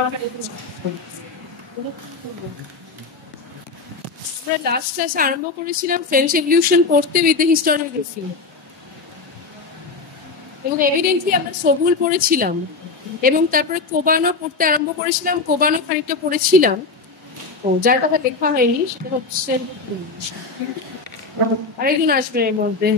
আমরা লাস্ট ক্লাসে আরম্ভ করেছিলাম ফ্রেঞ্চ রেভলিউশন পড়তে উইথ দ্য হিস্টোরিওগ্রাফি, এবং এভিডেন্টলি আমরা সবুল পড়েছিলাম, এবং তারপরে কোবানো পড়তে আরম্ভ করেছিলাম, কোবানো খানিকটা পড়েছিলাম। ও যার কথা লেখা হয়নি সেটা হচ্ছে আরেকজন আসবে এর মধ্যে।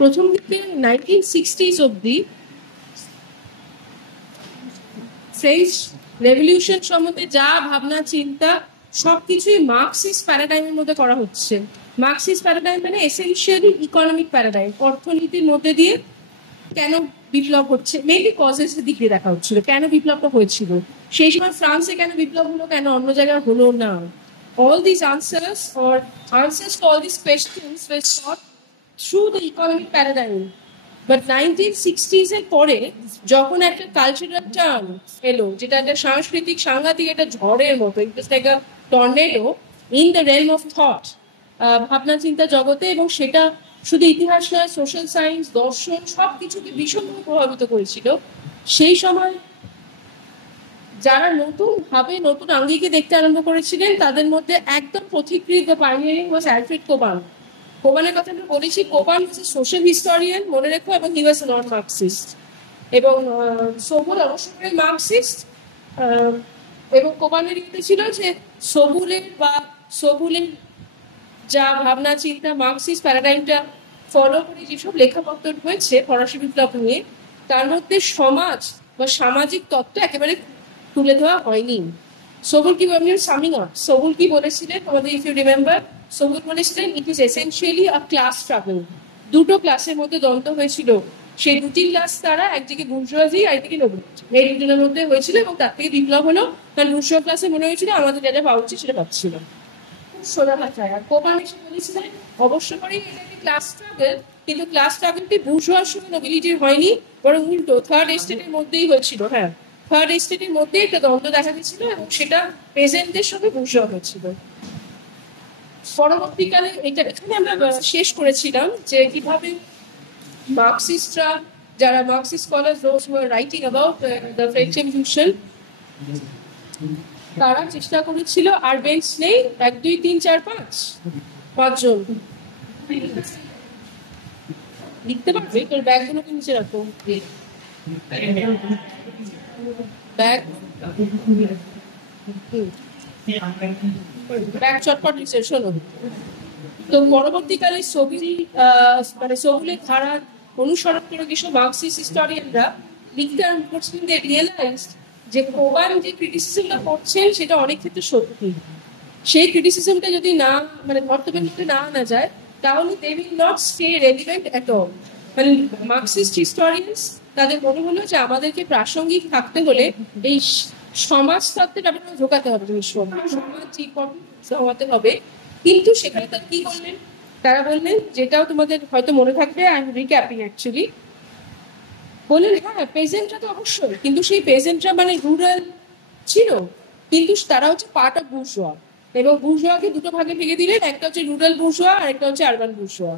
প্রথম দিকে 1960s অব্দি ফ্রেঞ্চ রেভলিউশন সম্বন্ধে যা ভাবনা চিন্তা সবকিছুই মার্কসিস্ট প্যারাডাইমের মধ্যে করা হচ্ছে। মার্কসিস্ট প্যারাডাইম মানে এসেনশিয়ালি ইকোনমিক প্যারাডাইম, অর্থনীতির মধ্যে দিয়ে কেন বিপ্লব হচ্ছে, মেইনলি কজেস দিক দিয়ে দেখা হচ্ছিল, কেন বিপ্লবটা হয়েছিল, সেই সময় ফ্রান্সে কেন বিপ্লব হলো, কেন অন্য জায়গায় হলো না। All these answers or answers to all these questions were sought through the economic paradigm. But 1960s এর পরে যখন একটা কালচারাল টার্ন এলো, যেটা একটা সাংস্কৃতিক সাংঘাতিক একটা ঝড়ের মতো, it was like a tornado in the realm of thought, ভাবনা চিন্তা জগতে, এবং সেটা শুধু ইতিহাস নয়, সোশ্যাল সায়েন্স, দর্শন সবকিছুকে ভীষণভাবে প্রভাবিত করেছিল। সেই সময় যারা নতুন ভাবে নতুন আঙ্গিকে দেখতে আরম্ভ করেছিলেন তাদের মধ্যে একদম পথিকৃৎ দ্য পাইনিয়ারিং ওয়াজ অ্যালফ্রেড কোবান। কোবানের কথা আমরা বলেছি, কোবান ওয়াজ এ সোশ্যাল হিস্টোরিয়ান, মনে রেখো, এবং হি ওয়াজ নন মার্কসিস্ট। এবং সবুল অবশ্যই মার্কসিস্ট, এবং কোবানের ইচ্ছে ছিল যে সবুলের যা ভাবনা চিন্তা মার্কসিস্ট প্যারাডাইমটা ফলো করে যেসব লেখাপত্র হয়েছে ফরাসি বিপ্লব নিয়ে, তার মধ্যে সমাজ বা সামাজিক তত্ত্ব একেবারে তুলে ধরা হয়নি। সবুল কি সামিং আপ, সবুল কি বলেছিলেন আমাদের, ইফ ইউ রিমেম্বার, সবুল বলেছিলেন it is essentially a class struggle. দুটো ক্লাসের মধ্যে দ্বন্দ্ব হয়েছিল, সেই দুটি ক্লাস তারা একদিকে বুর্জোয়াজি আর একদিকে নোবেলিটি, এই দুজনের মধ্যে হয়েছিল, এবং তার থেকে বিপ্লব হলো। কারণ বুর্জোয়া ক্লাসে মনে হয়েছিল আমাদের যা যা পাওয়া উচিত সেটা পাচ্ছিল, সোজা ভাষায়। আর কোবান এসে বলেছিলেন অবশ্য করেই এটা একটি ক্লাস স্ট্রাগল, কিন্তু ক্লাস স্ট্রাগলটি বুর্জোয়ার সঙ্গে নোবেলিটির হয়নি, বরং উল্টো থার্ড এস্টেটের মধ্যেই হয়েছিল। হ্যাঁ, থার্ড এস্টেটের মধ্যে একটা দ্বন্দ্ব দেখা দিচ্ছিল, এবং সেটা পেজেন্টদের সঙ্গে বুর্জোয়া হয়েছিল। পরবর্তীকালে এখানে আমরা শেষ করেছিলাম যে কিভাবে মার্কসিস্টরা, যারা Marxist scholar writing about the French revolution, তারা চেষ্টা করেছিল, আর বেঞ্চ নেই, 1 2 3 4 5 জন লিখতে পারবে। তোর ব্যাগগুলোকে নিচে রাখো, ব্যাগ চটপট নিচে। শোনো, তো পরবর্তীকালে সবুলের ধারার অনুসরণ করে কিছু মার্কসিস্ট হিস্টোরিয়ানরা লিখতে আরম্ভ করছিলেন, দে রিয়েলাইজড যে কোবান যে ক্রিটিসিজমটা করছেন সেটা অনেক ক্ষেত্রে সত্যি। সেই ক্রিটিসিজমটা যদি ধর্তব্যের মধ্যে না আনা যায়, তাহলে they will not stay relevant at all. Marxist historians তাদের মনে হলো যে আমাদেরকে প্রাসঙ্গিক থাকতে হলে এই সমাজতত্ত্বের ব্যাপারে ঢোকাতে হবে, সমাজ হতে হবে। কিন্তু সেখানে তারা কি করলেন, তারা বললেন, যেটাও তোমাদের হয়তো মনে থাকবে, আই এম রিক্যাপিং অ্যাকচুয়ালি, বললেন হ্যাঁ পেজেন্টরা তো অবশ্যই, কিন্তু সেই পেজেন্টরা রুরাল ছিল, কিন্তু তারা হচ্ছে পার্ট অফ বুর্জোয়া, এবং বুর্জোয়াকে দুটো ভাগে ভেঙে দিলেন, একটা হচ্ছে রুরাল বুর্জোয়া আর একটা হচ্ছে আরবান বুর্জোয়া।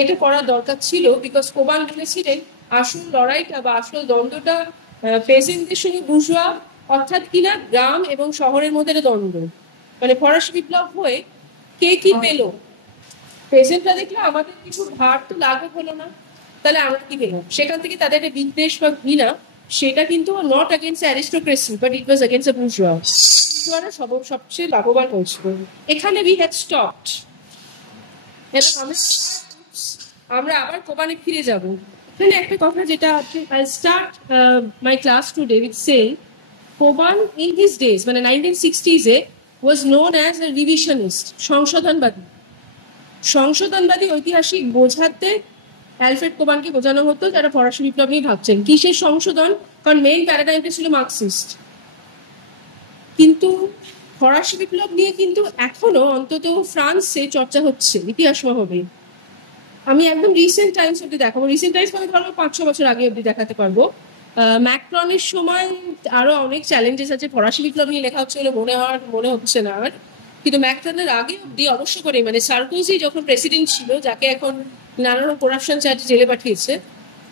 এটা করার দরকার ছিল, বিকজ কোবান বলেছিলেন আসল লড়াইটা বা আসল দ্বন্দ্বটা পেজেন্টদের সঙ্গে বুর্জোয়া, অর্থাৎ কিনা গ্রাম এবং শহরের মধ্যে একটা দ্বন্দ্ব। ফরাসি বিপ্লব হয়ে কে কি পেল, পেজেন্টরা দেখলো আমাদের কিছু ভার তো লাঘব হলো না, তাহলে আমরা কি পেলাম, সেখান থেকে তাদের একটা বিদ্বেষ বা ঘৃণা, সেটা কিন্তু not against aristocracy but it was against bourgeois. বুর্জোয়ারা সবচেয়ে লাভবান হয়েছিল। এখানে উই হ্যাড স্টপড, আমরা আবার কোবানে ফিরে যাব। এখানে একটা কথা যেটা I start my class today with saying, কোবান in his days 1960s was known as a revisionist, সংশোধনবাদী ঐতিহাসিক বোঝাতে অ্যালফ্রেড কোবানকে বোঝানো হতো যারা ফরাসি বিপ্লব নিয়ে ভাবছেন। কিসের সংশোধন? কারণ মেইন প্যারাডাইমটা ছিল মার্কসিস্ট। কিন্তু ফরাসি বিপ্লব নিয়ে কিন্তু এখনো অন্তত ফ্রান্সে চর্চা হচ্ছে ইতিহাস মহলে। আমি একদম রিসেন্ট টাইমস অব্দি দেখাবো। রিসেন্ট টাইমস মানে ধরো 5-6 বছর আগে অব্দি দেখাতে পারবো। ম্যাক্রনের সময় আরো অনেক চ্যালেঞ্জেস আছে, ফরাসি বিপ্লব নিয়ে লেখা হচ্ছে বলে মনে হচ্ছে না আর। কিন্তু ম্যাক্রনের আগে অব্দি অবশ্য করে, মানে সার্কোজি যখন প্রেসিডেন্ট ছিল, যাকে এখন নানা রকম করাপশন চার্জে জেলে পাঠিয়েছে,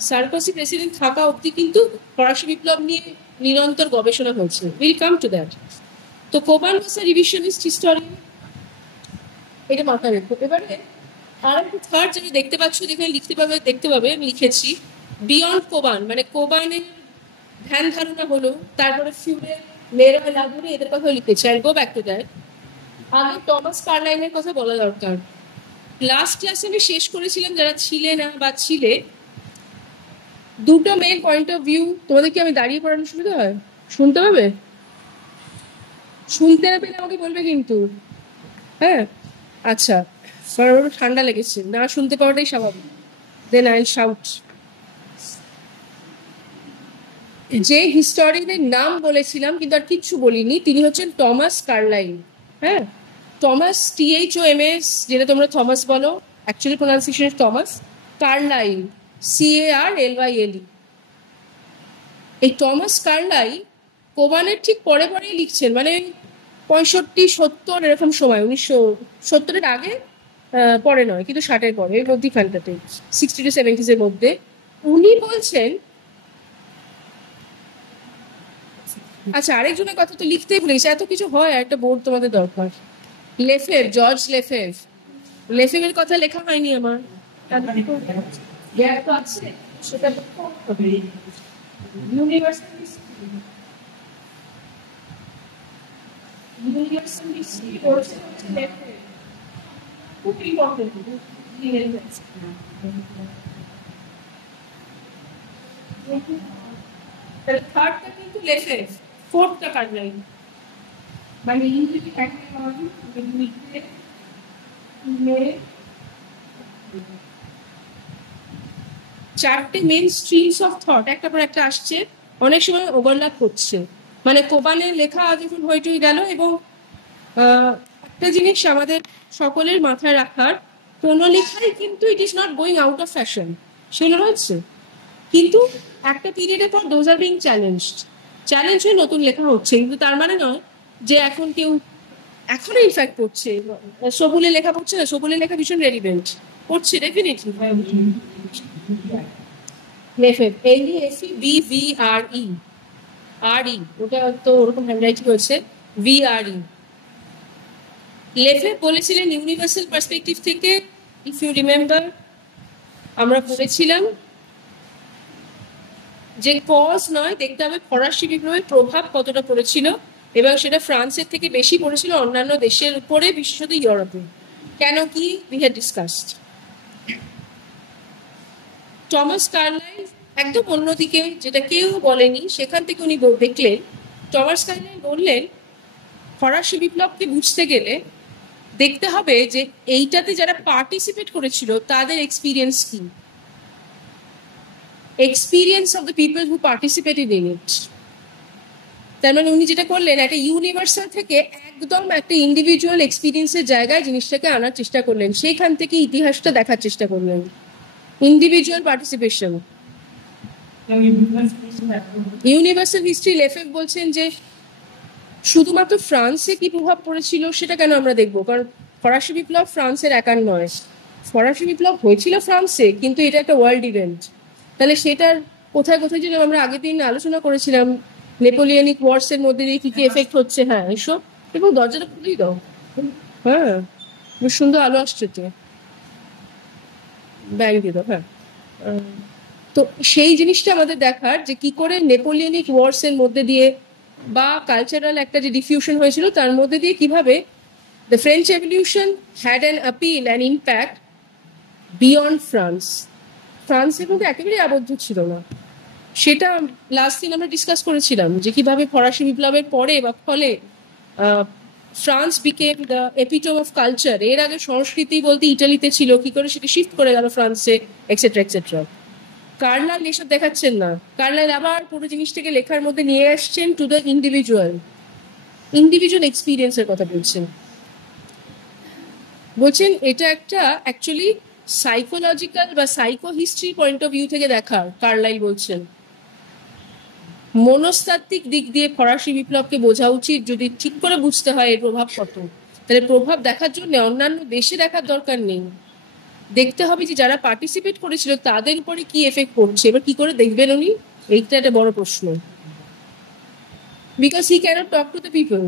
সার্কোজি প্রেসিডেন্ট থাকা অব্দি কিন্তু ফরাসি বিপ্লব নিয়ে নিরন্তর গবেষণা হয়েছে। Will come to that. তো কোবান ওয়াজ আ রিভিশনিস্ট হিস্টোরিয়ান, এটা মাথায় রেখো। এবারে আর একটা থার্ড যেটা দেখতে পাচ্ছ, যেখানে দেখতে পাবে আমি লিখেছি বিয়ন্ড কোবান, মানে কোবানের ধ্যান ধারণা হলো, তারপরে ফিউরের, লেরয় লাগুরি, এদের কথা লিখেছি। আর গো ব্যাক টু দ্যাট। আগে টমাস কার্লাইনের কথা বলা দরকার। লাস্ট ক্লাসে আমি শেষ করেছিলাম, যারা ছিলে না বা ছিলে, দুটো মেন পয়েন্ট অফ ভিউ। তোমাদের কি আমি দাঁড়িয়ে পড়ানোর সুবিধা হয়? শুনতে পাবে? শুনতে না পেলে আমাকে বলবে কিন্তু। হ্যাঁ, আচ্ছা। ঠান্ডা লেগেছে, না শুনতে পাওয়াটাই স্বাভাবিক। Then I shout. যে হিস্টোরিয়ানের নাম বলেছিলাম কিন্তু আর কিচ্ছু বলিনি, তিনি হচ্ছেন টমাস কার্লাইল। হ্যাঁ, টমাস, THOMAS, যেটা তোমরা থমাস বলো, actually pronunciation Thomas. Carlyle, CARLYLE। এই টমাস কার্লাইল কোবানের ঠিক পরে পরেই লিখছেন, মানে 65-70 এরকম সময়, 1970-এর আগে, পরে নয় কিন্তু 60-এর পরে, এর মধ্যখানটাতে, 60 to 70s এর মধ্যে। উনি বলছেন, আচ্ছা আরেকজনের কথা তো লিখতেই ভুলেছি, এত কিছু হয়, একটা বোর্ড তোমাদের দরকার। লেফেভ, জর্জ লেফেভ। লেফেভের কথা লেখা হয়নি আমার, আছে সেটা খুব ইম্পর্টেন্ট। থার্ডটা কিন্তু লেফেভ, ফোর্থটা কার্লাইল। মানে চারটে মেন স্ট্রিমস অফ থট একটা পর একটা আসছে, অনেক সময় ওভারল্যাপ করছে। মানে কোবানের লেখা যখন হইটই গেল, এবং একটা জিনিস আমাদের সকলের মাথায় রাখার, কোনো লেখাই কিন্তু it is not going out of fashion, সেগুলো রয়েছে। কিন্তু একটা পিরিয়ডের পর দোজ আর বিং চ্যালেঞ্জ হয়ে নতুন লেখা হচ্ছে, কিন্তু তার মানে নয় যে এখন কেউ, এখনো ইনফ্যাক্ট পড়ছে, সবুলের লেখা পড়ছে না, সবুলের লেখা ভীষণ রেলিভেন্ট, পড়ছে ডেফিনেটলি। LEFEBVRE, ওটা তো ওরকম হ্যান্ডরাইটিং হয়েছে, VRE। লেফেভ বলেছিলেন ইউনিভার্সাল পার্সপেক্টিভ থেকে, ইফ ইউ রিমেম্বার আমরা পড়েছিলাম যে কজ নয়, দেখতে হবে ফরাসি বিপ্লবের প্রভাব কতটা পড়েছিল, এবং সেটা ফ্রান্সের থেকে বেশি পড়েছিল অন্যান্য দেশের উপরে, বিশেষত ইউরোপে। কেন কি, we had discussed. Thomas Carlyle একদম অন্যদিকে, যেটা কেউ বলেনি, সেখান থেকে উনি দেখলেন। টমাস কার্লাইল বললেন ফরাসি বিপ্লবকে বুঝতে গেলে দেখতে হবে যে এইটাতে যারা পার্টিসিপেট করেছিল তাদের এক্সপিরিয়েন্স কি, experience of the people who participated in it. তার মানে উনি যেটা করলেন, একটা ইউনিভার্সাল থেকে একদম একটা ইন্ডিভিজুয়াল এক্সপিরিয়েন্সের জায়গায় জিনিসটাকে আনার চেষ্টা করলেন, সেইখান থেকে ইতিহাসটা দেখার চেষ্টা করলেন, ইন্ডিভিজুয়াল পার্টিসিপেশন। ইউনিভার্সাল হিস্ট্রি লেফেভ বলছেন যে শুধুমাত্র ফ্রান্সে কি প্রভাব পড়েছিল সেটা কেন আমরা দেখবো, কারণ ফরাসি বিপ্লব ফ্রান্সের একার নয়। ফরাসি বিপ্লব হয়েছিল ফ্রান্সে, কিন্তু এটা একটা ওয়ার্ল্ড ইভেন্ট। তাহলে সেটার কোথায় কোথায়, যেটা আমরা আগের দিন আলোচনা করেছিলাম, নেপোলিয়নিক ওয়ার্স এর মধ্যে দিয়ে কি কি এফেক্ট হচ্ছে, হ্যাঁ এসব। এবং দরজাটা খুলেই দাও, হ্যাঁ বেশ সুন্দর আলো আসছে তো, ব্যাগ দিয়ে দাও। হ্যাঁ, তো সেই জিনিসটা আমাদের দেখার, যে কি করে নেপোলিয়নিক ওয়ার্স এর মধ্যে দিয়ে বা কালচারাল একটা যে ডিফিউশন হয়েছিল তার মধ্যে দিয়ে কিভাবে the French revolution had an appeal and impact beyond France. ফ্রান্সের মধ্যে একেবারেই আবদ্ধ ছিল না, সেটা লাস্ট দিন আমরা ডিসকাস করেছিলাম, যে কিভাবে ফরাসি বিপ্লবের পরে বা ফলে France became the epitome of culture. এর আগে সংস্কৃতি বলতে ইটালিতে ছিল, কি করে সেটা শিফট করে গেল ফ্রান্সে, এক্সেট্রা এক্সেট্রা। কার্লাইল এসব দেখাচ্ছেন না, কার্লাইল আবার পুরো জিনিসটাকে লেখার মধ্যে নিয়ে আসছেন টু দ্য ইন্ডিভিজুয়াল এক্সপিরিয়েন্সের কথা বলছেন। এটা একটা অ্যাকচুয়ালি সাইকোলজিক্যাল বা psycho history point of view থেকে দেখা, কার্লাইল বলছেন মনস্তাত্ত্বিক দিক দিয়ে ফরাসি বিপ্লবকে বোঝা উচিত। যদি ঠিক করে বুঝতে হয় এর প্রভাব কত, তাহলে প্রভাব দেখার জন্য অন্যান্য দেশে দেখার দরকার নেই, দেখতে হবে যে যারা পার্টিসিপেট করেছিল তাদের উপরে কি এফেক্ট পড়ছে। এবার কি করে দেখবেন উনি, এইটা একটা বড় প্রশ্ন। Because he cannot talk to the people.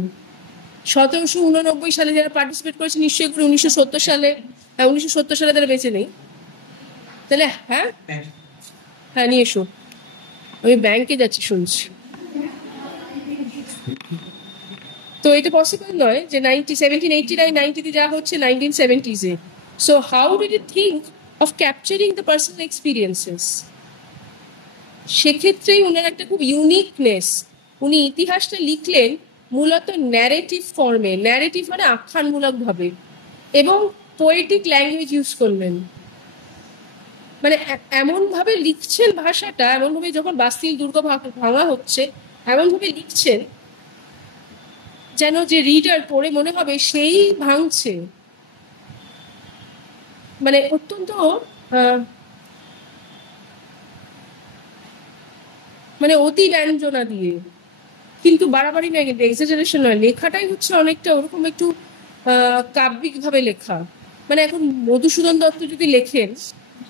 1789 সালে যারা পার্টিসিপেট করেছে নিশ্চয়ই করে 1970 সালে, 1970 সালে তারা বেঁচে নেই। তাহলে হ্যাঁ হ্যাঁ নিয়ে এসো, আমি ব্যাংকে যাচ্ছি শুনছি। তো এটা পসিবল নয় যে 1789-90 যা হচ্ছে 1970s এ। So how did it think of capturing the personal experiences? সেক্ষেত্রেই ওনার একটা খুব ইউনিকনেস। উনি ইতিহাসটা লিখলেন মূলত ন্যারেটিভ ফর্মে, ন্যারেটিভ মানে আখ্যানমূলক ভাবে, এবং পোয়েটিক ল্যাঙ্গুয়েজ ইউজ করলেন। মানে এমন ভাবে লিখছেন ভাষাটা, এমন ভাবে যখন বাস্তিল দুর্গ ভাঙা হচ্ছে এমন ভাবে লিখছেন যেন যে রিডার পড়ে মনে হবে সেই ভাঙছে। মানে অত্যন্ত মানে অতি ব্যঞ্জনা দিয়ে, কিন্তু বাড়াবাড়ি নয়, কিন্তু এক্সাজারেশন নয়। লেখাটাই হচ্ছে অনেকটা ওরকম একটু কাব্যিক ভাবে লেখা। মানে এখন মধুসূদন দত্ত যদি লেখেন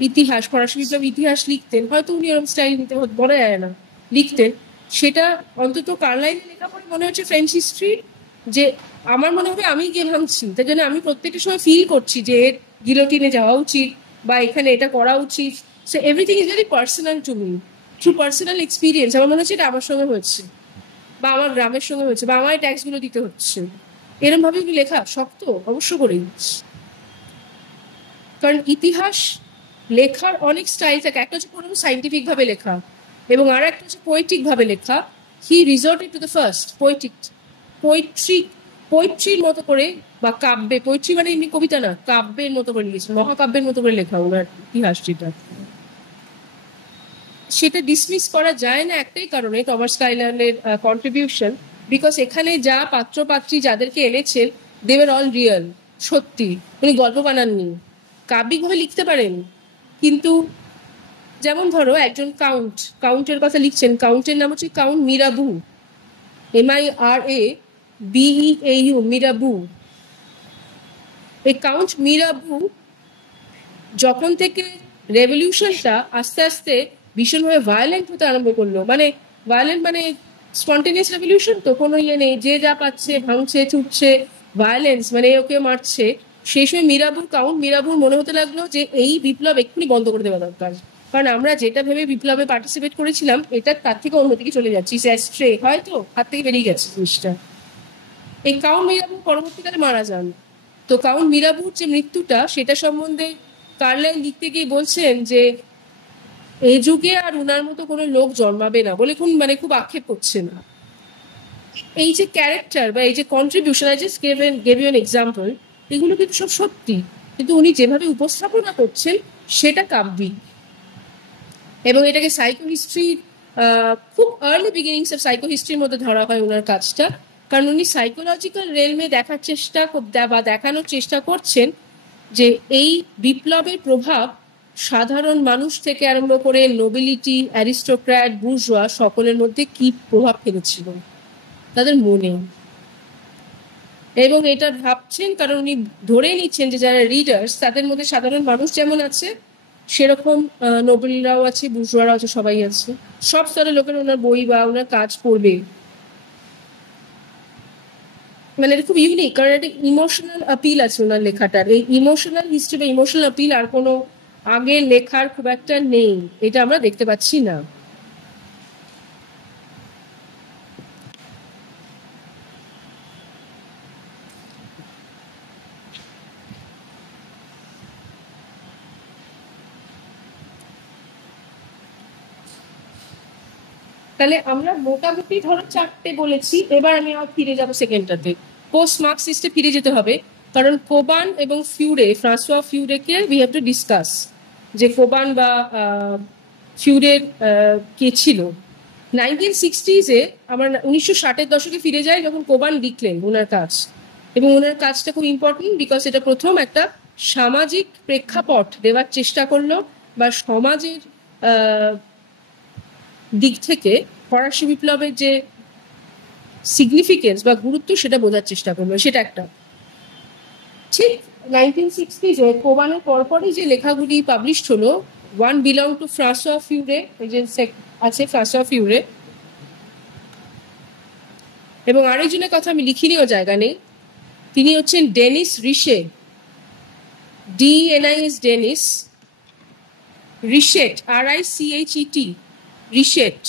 ইতিহাস, ফরাসি বিপ্লব ইতিহাস লিখতেন, হয়তো উনি ওরকম স্টাইল নিতে বলা যায় না, লিখতেন। সেটা অন্তত কার্লাইলে লেখা পড়ে মনে হচ্ছে ফ্রেঞ্চ হিস্ট্রি, যে আমার মনে হবে আমি গিয়ে ভাঙছি। তাই জন্য আমি প্রত্যেকটা সময় ফিল করছি যে এর গিলোটিনে যাওয়া উচিত বা এখানে এটা করা উচিত। So everything is very personal to me, through personal experience. আমার মনে হচ্ছে এটা আমার সঙ্গে হয়েছে, বা আমার গ্রামের সঙ্গে হয়েছে, বা আমার ট্যাক্সগুলো দিতে হচ্ছে। এরম ভাবে লেখা শক্ত অবশ্য করেই, কারণ ইতিহাস লেখার অনেক স্টাইল থাকে। একটা হচ্ছে পুরো সাইন্টিফিক ভাবে লেখা, এবং আর একটা হচ্ছে পোয়েটিক ভাবে লেখা। হি রিজর্টেড টু দ্য ফার্স্ট, পোয়েট্রির মতো করে, বা কাব্যে, পোয়েট্রি মানে এমনি কবিতা না, কাব্যের মতো করে লিখেছেন, মহাকাব্যের মতো করে লেখা ওনার ইতিহাস। সেটা ডিসমিস করা যায় না একটাই কারণে, টমাস কাইলানের কন্ট্রিবিউশন। বিকজ এখানে যা পাত্র পাত্রী যাদেরকে এনেছেন দে ওয়ার অল রিয়েল, সত্যি। উনি গল্প বানাননি, কাব্যিকভাবে লিখতে পারেন। কিন্তু যেমন ধরো একজন কাউন্টের কথা লিখছেন, কাউন্টের নাম হচ্ছে কাউন্ট মিরাবু, MIRABEAU, মিরাবু। এই কাউন্ট মিরাবু যখন থেকে রেভলিউশনটা আস্তে আস্তে ভীষণভাবে ভায়োলেন্ট হতে আরম্ভ করলো, মানে ভায়োলেন্ট মানে স্পন্টেনিয়াস রেভলিউশন, তো কোনো ইয়ে নেই, যে যা পাচ্ছে ভাঙছে ছুটছে, ভায়োলেন্স মানে ওকে মারছে। সেই সময় কাউন্ট মিরাবুর মনে হতে লাগলো যে এই বিপ্লব এক্ষুনি বন্ধ করে দেওয়া দরকার, কারণ আমরা যেটা ভেবে বিপ্লবে পার্টিসিপেট করেছিলাম এটা তার থেকে অন্যদিকে চলে যাচ্ছি, হয়তো হাত থেকে বেরিয়ে গেছে জিনিসটা। এই কাউন্ট মিরাবু পরবর্তীকালে মারা যান। তো কাউন্ট মিরাবুর যে মৃত্যুটা, সেটা সম্বন্ধে কার্লাইল লিখতে গিয়ে বলছেন যে এই যুগে আর উনার মতো কোনো লোক জন্মাবে না বলে খুব আক্ষেপ করছে না। এই যে ক্যারেক্টার বা এই যে contribution, I just gave you an example, এগুলো কিন্তু সব সত্যি, কিন্তু উনি যেভাবে উপস্থাপনা করছেন সেটা কাব্যিক। এবং এটাকে সাইকো হিস্ট্রির খুব আর্লি বিগিনিংস অফ সাইকো হিস্ট্রির মধ্যে ধরা হয় ওনার কাজটা, কারণ উনি সাইকোলজিক্যাল রেলমে দেখার চেষ্টা বা দেখানোর চেষ্টা করছেন যে এই বিপ্লবের প্রভাব সাধারণ মানুষ থেকে আরম্ভ করে নোবেলিটি, অ্যারিস্টোক্র্যাট, বুর্জোয়া সকলের মধ্যে কি প্রভাব ফেলেছিল তাদের মনে। এবং এটা ভাবছেন কারণ উনি ধরে নিচ্ছেন যে যারা রিডার্স তাদের মধ্যে সাধারণ মানুষ যেমন আছে সেরকম নোবেলরাও আছে, বুর্জোয়ারাও আছে, সবাই আছে, সব স্তরের লোকের ওনার বই বা ওনার কাজ পড়বে। মানে এটা খুব ইউনিক, কারণ একটা ইমোশনাল আপিল আছে ওনার লেখাটার। এই ইমোশনাল হিস্ট্রি বা ইমোশনাল আপিল আর কোনো আগের লেখার খুব একটা নেই, এটা আমরা দেখতে পাচ্ছি না। তাহলে আমরা মোটামুটি ধরো 4টে বলেছি, এবার আমি আবার ফিরে যাবো সেকেন্ডটাতে। পোস্ট মার্কসিস্টে ফিরে যেতে হবে, কারণ কোবান এবং ফ্রাঁসোয়া ফিউরেকে উই হ্যাভ টু ডিসকাস, যে কোবান বা ফিউরের কে ছিল। 1960s আমরা 1960-এর দশকে ফিরে যাই যখন কোবান লিখলেন ওনার কাজ, এবং ওনার কাজটা খুব ইম্পর্টেন্ট বিকজ এটা প্রথম একটা সামাজিক প্রেক্ষাপট দেওয়ার চেষ্টা করলো, বা সমাজের দিক থেকে ফরাসি বিপ্লবের যে সিগনিফিকেন্স বা গুরুত্ব সেটা বোঝার চেষ্টা করলো। সেটা একটা। ঠিক 1960s কোবানের পরপরই যে লেখাগুলি পাবলিশ হলো, ওয়ান বিলং টু ফ্রাঁসোয়া ফিউরে, এই যে আছে ফ্রাঁসোয়া ফিউরে, এবং আরেকজনের কথা আমি লিখিনি, ও জায়গা নেই, তিনি হচ্ছেন Denis Richet, DENIS Denis, Richet RICHET, Richet.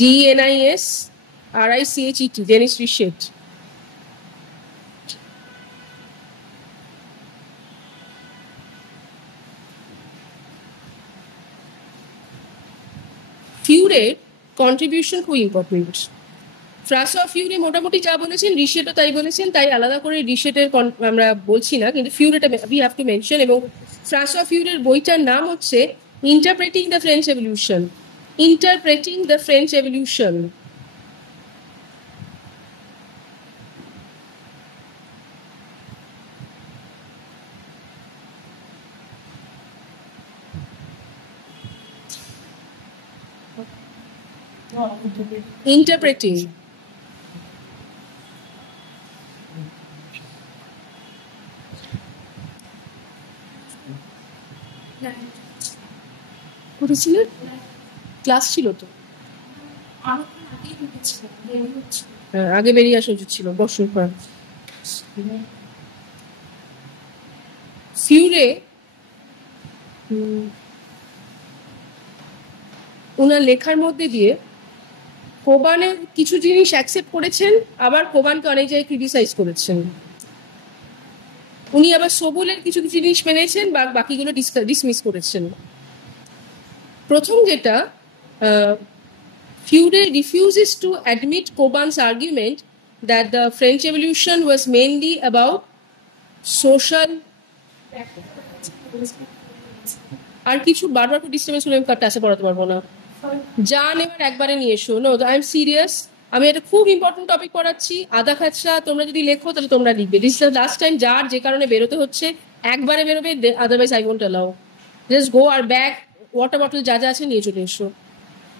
DENIS RICHET, Denis Richet. ফিউরের কন্ট্রিবিউশন খুব ইম্পর্টেন্ট। ফ্রাঁসোয়া ফিউরে মোটামুটি যা বলেছেন রিশেটও তাই বলেছেন, তাই আলাদা করে রিশেটের আমরা বলছি না, কিন্তু ফিউরেটা উই হ্যাভ টু মেনশন। এবং ফ্রাঁসোয়া ফিউরের বইটার নাম হচ্ছে interpreting the French revolution, interpreting the French revolution. Interpreting. করেছিল, ক্লাস ছিল তো, আগে বেরিয়ে আসা উচিত ছিল বছর পর। ফিউরে ওনার লেখার মধ্যে দিয়ে কোবানের কিছু জিনিস অ্যাকসেপ্ট করেছেন, আবার কোবানকে অনেক জায়গায় ক্রিটিসাইজ করেছেন। উনি আবার সোবুলের কিছু কিছু জিনিস মেনেছেন, বা বাকিগুলো ডিসমিস করেছেন। প্রথম যেটা, Feude refuses to admit Coban's argument that the French Revolution was mainly about social. আর কিছু বারবার ডিস্টার্বেন্স হলে আমি ক্লাসে পড়াতে পারবো না। জান এবার একবারে নিয়ে এসো। নো, আই এম সিরিয়াস, আমি একটা খুব ইম্পর্টেন্ট টপিক পড়াচ্ছি। আধা খাচ্ছা তোমরা যদি লেখো তাহলে তোমরা লিখবে। দিস ইজ লাস্ট টাইম, যার যে কারণে বেরোতে হচ্ছে একবারে বেরোবে, otherwise I won't allow. Just go, আর ব্যাগ ওয়াটার বটল যা যা আছে নিয়ে চলে এসো।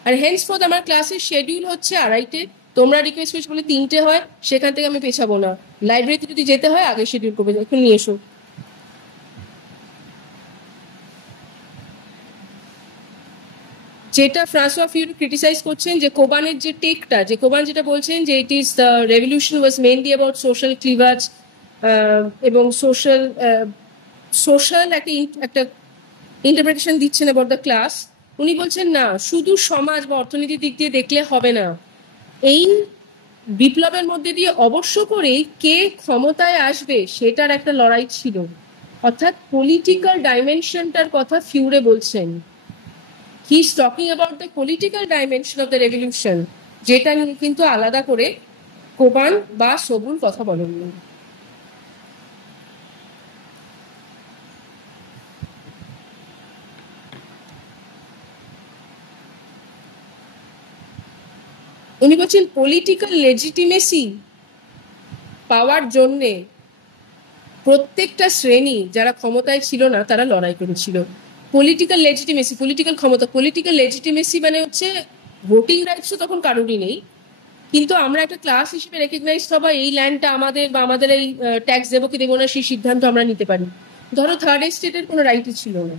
আর হেন্সফোর্থ আমার ক্লাসের শিডিউল হচ্ছে 2:30, তোমরা রিকোয়েস্ট করেছো বলে 3টে হয়, সেখান থেকে আমি পেছাবো না। লাইব্রেরিতে যদি যেতে হয় আগে শিডিউল করবে, এখন নিয়ে এসো। যেটা ফ্রাঁসোয়া ফিউরে ক্রিটিসাইজ করছেন, যে কোবানের যে টেকটা, যে কোবান যেটা বলছেন যে it is the revolution was mainly about social cleavage এবং সোশ্যাল একটা ইন্টারপ্রিটেশন দিচ্ছেন অ্যাবাউট দ্য ক্লাস। উনি বলছেন না, শুধু সমাজ বা অর্থনীতির দিক দিয়ে দেখলে হবে না, এই বিপ্লবের মধ্যে দিয়ে অবশ্য করেই কে ক্ষমতায় আসবে সেটার একটা লড়াই ছিল। অর্থাৎ পলিটিক্যাল ডাইমেনশনটার কথা ফিউরে বলছেন। He is talking about the political dimension of the revolution, যেটা নিয়ে কিন্তু আলাদা করে কোবান বা সবুল কথা বলেননি। উনি বলছেন পলিটিক্যাল লেজিটিমেসি পাওয়ার জন্যে প্রত্যেকটা শ্রেণী যারা ক্ষমতায় ছিল না তারা লড়াই করেছিল। পলিটিক্যাল লেজিটিমেসি, পলিটিক্যাল ক্ষমতা, পলিটিক্যাল লেজিটিমেসি মানে হচ্ছে ভোটিং রাইটসও তখন কারোরই নেই, কিন্তু আমরা একটা ক্লাস হিসেবে রেকগনাইজ হবা, এই ল্যান্ডটা আমাদের, বা আমাদের এই ট্যাক্স দেবো কি দেবো না সেই সিদ্ধান্ত আমরা নিতে পারি। ধরো থার্ড এস্টেটের কোনো রাইটই ছিল না।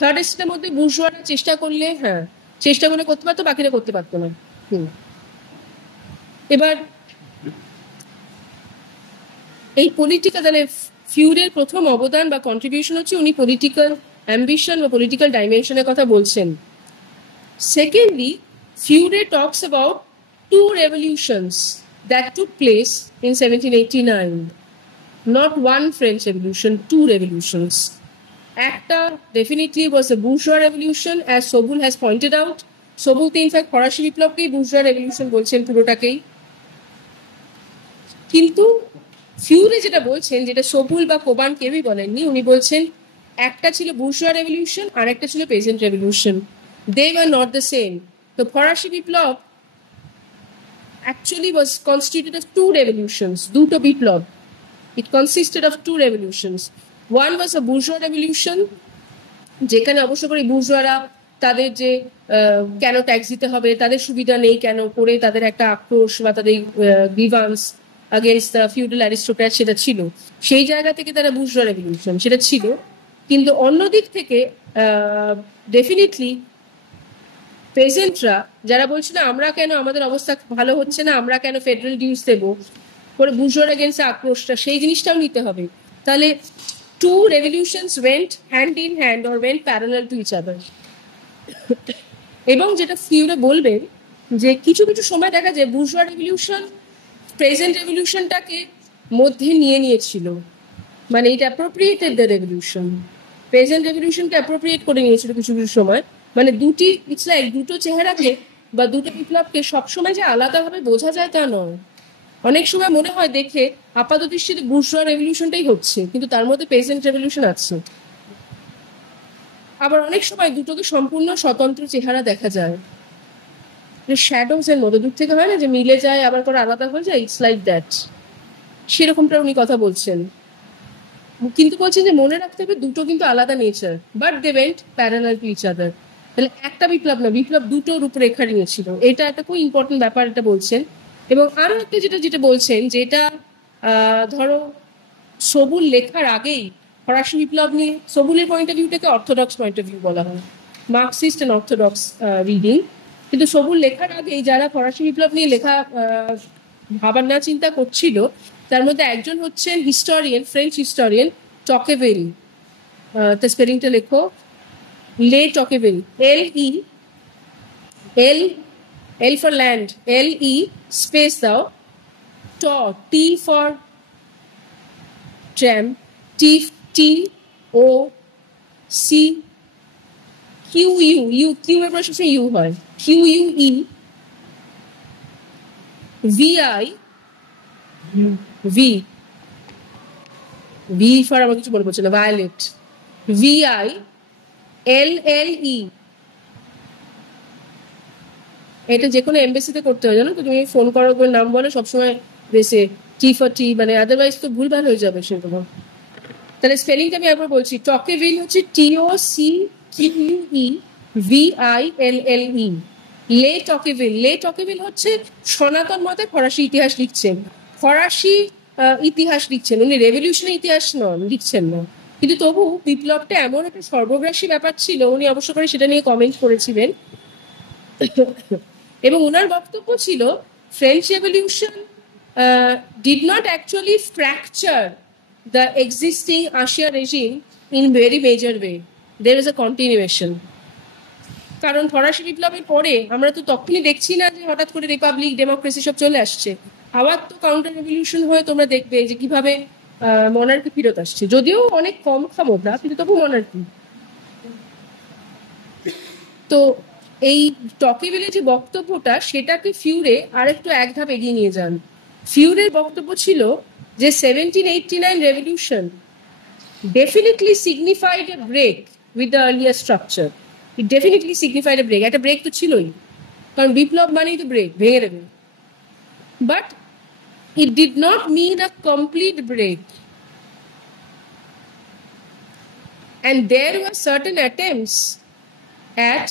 থার্ড এস্টেটের মধ্যে বুর্জোয়ারা চেষ্টা করলে, হ্যাঁ চেষ্টা করলে করতে পারতো, বাকিরা করতে পারতো না। এবার এই পলিটিক্যাল, তাহলে ফিউরের প্রথম অবদান বা কন্ট্রিবিউশন হচ্ছে উনি পলিটিক্যাল অ্যাম্বিশন বা পলিটিক্যাল ডাইমেনশনের কথা বলছেন। Secondly, ফিউরে talks about two revolutions that took place in 1789. Not one French revolution, two revolutions. একটা definitely was the bourgeois revolution, as Sobul has pointed out. Sobul in fact ফরাসি বিপ্লবকেই bourgeois revolution বলছেন পুরোটাকেই। কিন্তু ফিউরে যেটা বলছেন, যেটা সবুল বা কোবান কেউই বলেননি, উনি বলছেন একটা ছিল বুর্জোয়া রেভলিউশন আর একটা ছিল পেজেন্ট revolution. They were not the same. The Farashi Biplab actually was constituted of two revolutions, Duto Biplab. It consisted of two revolutions. One was a bourgeois revolution, যেখানে অবশ্য করে বুর্জোয়ারা তাদের যে কেন ট্যাক্স দিতে হবে, তাদের সুবিধা নেই কেন করে তাদের একটা আক্রোশ বা তাদের grievance against the feudal aristocrat সেটা ছিল। সেই জায়গা থেকে তারা বুর্জোয়া রেভলিউশন সেটা ছিল। কিন্তু অন্যদিক থেকে ডেফিনেটলি পেজেন্টরা যারা বলছিল আমরা কেন, আমাদের অবস্থা ভালো হচ্ছে না, আমরা কেন ফেডারেল ডিউস দেবো করে বুর্জোয়ার এগেন্স্ট আক্রোশটা, সেই জিনিসটাও নিতে হবে। তাহলে two revolutions went hand in hand or went parallel to each other. এবং যেটা ফিউরে বলবেন যে কিছু কিছু সময় দেখা যায় বুর্জোয়া রেভলিউশন প্রেজেন্ট রেভলিউশনটাকে মধ্যে নিয়ে নিয়েছিল, মানে এটা অ্যাপ্রোপ্রিয়েটেড দ্য রেভলিউশন, প্রেজেন্ট রেভলিউশনকে অ্যাপ্রোপ্রিয়েট করে নিয়েছিল কিছু কিছু সময়। মানে দুটি ইটস লাইক দুটো চেহারাকে বা দুটো বিপ্লবকে সবসময় যে আলাদাভাবে বোঝা যায় তা নয়। অনেক সময় মনে হয় দেখে আপাত দৃষ্টিতে বুর্জোয়া রেভলিউশনটাই হচ্ছে, কিন্তু তার মধ্যে পেজেন্ট রেভলিউশন আছে। আবার অনেক সময় দুটোকে সম্পূর্ণ স্বতন্ত্র চেহারা দেখা যায়, শ্যাডোজ এর মতো, দূর থেকে হয় না যে মিলে যায় আবার করে আলাদা হয়ে যায়, ইটস লাইক দ্যাট, সেরকমটা উনি কথা বলছেন। কিন্তু বলছেন যে মনে রাখতে হবে দুটো কিন্তু আলাদা nature, but they went parallel to each other. তাহলে একটা বিপ্লব না, বিপ্লব দুটো রূপরেখা নিয়েছিল, এটা একটা খুব ইম্পর্টেন্ট ব্যাপার, এটা বলছেন। এবং আরো একটা যেটা বলছেন যেটা ধরো সবুল লেখার আগেই ফরাসি বিপ্লব নিয়ে সবুলের পয়েন্ট অফ ভিউটাকে অর্থোডক্স পয়েন্ট অফ ভিউ বলা হয়, মার্কসিস্ট অ্যান্ড অর্থোডক্স রিডিং। কিন্তু সবুল লেখার আগেই যারা ফরাসি বিপ্লব নিয়ে লেখা ভাবনা চিন্তা করছিল তার মধ্যে একজন হচ্ছেন হিস্টোরিয়ান, ফ্রেঞ্চ হিস্টোরিয়ান টকেভিল। তার স্পেলিংটা লেখো, লে টকেভিল, L for land, L-E space দাও, T for tram, T-O-C Q-U, Q এর পর সবসময় U হয়, Q-U-E V-I V for আমার কিছু মনে পড়ছে না, ভায়োলেট, V-I-L-L-E। এটা যে কোনো এমবেসিতে করতে হয় জানো তো, তুমি ফোন করার করে নাম বলো সবসময় বেসে টি ফর টি, মানে আদারওয়াইজ তো ভুলভাল হয়ে যাবে সেরকম। তাহলে স্পেলিংটা আমি একবার বলছি, টকেভিল হচ্ছে T-O-C-Q-U-E-V-I-L-L-E, লে টকেভিল। লে টকেভিল হচ্ছে সনাতন মতে ফরাসি ইতিহাস লিখছেন, ফরাসি ইতিহাস লিখছেন, উনি রেভলিউশনের ইতিহাস লিখছেন না। কিন্তু তবু বিপ্লবটা এমন একটা সর্বগ্রাসী ব্যাপার ছিল, উনি অবশ্য করে সেটা নিয়ে কমেন্ট করেছিলেন। এবং ওনার বক্তব্য ছিল French revolution did not actually fracture the existing Asia regime in very major way. There is a continuation. কারণ ফরাসি বিপ্লবের পরে আমরা তো তখনই দেখছি না যে হঠাৎ করে রিপাবলিক ডেমোক্রেসি সব চলে আসছে, আবার তো কাউন্টার রেভলিউশন হয়ে তোমরা দেখবে যে কিভাবে মনার্কি ফিরত আসছে, যদিও অনেক কম ক্ষমতা কিন্তু তবু মনার্কি। তো এই টকেভিলের যে বক্তব্যটা সেটাকে ফিউরে আরেকটু এক ধাপ এগিয়ে নিয়ে যান। ফিউরের বক্তব্য ছিল যে 1789 revolution definitely signified a break with the earlier structure. It definitely signified a break. একটা ব্রেক তো ছিলই, কারণ বিপ্লব মানেই তো ব্রেক, ভেঙে দেবে। But it did not mean a complete break. And there were certain attempts at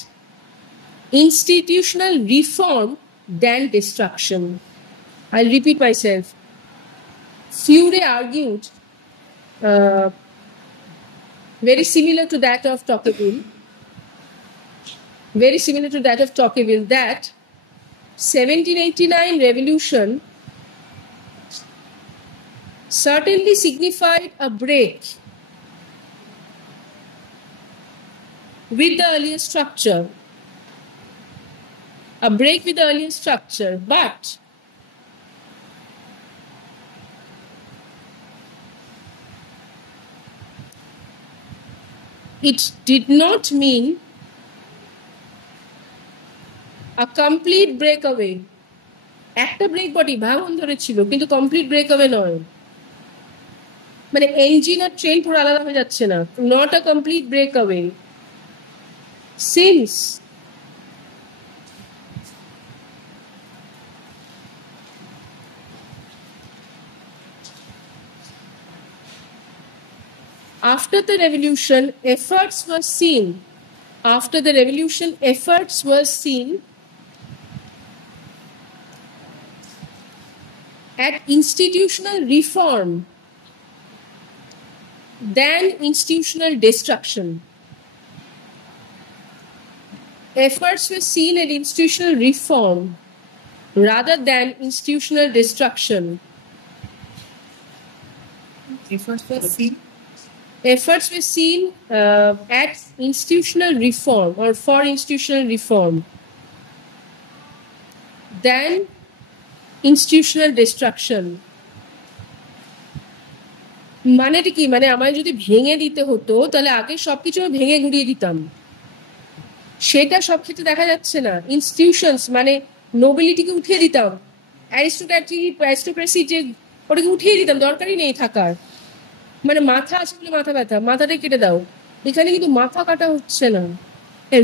institutional reform than destruction. I'll repeat myself. Fure argued, very similar to that of Tocqueville, that 1789 revolution certainly signified a break with the earlier structure. But it did not mean a complete breakaway. একটা break body ভাঙন ধরেছিল কিন্তু complete breakaway নয়, মানে engine আর train পুরো আলাদা হয়ে যাচ্ছে না, not a complete breakaway. Since After the revolution, efforts were seen. After the revolution, efforts were seen at institutional reform than institutional destruction. Efforts were seen at institutional reform rather than institutional destruction. Efforts were seen at institutional reform or for institutional reform than institutional destruction. মানেটা কি? মানে আমায় যদি ভেঙে দিতে হতো তাহলে আগে সবকিছু ভেঙে গুড়িয়ে দিতাম, সেটা সব ক্ষেত্রে দেখা যাচ্ছে না। ইনস্টিটিউশনস মানে নোবেলিটিকে উঠিয়ে দিতাম, অ্যারিস্টোক্রেসি যে ওটাকে উঠিয়ে দিতাম, দরকারই নেই থাকার। মানে মাথা আছে বলে মাথা ব্যথা, মাথাটাই কেটে দাও। এখানে কিন্তু মাথা কাটা হচ্ছে না,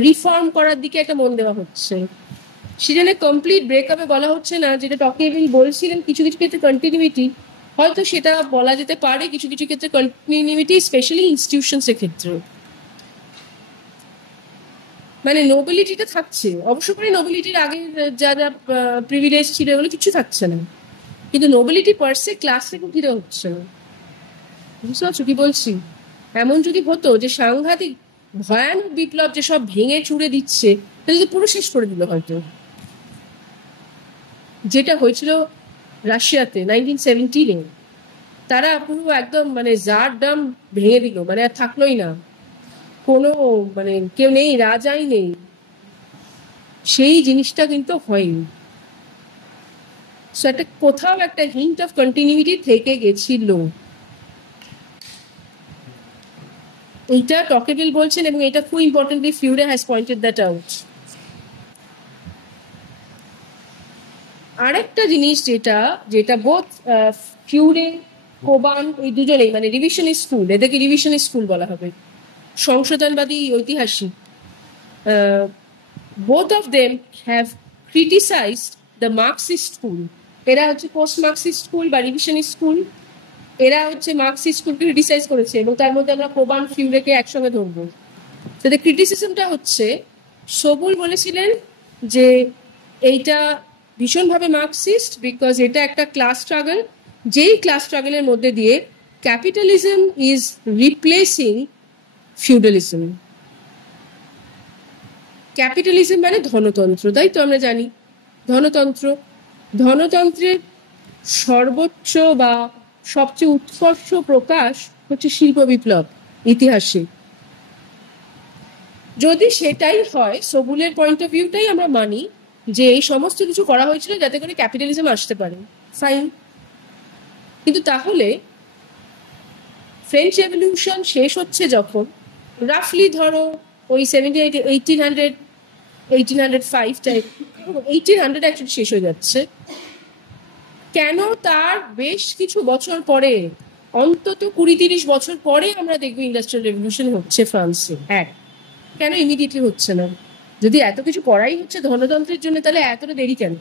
রিফর্ম করার দিকে একটা মন দেওয়া হচ্ছে। সেখানে কমপ্লিট ব্রেকআপে বলা হচ্ছে না, যেটা টকিয়েভিল বলছিলেন কিছু কিছু ক্ষেত্রে কন্টিনিউইটি, হয়তো সেটা বলা যেতে পারে কিছু কিছু ক্ষেত্রে কন্টিনিউইটি, স্পেশালি ইনস্টিটিউশনসের ক্ষেত্রে। মানে নোবেলিটিটা থাকছে, অবশ্য করে নোবেলিটির আগে যা যা প্রিভিলেজ ছিল এগুলো কিছু থাকছে না, কিন্তু নোবেলিটি পার্সে ক্লাস থেকে উঠিতে হচ্ছে না। বুঝতে পারছো কি বলছি? এমন যদি হতো যে সাংঘাতিক ভয়ানক বিপ্লব যে সব ভেঙে চুড়ে দিচ্ছে, তাহলে পুরো শেষ করে দিল হয়তো, যেটা হয়েছিল রাশিয়াতে 1917-এ। তারা পুরো একদম মানে জার ডাম ভেঙে দিল, মানে আর থাকলোই না, কোনো মানে কেউ নেই, রাজাই নেই। সেই জিনিসটা কিন্তু হয়নি। সো একটা কোথাও একটা হিন্ট অফ কন্টিনিউইটি থেকে গেছিল। এইটা টকেভিল বলছেন, এবং এটা খুব importantly ফিউরে has pointed that out. আরেকটা জিনিস যেটা বোথ ফিউরে, কোবান, এই দুজনেই মানে রিভিশনিস্ট স্কুল, এদেরকে রিভিশনিস্ট স্কুল বলা হবে, সংশোধনবাদী ঐতিহাসিক, both of them have criticized the Marxist school. এরা হচ্ছে পোস্ট মার্কসিস্ট স্কুল বা রিভিশনিস্ট স্কুল, এরা হচ্ছে মার্কসিস্ট স্কুলকে ক্রিটিসাইজ করেছে, এবং তার মধ্যে আমরা কোবান, ফিউরেকে একসঙ্গে ধরবো। তাদের ক্রিটিসিজমটা হচ্ছে, সবুল বলেছিলেন যে এইটা ভীষণভাবে মার্কসিস্ট, বিকজ এটা একটা ক্লাস স্ট্রাগল, যেই ক্লাস স্ট্রাগলের মধ্যে দিয়ে capitalism is replacing feudalism. Capitalism মানে ধনতন্ত্র, তাই তো আমরা জানি। ধনতন্ত্রের সর্বোচ্চ বা সবচেয়ে উৎকর্ষ প্রকাশ হচ্ছে শিল্প বিপ্লব ইতিহাসে। যদি সেটাই হয়, সবুলের পয়েন্ট অফ ভিউটাই আমরা মানি যে এই সমস্ত কিছু করা হয়েছিল যাতে করে ক্যাপিটালিজম আসতে পারে, ফাইন। কিন্তু তাহলে ফ্রেঞ্চ রেভলিউশন শেষ হচ্ছে যখন, রাফলি ধরো ওই 1805 টাইপ, 1800 অ্যাকচুয়ালি শেষ হয়ে যাচ্ছে। কেন তার বেশ কিছু বছর পরে, অন্তত 20-30 বছর পরে আমরা দেখবো ইন্ডাস্ট্রিয়াল রেভলিউশন হচ্ছে ফ্রান্সে। কেন ইমিডিয়েটলি হচ্ছে না? যদি এত কিছু করাই হচ্ছে ধনতন্ত্রের জন্য, তাহলে এতটা দেরি কেন?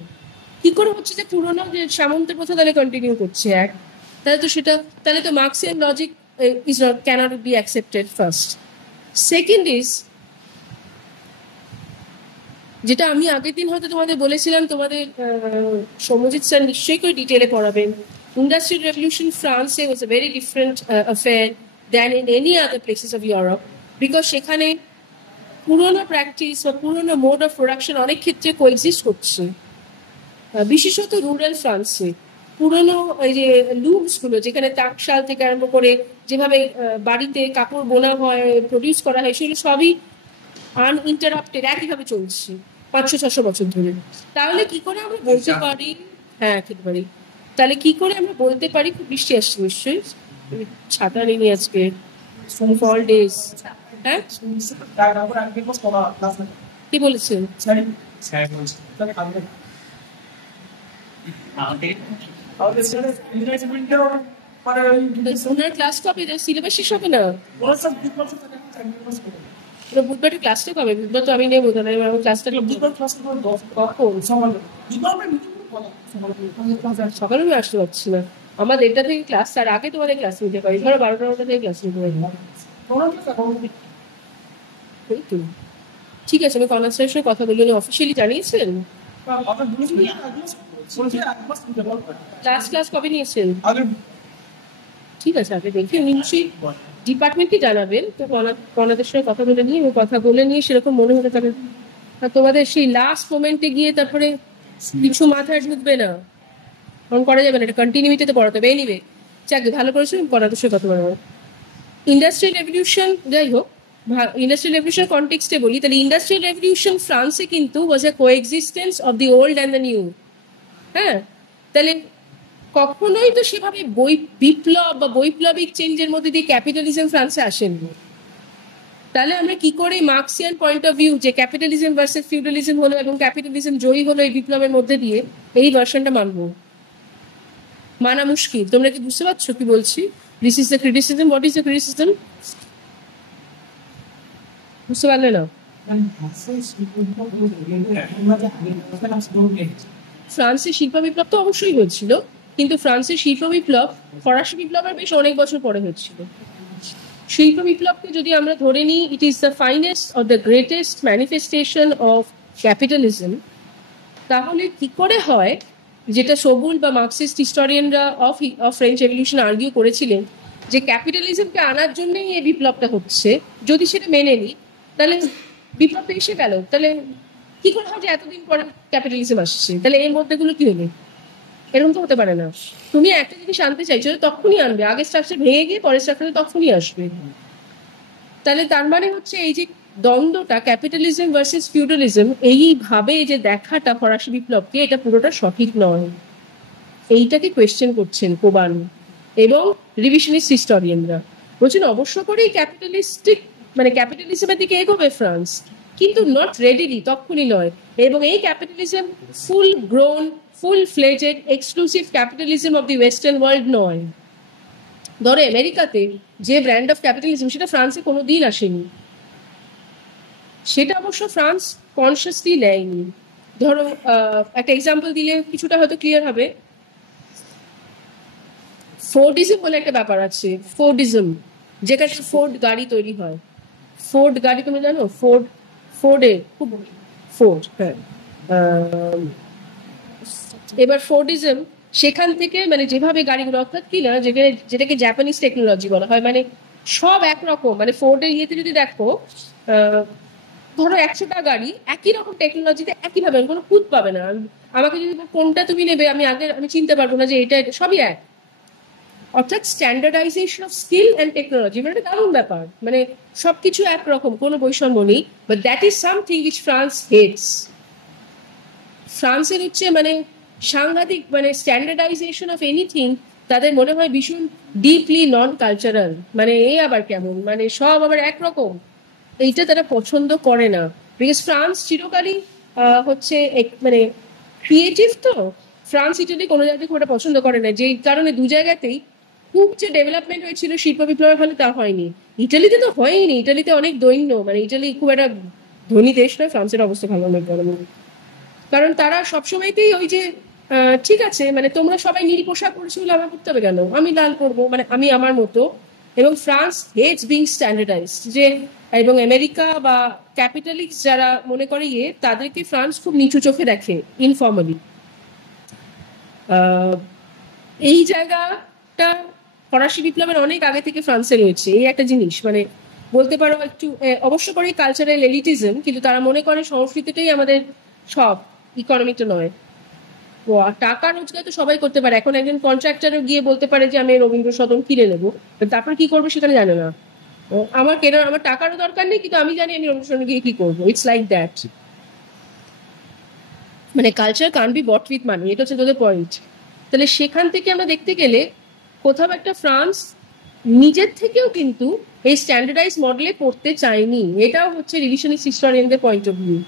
কি করে হচ্ছে যে পুরোনো যে সামন্তের প্রথা তাহলে কন্টিনিউ করছে? তাহলে তো Marxian logic cannot be accepted first. Second is, যেটা আমি আগের দিন হয়তো তোমাদের বলেছিলাম, তোমাদের সৌম্যজিৎ স্যার নিশ্চয়ই করে ডিটেলে পড়াবেন, ইন্ডাস্ট্রিয়াল রেভলিউশন ফ্রান্সে was a very different affair than in any other places of Europe, because সেখানে পুরোনো প্র্যাকটিস বা পুরোনো মোড অফ প্রোডাকশন অনেক ক্ষেত্রে কোএক্সিস্ট করছে, বিশেষত রুরাল ফ্রান্সে। পুরোনো ওই যে লুমসগুলো, যেখানে তাঁতশাল থেকে আরম্ভ করে যেভাবে বাড়িতে কাপড় বোনা হয়, প্রডিউস করা হয়, সেগুলো সবই আনইন্টারাপ্টেড একইভাবে চলছে 500-600 বছর ধরে। তাহলে কি করে আমরা বলতে পারি? হ্যাঁ, খেতে পারি। তাহলে কি করে আমরা বলতে পারি? খুব বৃষ্টি আসছে নিশ্চয়ই, ছাতা নেই আজকে, ফল ডেজ। হ্যাঁ, কি বলেছেন? ওনার ক্লাস কবে? সিলেবাস শেষ হবে না? বুধবারের ক্লাসটা কবে? বুধবার তো আমি নেবো, তাহলে আমার ক্লাসটা কখন? সকালে আমি আসতে পারছি না। আমার 1:30 থেকে ক্লাস, তার আগে তোমাদের ক্লাস নিতে পারি, ধরো 12টা থেকে ক্লাস নিতে পারি। এই তো ঠিক আছে, আমি কনসার্টের সঙ্গে কথা বলি, অফিসিয়ালি জানিয়েছেন ক্লাস কবে নিয়েছেন? ঠিক আছে, আগে দেখি উনি নিশ্চয়ই ডিপার্টমেন্টকে জানাবেন। তো কনাদের সঙ্গে কথা বলে নিয়ে সেরকম মনে হতে থাকে তোমাদের সেই লাস্ট মোমেন্টে গিয়ে তারপরে কিছু মাথায় ঢুকবে না, কারণ করা যাবে না, এটা কন্টিনিউটিতে পড়াতে হবে। এনিওয়ে চাকরি ভালো করেছো, কনাদের সঙ্গে কথা বলবো। ইন্ডাস্ট্রিয়াল রেভলিউশন, যাই হোক, ইন্ডাস্ট্রিয়াল রেভলিউশন কনটেক্সটে বলি, তাহলে ইন্ডাস্ট্রিয়াল রেভলিউশন ফ্রান্সে কিন্তু was a coexistence of the old and the new. হ্যাঁ, তাহলে কখনোই তো সেভাবে বিপ্লব বা বৈপ্লবিক চেঞ্জের মধ্যে দিয়ে ক্যাপিটালিজম ফ্রান্সে আসেনি। তাহলে আমরা কি করে মার্কসিয়ান পয়েন্ট অফ ভিউ যে ক্যাপিটালিজম ভার্সেস ফিউডালিজম হলো এবং ক্যাপিটালিজম জয়ী হলো এই বিপ্লবের মধ্যে দিয়ে, এই ভার্সনটা মানবো? মানা মুশকিল। তোমরা কি বুঝতে পারছো কি বলছি? This is the criticism. What is the criticism? বুঝতে পারলে না? ফ্রান্সের শিল্প বিপ্লব তো অবশ্যই হয়েছিল, কিন্তু ফ্রান্সের শিল্প বিপ্লব ফরাসি বিপ্লবের বেশ অনেক বছর পরে হয়েছিল। শিল্প বিপ্লবকে যদি আমরা ধরে নিই, it is the finest or the greatest manifestation of capitalism, তাহলে কি করে হয়, যেটা সবুল বা মার্কসিস্ট হিস্টোরিয়ানরা অফ ফ্রেঞ্চ রেভলিউশন আর্গিউ করেছিলেন যে ক্যাপিটালিজমকে আনার জন্যই এই বিপ্লবটা হচ্ছে, যদি সেটা মেনে নিই তাহলে বিপ্লবটা এসে গেল, তাহলে কি করে হয় যে এতদিন পরে ক্যাপিটালিজম আসছে? তাহলে এর মধ্যেগুলো কি হলো? এরকম তো হতে পারে না। তুমি একটা জিনিস আনতে চাইছো, তখনই আনবে, আগের স্ট্রাকচার ভেঙে গিয়ে পরের স্ট্রাকচারে তখনই আসবে। তাহলে তার মানে হচ্ছে এই যে দ্বন্দ্বটা ক্যাপিটালিজম ভার্সেস ফিউডালিজম, এইভাবে যে দেখাটা ফরাসি বিপ্লবকে, এটা পুরোটা সঠিক নয়, এইটাকে কোয়েশ্চেন করছেন কোবান এবং রিভিশনিস্ট হিস্টোরিয়ানরা। বলছেন অবশ্য করেই ক্যাপিটালিস্টিক মানে ক্যাপিটালিজমের দিকে এগোবে ফ্রান্স, কিন্তু নট রেডিলি, তখনই নয়। এবং এই capitalism full grown, full fledged exclusive capitalism of the western world নয়। ধরো আমেরিকাতে যে ব্র্যান্ড অফ ক্যাপিটালিজম, সেটা ফ্রান্সে কোনোদিন আসেনি, সেটা অবশ্য ফ্রান্স কনসিয়াসলি নেয়নি। ধরো একটা এক্সাম্পল দিলে কিছুটা হয়তো ক্লিয়ার হবে। ফোর্ডিজম বলে একটা ব্যাপার আছে, ফোর্ডিজম, যেখানে ফোর্ড গাড়ি তৈরি হয়। ফোর্ড গাড়ি তুমি জানো? ফোর্ডে খুব ফোর্ড, হ্যাঁ। এবার ফোর্ডিজম সেখান থেকে মানে যেভাবে গাড়িগুলো, অর্থাৎ কি না, যেটাকে জাপানিজ টেকনোলজি বলা হয়, মানে সব একরকম, মানে ফোর্ডের ইয়েতে যদি দেখো, ধরো 100টা গাড়ি একই রকম টেকনোলজিতে একইভাবে, কোনো খুঁত পাবে না। আমাকে যদি কোনটা তুমি নেবে, আমি চিনতে পারবো না যে এটা সবই এক। অর্থাৎ standardisation of skill and technology, মানে দারুণ ব্যাপার, মানে সবকিছু একরকম, কোনো বৈষম্য নেই। But that is something which France hates. ফ্রান্সের হচ্ছে মানে সাংঘাতিক, মানে স্ট্যান্ডার্ডাইজেশন অফ এনিথিং তাদের মনে হয় ভীষণ ডিপলি নন কালচারাল, মানে এই আবার কেমন, মানে সব আবার একরকম, এইটা তারা পছন্দ করে না। বিকজ ফ্রান্স চিরকালই হচ্ছে মানে ক্রিয়েটিভ, তো ফ্রান্স ইটালি কোনো জায়গায় খুব একটা পছন্দ করে না, যেই কারণে দু জায়গাতেই খুব যে ডেভেলপমেন্ট হয়েছিল শিল্প বিপ্লবের ফলে তা হয়নি। ইটালিতে তো হয়নি, ইটালিতে অনেক দৈন্য, মানে ইটালি খুব একটা ধনী দেশ নয়, ফ্রান্সের অবস্থা ভালো নয়, কারণ তারা সবসময়তেই ওই যে ঠিক আছে, মানে তোমরা সবাই নীল পোশাক পরেছো বলে আমার করতে হবে কেন, আমি লাল করবো, মানে আমি আমার মতো। এবং ফ্রান্স হেটস বিং স্ট্যান্ডার্ডাইজড, যে এবং আমেরিকা বা ক্যাপিটালিস্ট যারা মনে করে তাদেরকে ফ্রান্স খুব নিচু চোখে দেখে ইনফর্মালি। এই জায়গাটা ফরাসি বিপ্লবের অনেক আগে থেকে ফ্রান্সে রয়েছে, এই একটা জিনিস, মানে বলতে পারো একটু অবশ্য করে কালচারাল এলিটিজম, কিন্তু তারা মনে করে সংস্কৃতিটাই আমাদের সব, ইকোনমিটা নয়। টাকা রোজগার তো সবাই করতে পারে, এখন একজন কন্ট্রাক্টরও গিয়ে বলতে পারে যে আমি রবীন্দ্র সদন কিনে নেবো, তারপর কি করবো সেখানে জানে না। আমার টাকারও দরকার নেই, কিন্তু আমি জানি আমি রবীন্দ্র সদন গিয়ে কি করবো। ইটস লাইক দ্যাট, মানে culture can be bought with money, এটা হচ্ছে তোদের পয়েন্ট। তাহলে সেখান থেকে আমরা দেখতে গেলে কোথাও একটা ফ্রান্স নিজের থেকেও কিন্তু এই স্ট্যান্ডার্ডাইজ মডেলে পড়তে চায়নি। এটাও হচ্ছে রিভিশনিস্ট হিস্টোরিয়ানদের পয়েন্ট অফ ভিউ,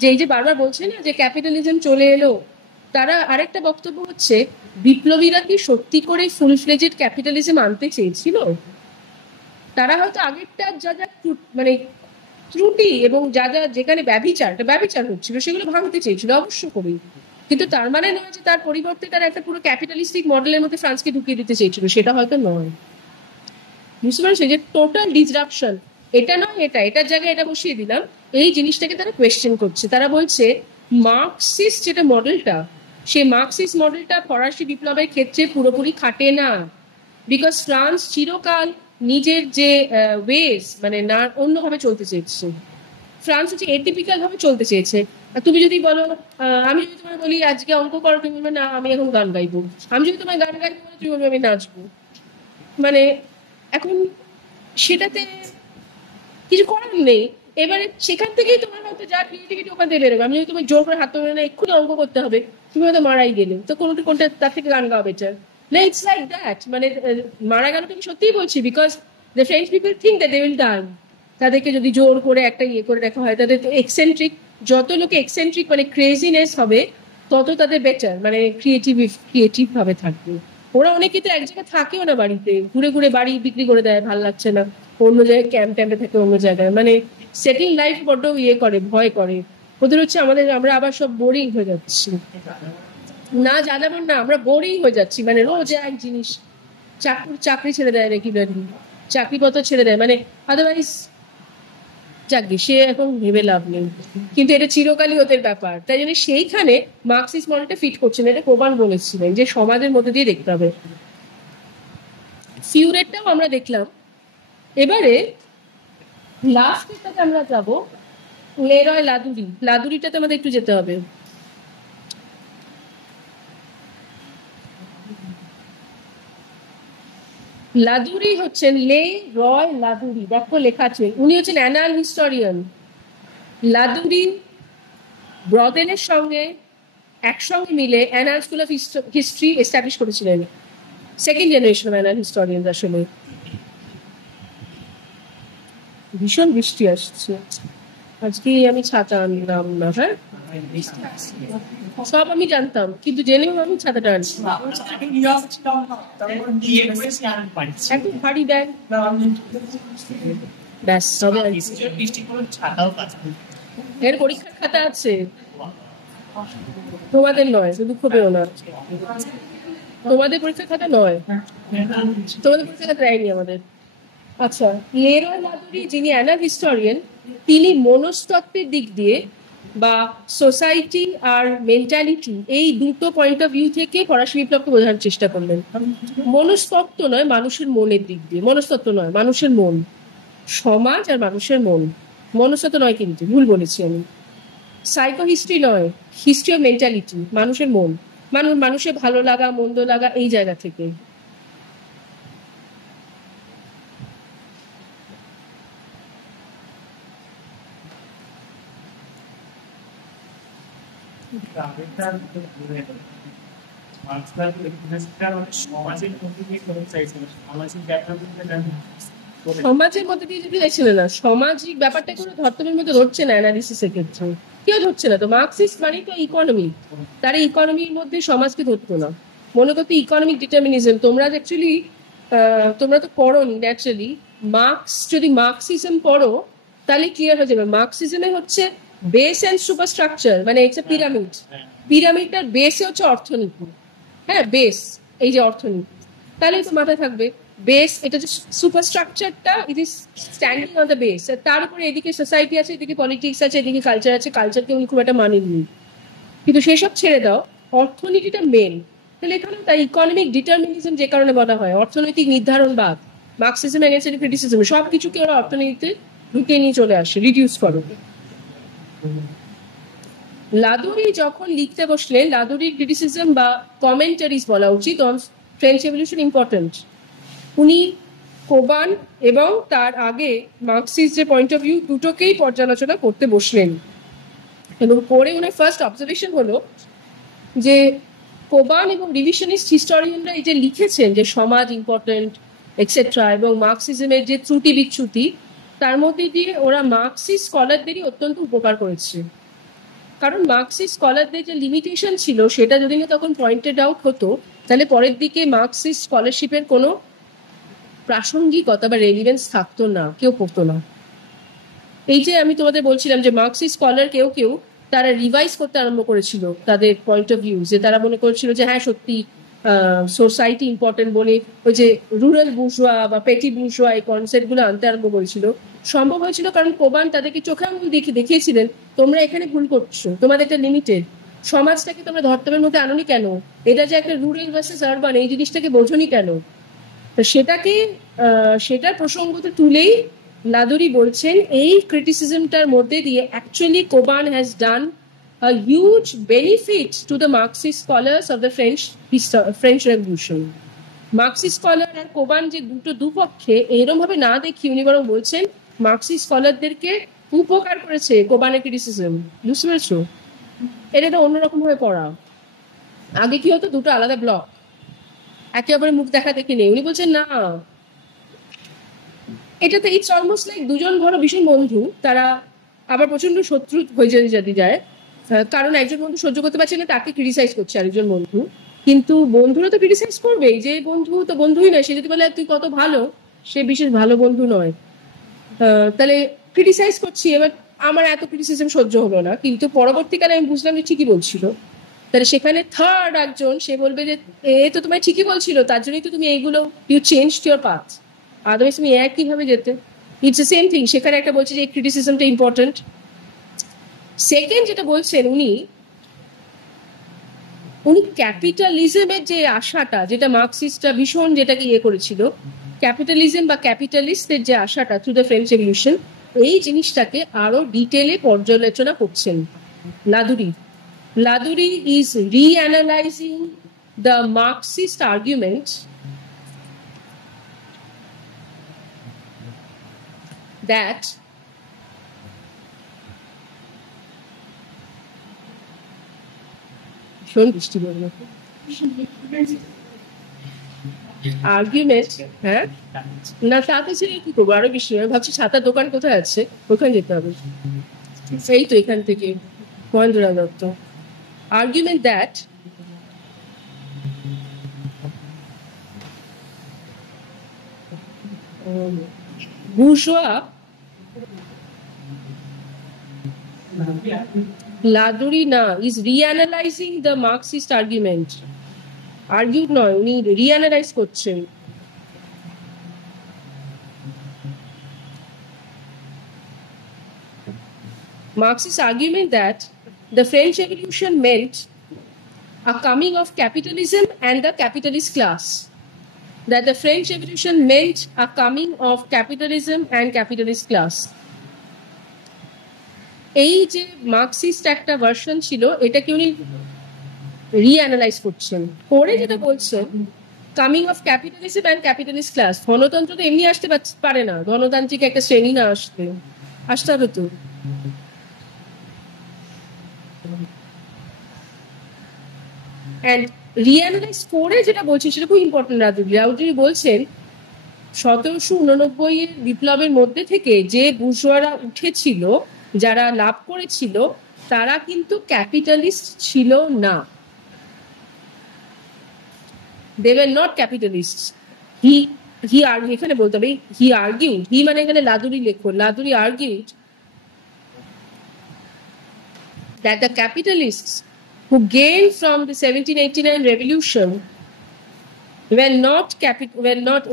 যে এই যে বারবার বলছে না যে ক্যাপিটালিজম চলে এলো, তারা আরেকটা বক্তব্য হচ্ছে বিপ্লবীরা কি সত্যি করে ফুল ফ্লেজেড ক্যাপিটালিজম আনতে চেয়েছিল? তারা হয়তো আগেরটা যা যা মানে ত্রুটি এবং যা যা যেখানে ব্যভিচার হচ্ছিল সেগুলো ভাঙতে চেয়েছিল অবশ্য করেই, কিন্তু তার মানে নয় যে তার পরিবর্তে তারা একটা পুরো ক্যাপিটালিস্টিক মডেলের মধ্যে ফ্রান্সকে ঢুকিয়ে দিতে চেয়েছিল, সেটা হয়তো নয়। বুঝতে পারছি যে টোটাল ডিসরাপশন এটা নয়, এটার জায়গায় এটা বসিয়ে দিলাম, এই জিনিসটাকে তারা কোয়েশ্চেন করছে। তারা বলছে মার্কসিস্ট যেটা মডেলটা, সেই মার্কসিস্ট মডেলটা ফরাসি বিপ্লবের ক্ষেত্রে পুরোপুরি খাটে না, বিকজ ফ্রান্স চিরকাল নিজের যে ওয়েজ মানে না অন্যভাবে চলতে চেয়েছে। ফ্রান্স হচ্ছে এটিপিক্যাল ভাবে চলতে চেয়েছে। আর তুমি যদি বলো আমি যদি তোমায় বলি আজকে অঙ্ক করো, তুমি বলবে না আমি এখন গান গাইবো। আমি যদি তোমায় গান গাইবো তুমি বলবে আমি নাচবো। মানে এখন সেটাতে কিছু করার নেই। এবারে সেখান থেকেই তোমার হয়তো যা ক্রিয়েটিভিটি ওখান থেকে বেরোবে। আমি যদি তোমায় জোর করে হাত ধরে না এক্ষুনি অঙ্ক করতে হবে, তুমি হয়তো মারাই গেলে, তো কোনটা তার থেকে গান গাওয়া বেটার না। ইটস লাইক দ্যাট, মানে মারা গেল তুমি সত্যিই বলছি, because the French people think that they will die. তাদেরকে যদি জোর করে একটা ইয়ে করে রাখা হয়, তাদের এক্সেন্ট্রিক, যত লোকে এক্সেন্ট্রিক মানে ক্রেজিনেস হবে তত তাদের বেটার, মানে ক্রিয়েটিভ ভাবে থাকবে। ওরা অনেকেই তো এক জায়গায় থাকেও না, বাড়িতে ঘুরে ঘুরে বাড়ি বিক্রি করে দেয়, ভালো লাগছে না, অন্য জায়গায় ক্যাম্প ট্যাম্পে থাকে, অন্য জায়গায় মানে সেটেল লাইফ বড্ড ইয়ে করে, ভয় করে ওদের। হচ্ছে আমরা আবার সব বোরিং হয়ে যাচ্ছি, না জানাবেন না, আমরা বোরিং হয়ে যাচ্ছি, মানে রোজ এক জিনিস। চাকরি ছেড়ে দেয় রেগুলারলি, চাকরিপত্র ছেড়ে দেয়, মানে আদারওয়াইজ যাকে সে এখন ভেবে লাভ নেই। কিন্তু এটা চিরকালই ওদের ব্যাপার, তাই জন্য সেইখানে মার্কসিস্ট মডেলটা ফিট করছে না। এটা কোবান বলেছিলেন যে সমাজের মধ্যে দিয়ে দেখতে হবে। ফিউরেটটাও আমরা দেখলাম। এবারে লাস্টটাতে আমরা যাবো লেরয় লাদুরিটাতে আমাদের একটু যেতে হবে। লাদুরি হচ্ছেন লে রয় লাদুরি, দেখো লেখা আছে, উনি হচ্ছেন অ্যানাল হিস্টোরিয়ান। লাদুরি ব্রদেনের সঙ্গে একসঙ্গে মিলে Annales school of history establish করেছিলেন। সেকেন্ড জেনারেশন অফ অ্যানাল হিস্টোরিয়ান। আসলে ভীষণ বৃষ্টি আসছে আজকে, আমি ছাতা আনলাম না। হ্যাঁ সব আমি জানতাম, কিন্তু জেনেও আমি ছাতাটা আনছি। একদম ভারী ব্যাগ, ব্যাস তবে এর পরীক্ষার খাতা আছে, তোমাদের নয়, দুঃখ পেও না, তোমাদের পরীক্ষার খাতা নয়, তোমাদের পরীক্ষার খাতা দেয়নি আমাদের। আচ্ছা, লেরয় লাদুরি যিনি অ্যানাল হিস্টোরিয়ান, তিনি মনস্তত্ত্বের দিক দিয়ে বা সোসাইটি আর মেন্টালিটি এই দুটো পয়েন্ট অফ ভিউ থেকে ফরাসি বিপ্লবকে বোঝানোর চেষ্টা করলেন। মনস্তত্ত্ব নয়, মানুষের মনের দিক দিয়ে। মনস্তত্ত্ব নয়, মানুষের মন, সমাজ আর মানুষের মন। মনস্তত্ত্ব নয়, কিন্তু ভুল বলেছি আমি। সাইকো হিস্ট্রি নয়, হিস্ট্রি অফ মেন্টালিটি, মানুষের মন, মানুষের ভালো লাগা মন্দ লাগা এই জায়গা থেকে। সমাজের মধ্যে দিয়ে যদি দেখছিল না, সামাজিক ব্যাপারটা কোনো ধর্তব্যের মধ্যে ধরছে না অ্যানালিসিসের ক্ষেত্রে, কেউ ধরছে না। তো মার্কসিস্ট মানে তো ইকোনমি, তারা ইকোনমির মধ্যে সমাজকে ধরতো না, মনে করতো ইকোনমিক ডিটারমিনিজম। তোমরা অ্যাকচুয়ালি তোমরা তো পড়োনি ন্যাচারালি। মার্কস যদি মার্কসিজম পড়ো তাহলে ক্লিয়ার হয়ে যাবে। মার্কসিজমে হচ্ছে বেস অ্যান্ড সুপারস্ট্রাকচার, মানে হচ্ছে পিরামিড। পিরামিডটার বেসে হচ্ছে অর্থনীতি। হ্যাঁ বেস, এই যে অর্থনীতি, তাহলেই তো মাথায় থাকবে বেস। এটা যে সুপারস্ট্রাকচারটা, it is standing on the base. তার উপরে এদিকে সোসাইটি আছে, এদিকে পলিটিক্স আছে, এদিকে কালচার আছে। কালচারকে উনি খুব একটা মানেননি, কিন্তু সেসব ছেড়ে দাও, অর্থনীতিটা মেন। তাহলে এখানে তাই ইকোনমিক ডিটারমিনিজম যে কারণে বলা হয়, অর্থনৈতিক নির্ধারণবাদ, মার্কসিজম এগেইনস্ট ক্রিটিসিজম, সবকিছুকে ওরা অর্থনীতিতে ঢুকে নিয়ে চলে আসে, রিডিউস করো। লাদুরি যখন লিখতে বসলেন, লাদুরির ক্রিটিসিজম বা কমেন্টারিজ বলা উচিত অন ফ্রেঞ্চ রেভলিউশন ইম্পর্টেন্ট। উনি কোবান এবং তার আগে মার্কসিস্ট যে পয়েন্ট অফ ভিউ দুটোকেই পর্যালোচনা করতে বসলেন, এবং পরে উনার ফার্স্ট অবজারভেশন হলো যে কোবান এবং রিভিশনিস্ট হিস্টোরিয়ানরা এই যে লিখেছেন যে সমাজ ইম্পর্টেন্ট এক্সেট্রা, এবং মার্কসিজমের যে ত্রুটি বিচ্যুতি, তার মধ্যে দিয়ে ওরা মার্কসিস্ট স্কলারদেরই অত্যন্ত উপকার করেছে। কারণ মার্কসিস্ট স্কলারদের যে লিমিটেশন ছিল সেটা যদি না তখন পয়েন্টেড আউট হতো, তাহলে পরের দিকে মার্কসিস্ট স্কলারশিপের কোনো প্রাসঙ্গিকতা বা রেলিভেন্স থাকতো না, কেউ পড়তো না। এই যে আমি তোমাদের বলছিলাম যে মার্কসিস্ট স্কলার কেউ তারা রিভাইজ করতে আরম্ভ করেছিল তাদের পয়েন্ট অফ ভিউ, যে তারা মনে করেছিল যে হ্যাঁ সত্যি সোসাইটি ইম্পর্টেন্ট বলে ওই যে রুরাল বুর্জোয়া বা পেটি বুর্জোয়া এই কনসেপ্টগুলো আনতে আরম্ভ করেছিল। সম্ভব হয়েছিল কারণ কোবান তাদেরকে চোখে আঙুল দেখিয়েছিলেন তোমরা এখানে ভুল করছো, তোমাদের একটা লিমিটেড সমাজটাকে তোমরা ধর্তব্যের মধ্যে আনোনি কেন, এটা যে একটা রুরাল ভার্সেস আরবান এই জিনিসটাকে বোঝোনি কেন। তো সেটার প্রসঙ্গতে তুলেই লাদুরি বলছেন এই ক্রিটিসিজমটার মধ্যে দিয়ে actually কোবান has done a huge benefit to the Marxist scholars of the French Revolution. Marxist scholar আর কোবান যে দুপক্ষে এরকম ভাবে না দেখি উনি বরং বলছেন মার্কসিস্ট স্কলারদেরকে উপকার করেছে কোবানের ক্রিটিসিজম। বুঝতে পেরেছো? এটা তো অন্যরকম ভাবে পড়া। আগে কি হতো, দুটো আলাদা ব্লক, একে অপরের মুখ দেখা দেখি নেই। উনি বলছেন না, এটাতে ইটস অলমোস্ট লাইক দুজন ধরো ভীষণ বন্ধু, তারা আবার প্রচন্ড শত্রু হয়ে যদি যায়, কারণ একজন বন্ধু সহ্য করতে পারছে না তাকে ক্রিটিসাইজ করছে আরেকজন বন্ধু। কিন্তু বন্ধুরা তো ক্রিটিসাইজ করবেই, যে বন্ধু তো বন্ধুই নয়, সে যদি বলে তুই কত ভালো, সে বিশেষ ভালো বন্ধু নয়। তাহলে ক্রিটিসাইজ করছি, এবার আমার এত ক্রিটিসিজম সহ্য হলো না, কিন্তু পরবর্তীকালে আমি বুঝলাম যে ঠিকই বলছিল। তাহলে সেখানে থার্ড একজন সে বলবে যে এ তো তোমায় ঠিকই বলছিল, তার জন্যই তো তুমি এইগুলো you change your path, otherwise তুমি কিভাবে যেতে। ইটস দ্য সেম থিং, সেখানে একটা বলছে যে এই ক্রিটিসিজমটা ইম্পর্টেন্ট। সেকেন্ড যেটা বলছেন উনি ক্যাপিটালিজমের যে আশাটা, যেটা মার্কসিস্টরা ভীষণ যেটাকে করেছিল, ক্যাপিটালিজম বা ক্যাপিটালিস্টদের যে আশাটা থ্রু দ্য ফ্রেঞ্চ রেভলিউশন, এই জিনিসটাকে আরো ডিটেলে পর্যালোচনা করছেন Ladurie. Ladurie is reanalysing the Marxist argument that ভীষণ বৃষ্টি পড়বে আর্গুমেন্ট। হ্যাঁ না, সাথে ছিল কি করবো, আরো বৃষ্টি। আমি ভাবছি ছাতার দোকান কোথায় আছে, ওখানে যেতে হবে। সেই তো এখান থেকে Mahendra Dutta. Argument that bourgeois লাদুরি না is reanalyzing the Marxist argument. আর্গুড নয়, উনি রিঅ্যানালাইজ করছেন। Marxist argument that the French Revolution meant a coming of capitalism and the capitalist class. That the French Revolution meant a coming of capitalism and capitalist class. এই যে Marxist একটা version ছিল, এটাকে উনি রিঅ্যানালাইজ করছেন, করে যেটা বলছেন coming of capitalism and capitalist class. গণতন্ত্র তো এমনি আসতে পারে না, গণতান্ত্রিক একটা শ্রেণী না আসতে হবে তো। অ্যান্ড রিঅ্যানালাইজ করে যেটা বলছেন সেটা খুব ইম্পর্টেন্ট। লাদুরি বলছেন 1789 এর বিপ্লবের মধ্যে থেকে যে বুর্জোয়ারা উঠেছিল, যারা লাভ করেছিল, তারা কিন্তু ক্যাপিটালিস্ট ছিল না। They were not capitalists. এখানে বলতে হবে he argued, he মানে এখানে লাদুরি লেখো, লাদুরি argued that the capitalists who gained from the 1789 revolution were not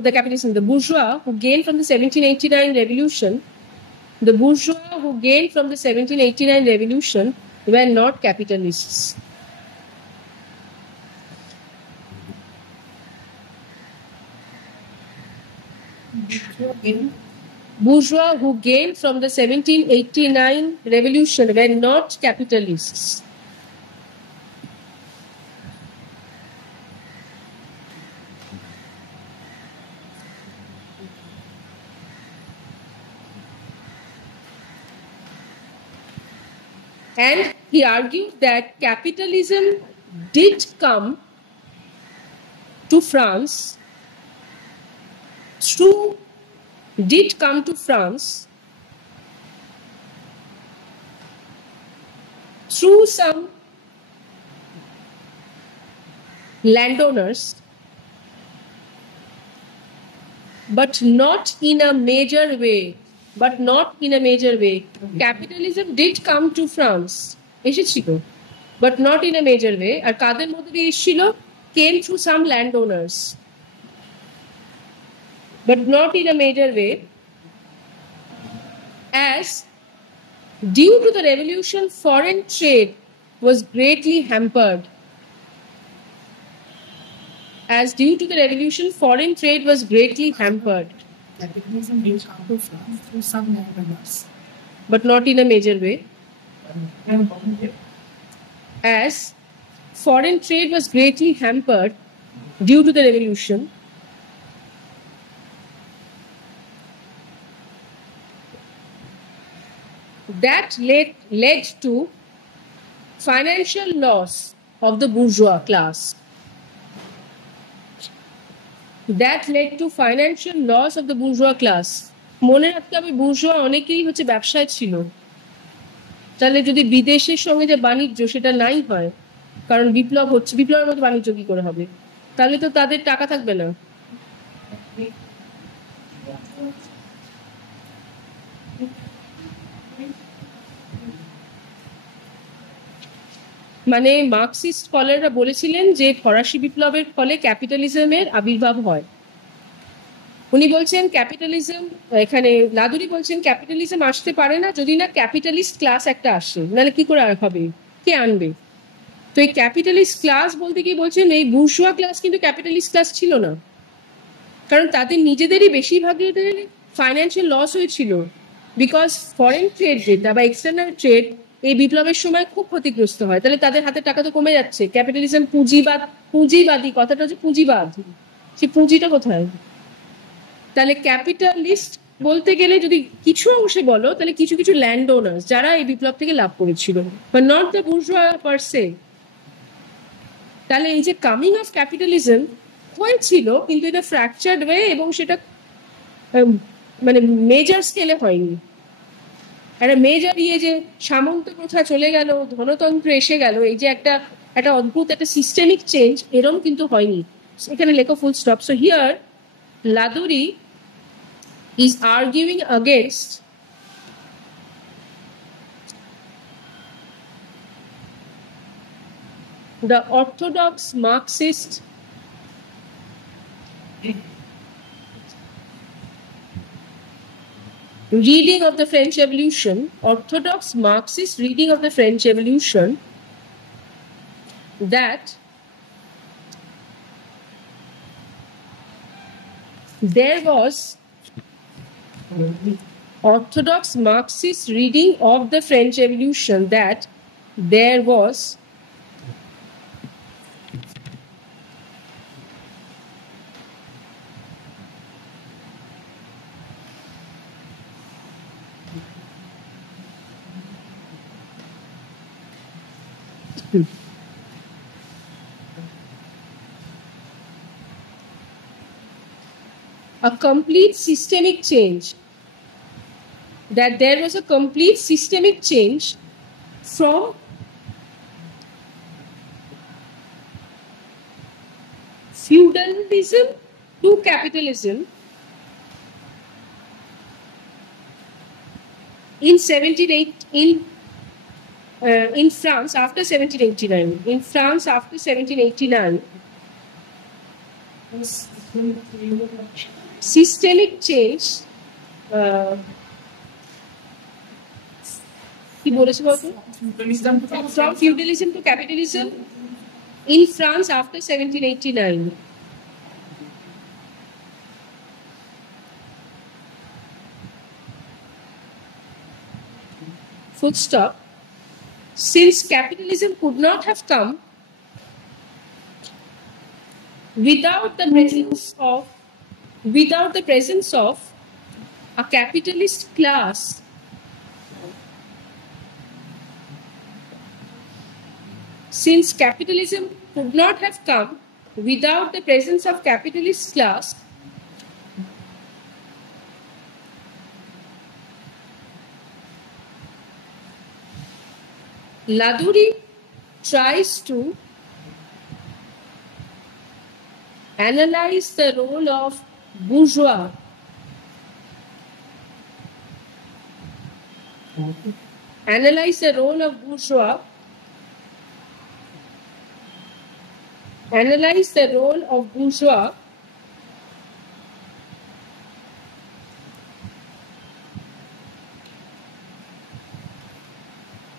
the capitalists, the bourgeois who gained from the 1789 revolution, the bourgeois who gained from the 1789 revolution were not capitalists. Bourgeois who gained from the 1789 revolution were not capitalists. And he argued that capitalism did come to France through some landowners, but not in a major way. Capitalism did come to France এসেছিল, but not in a major way. আর কাদের মধ্যে দিয়ে এসেছিল? Came through some landowners, but not in a major way, as due to the revolution foreign trade was greatly hampered. As due to the revolution foreign trade was greatly hampered, Capitalism reached out of France through some landrunners. but not in a major way, as foreign trade was greatly hampered due to the revolution. That led to financial loss of the bourgeois class. That led to financial loss of the bourgeois class. মনে রাখতে হবে bourgeois অনেকেই হচ্ছে ব্যবসায় ছিল। তাহলে যদি বিদেশের সঙ্গে যে বাণিজ্য সেটা নাই হয়, কারণ বিপ্লব হচ্ছে, বিপ্লবের মতো বাণিজ্য কি করে হবে? তাহলে তো তাদের টাকা থাকবে না। মানে মার্কসিস্ট স্কলাররা বলেছিলেন যে ফরাসি বিপ্লবের ফলে ক্যাপিটালিজমের আবির্ভাব হয়। উনি বলছেন ক্যাপিটালিজম, এখানে লাদুরি বলছেন ক্যাপিটালিজম আসতে পারে না যদি না ক্যাপিটালিস্ট ক্লাস একটা আসে, নাহলে কি করে হবে, কে আনবে? তো এই ক্যাপিটালিস্ট ক্লাস বলতে কি বলছেন, এই বুর্জোয়া ক্লাস কিন্তু ক্যাপিটালিস্ট ক্লাস ছিল না, কারণ তাদের নিজেদেরই বেশিরভাগের ফাইন্যান্সিয়াল লস হয়েছিল, বিকজ ফরেন ট্রেড যেটা বা এক্সটার্নাল ট্রেড এই বিপ্লবের সময় খুব ক্ষতিগ্রস্ত হয়। তাহলে তাদের হাতে টাকা তো কমে যাচ্ছে। ক্যাপিটালিজম পুঁজিবাদী, কথাটা হচ্ছে পুঁজিবাদ, সেই পুঁজিটা কোথায়? তাহলে ক্যাপিটালিস্ট বলতে গেলে যদি কিছু অংশে বলো, তাহলে কিছু কিছু ল্যান্ড ওনার্স যারা এই বিপ্লব থেকে লাভ করেছিল, বাট নট দ্য বুর্জোয়া পার সে। তাহলে এই যে কামিং অফ ক্যাপিটালিজম হয়েছিল, কিন্তু এটা ফ্র্যাকচার্ড ওয়ে, এবং সেটা মানে মেজর স্কেলে হয়নি। একটা মেজর যে সামন্ত প্রথা চলে গেল, ধনতন্ত্র এসে গেল, এই যে একটা অদ্ভুত একটা সিস্টেমিক চেঞ্জ, এরকম কিন্তু হয়নি। এখানে লেখো full stop. So here লাদুরি is arguing against the orthodox Marxist reading of the French Revolution, orthodox Marxist reading of the French Revolution, that there was orthodox Marxist reading of the French Revolution, that there was a complete systemic change, that there was a complete systemic change from feudalism to capitalism in France after 1789. In France after 1789, systemic change কি বলেছে বলতো, from feudalism to capitalism in France after 1789. Full stop. Since capitalism could not have come without the presence of a capitalist class, since capitalism could not have come without the presence of capitalist class, Laduri tries to analyze the role of bourgeois analyze the role of bourgeois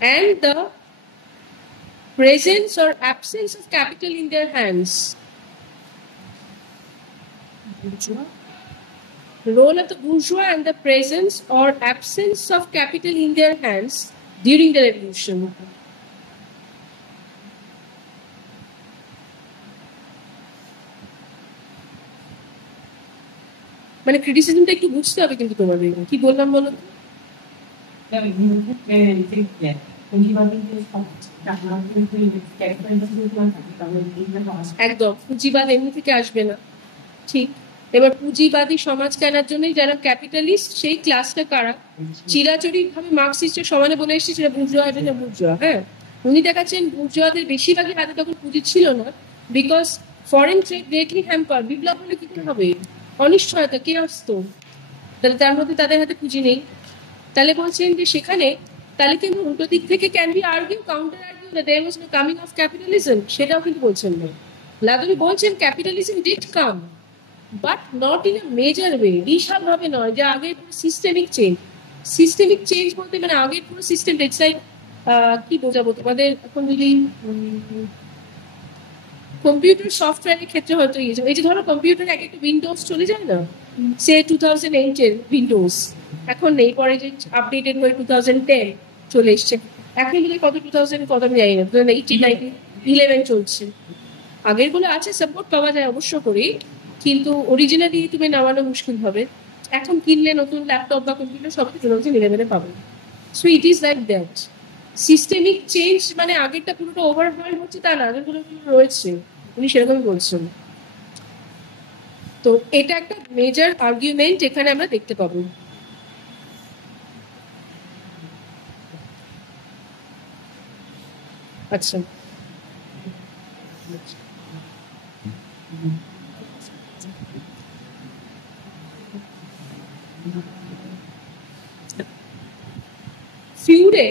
and the presence or absence of capital in their hands. Bourgeois. Role of the bourgeois and the presence or absence of capital in their hands during the revolution. মানে ক্রিটিসিজমটা একটু বুঝতে হবে কিন্তু তোমাদের কি বললাম বলো তো? একদম পুঁজিবাদ এমনি থেকে আসবে না, ঠিক। এবার পুঁজিবাদী সমাজ কেনার জন্যই যারা ক্যাপিটালিস্ট সেই ক্লাসটা কারা, চিরাচরিত ভাবে মার্কসিস্টের সমানে বলে এসেছে সেটা বুর্জোয়া এটা বুর্জোয়া। হ্যাঁ, উনি দেখাচ্ছেন বুর্জোয়াদের বেশিরভাগই হাতে তখন পুঁজি ছিল না, because foreign trade greatly hamper. বিপ্লব হলে কি করে হবে? অনিশ্চয়তা, কে আসতো? তাহলে তার মধ্যে তাদের হাতে পুঁজি নেই। তাহলে বলছেন যে সেখানে তাহলে কিন্তু উল্টো দিক থেকে can be argue, counter argue that there was no coming of capitalism, সেটাও কিন্তু বলছেন না। লাদুরি বলছেন capitalism did come, but not in a major way, বিশাল ভাবে নয়, যে আগের সিস্টেমিক চেঞ্জ। সিস্টেমিক চেঞ্জ বলতে মানে আগের পুরো সিস্টেম লাইক কি বোঝাবো তোমাদের, এখন যদি কম্পিউটার সফটওয়্যারের ক্ষেত্রে হয়তো এই যে ধরো কম্পিউটার এক একটা উইন্ডোজ চলে যায় না, সে 2008-এর উইন্ডোজ এখন নেই, পরে যে আপডেটেড হয়ে 2010 চলে এসছে, এখন যদি কত 2000 কত আমি জানি না, 2018-19-11 চলছে। আগের গুলো আছে, সাপোর্ট পাওয়া যায় অবশ্য করে, কিন্তু অরিজিনালি তুমি নামানো মুশকিল হবে। এখন কিনলে নতুন ল্যাপটপ বা কম্পিউটার সব 2011-এ পাবে। So it is like that. Systemic change মানে আগেরটা পুরোটা ওভারহল হচ্ছে তা না, আগেরগুলো রয়েছে, উনি সেরকমই বলছেন। তো এটা একটা মেজর আর্গুমেন্ট এখানে আমরা দেখতে পাবো। আচ্ছা, ফিউরে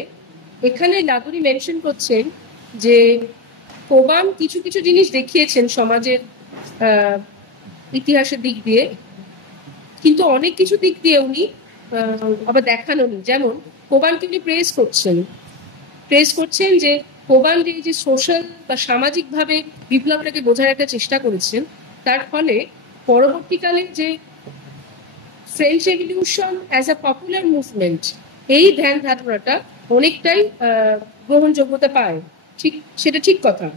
এখানে লাগুরি মেনশন করছেন যে কোবান কিছু কিছু জিনিস দেখিয়েছেন সমাজের ইতিহাসের দিক দিয়ে, কিন্তু অনেক কিছু দিক দিয়ে উনি আবার দেখানোনি। যেমন কোবানকে উনি প্রেস করছেন যে কোবান যে সোশ্যাল বা সামাজিকভাবে বিপ্লবটাকে বোঝার একটা চেষ্টা করেছেন, তার ফলে পরবর্তীকালে যে French revolution as a popular movement, এই ধ্যান ধারণাটা অনেকটাই গ্রহণযোগ্যতা পায়। ঠিক, সেটা ঠিক কথা,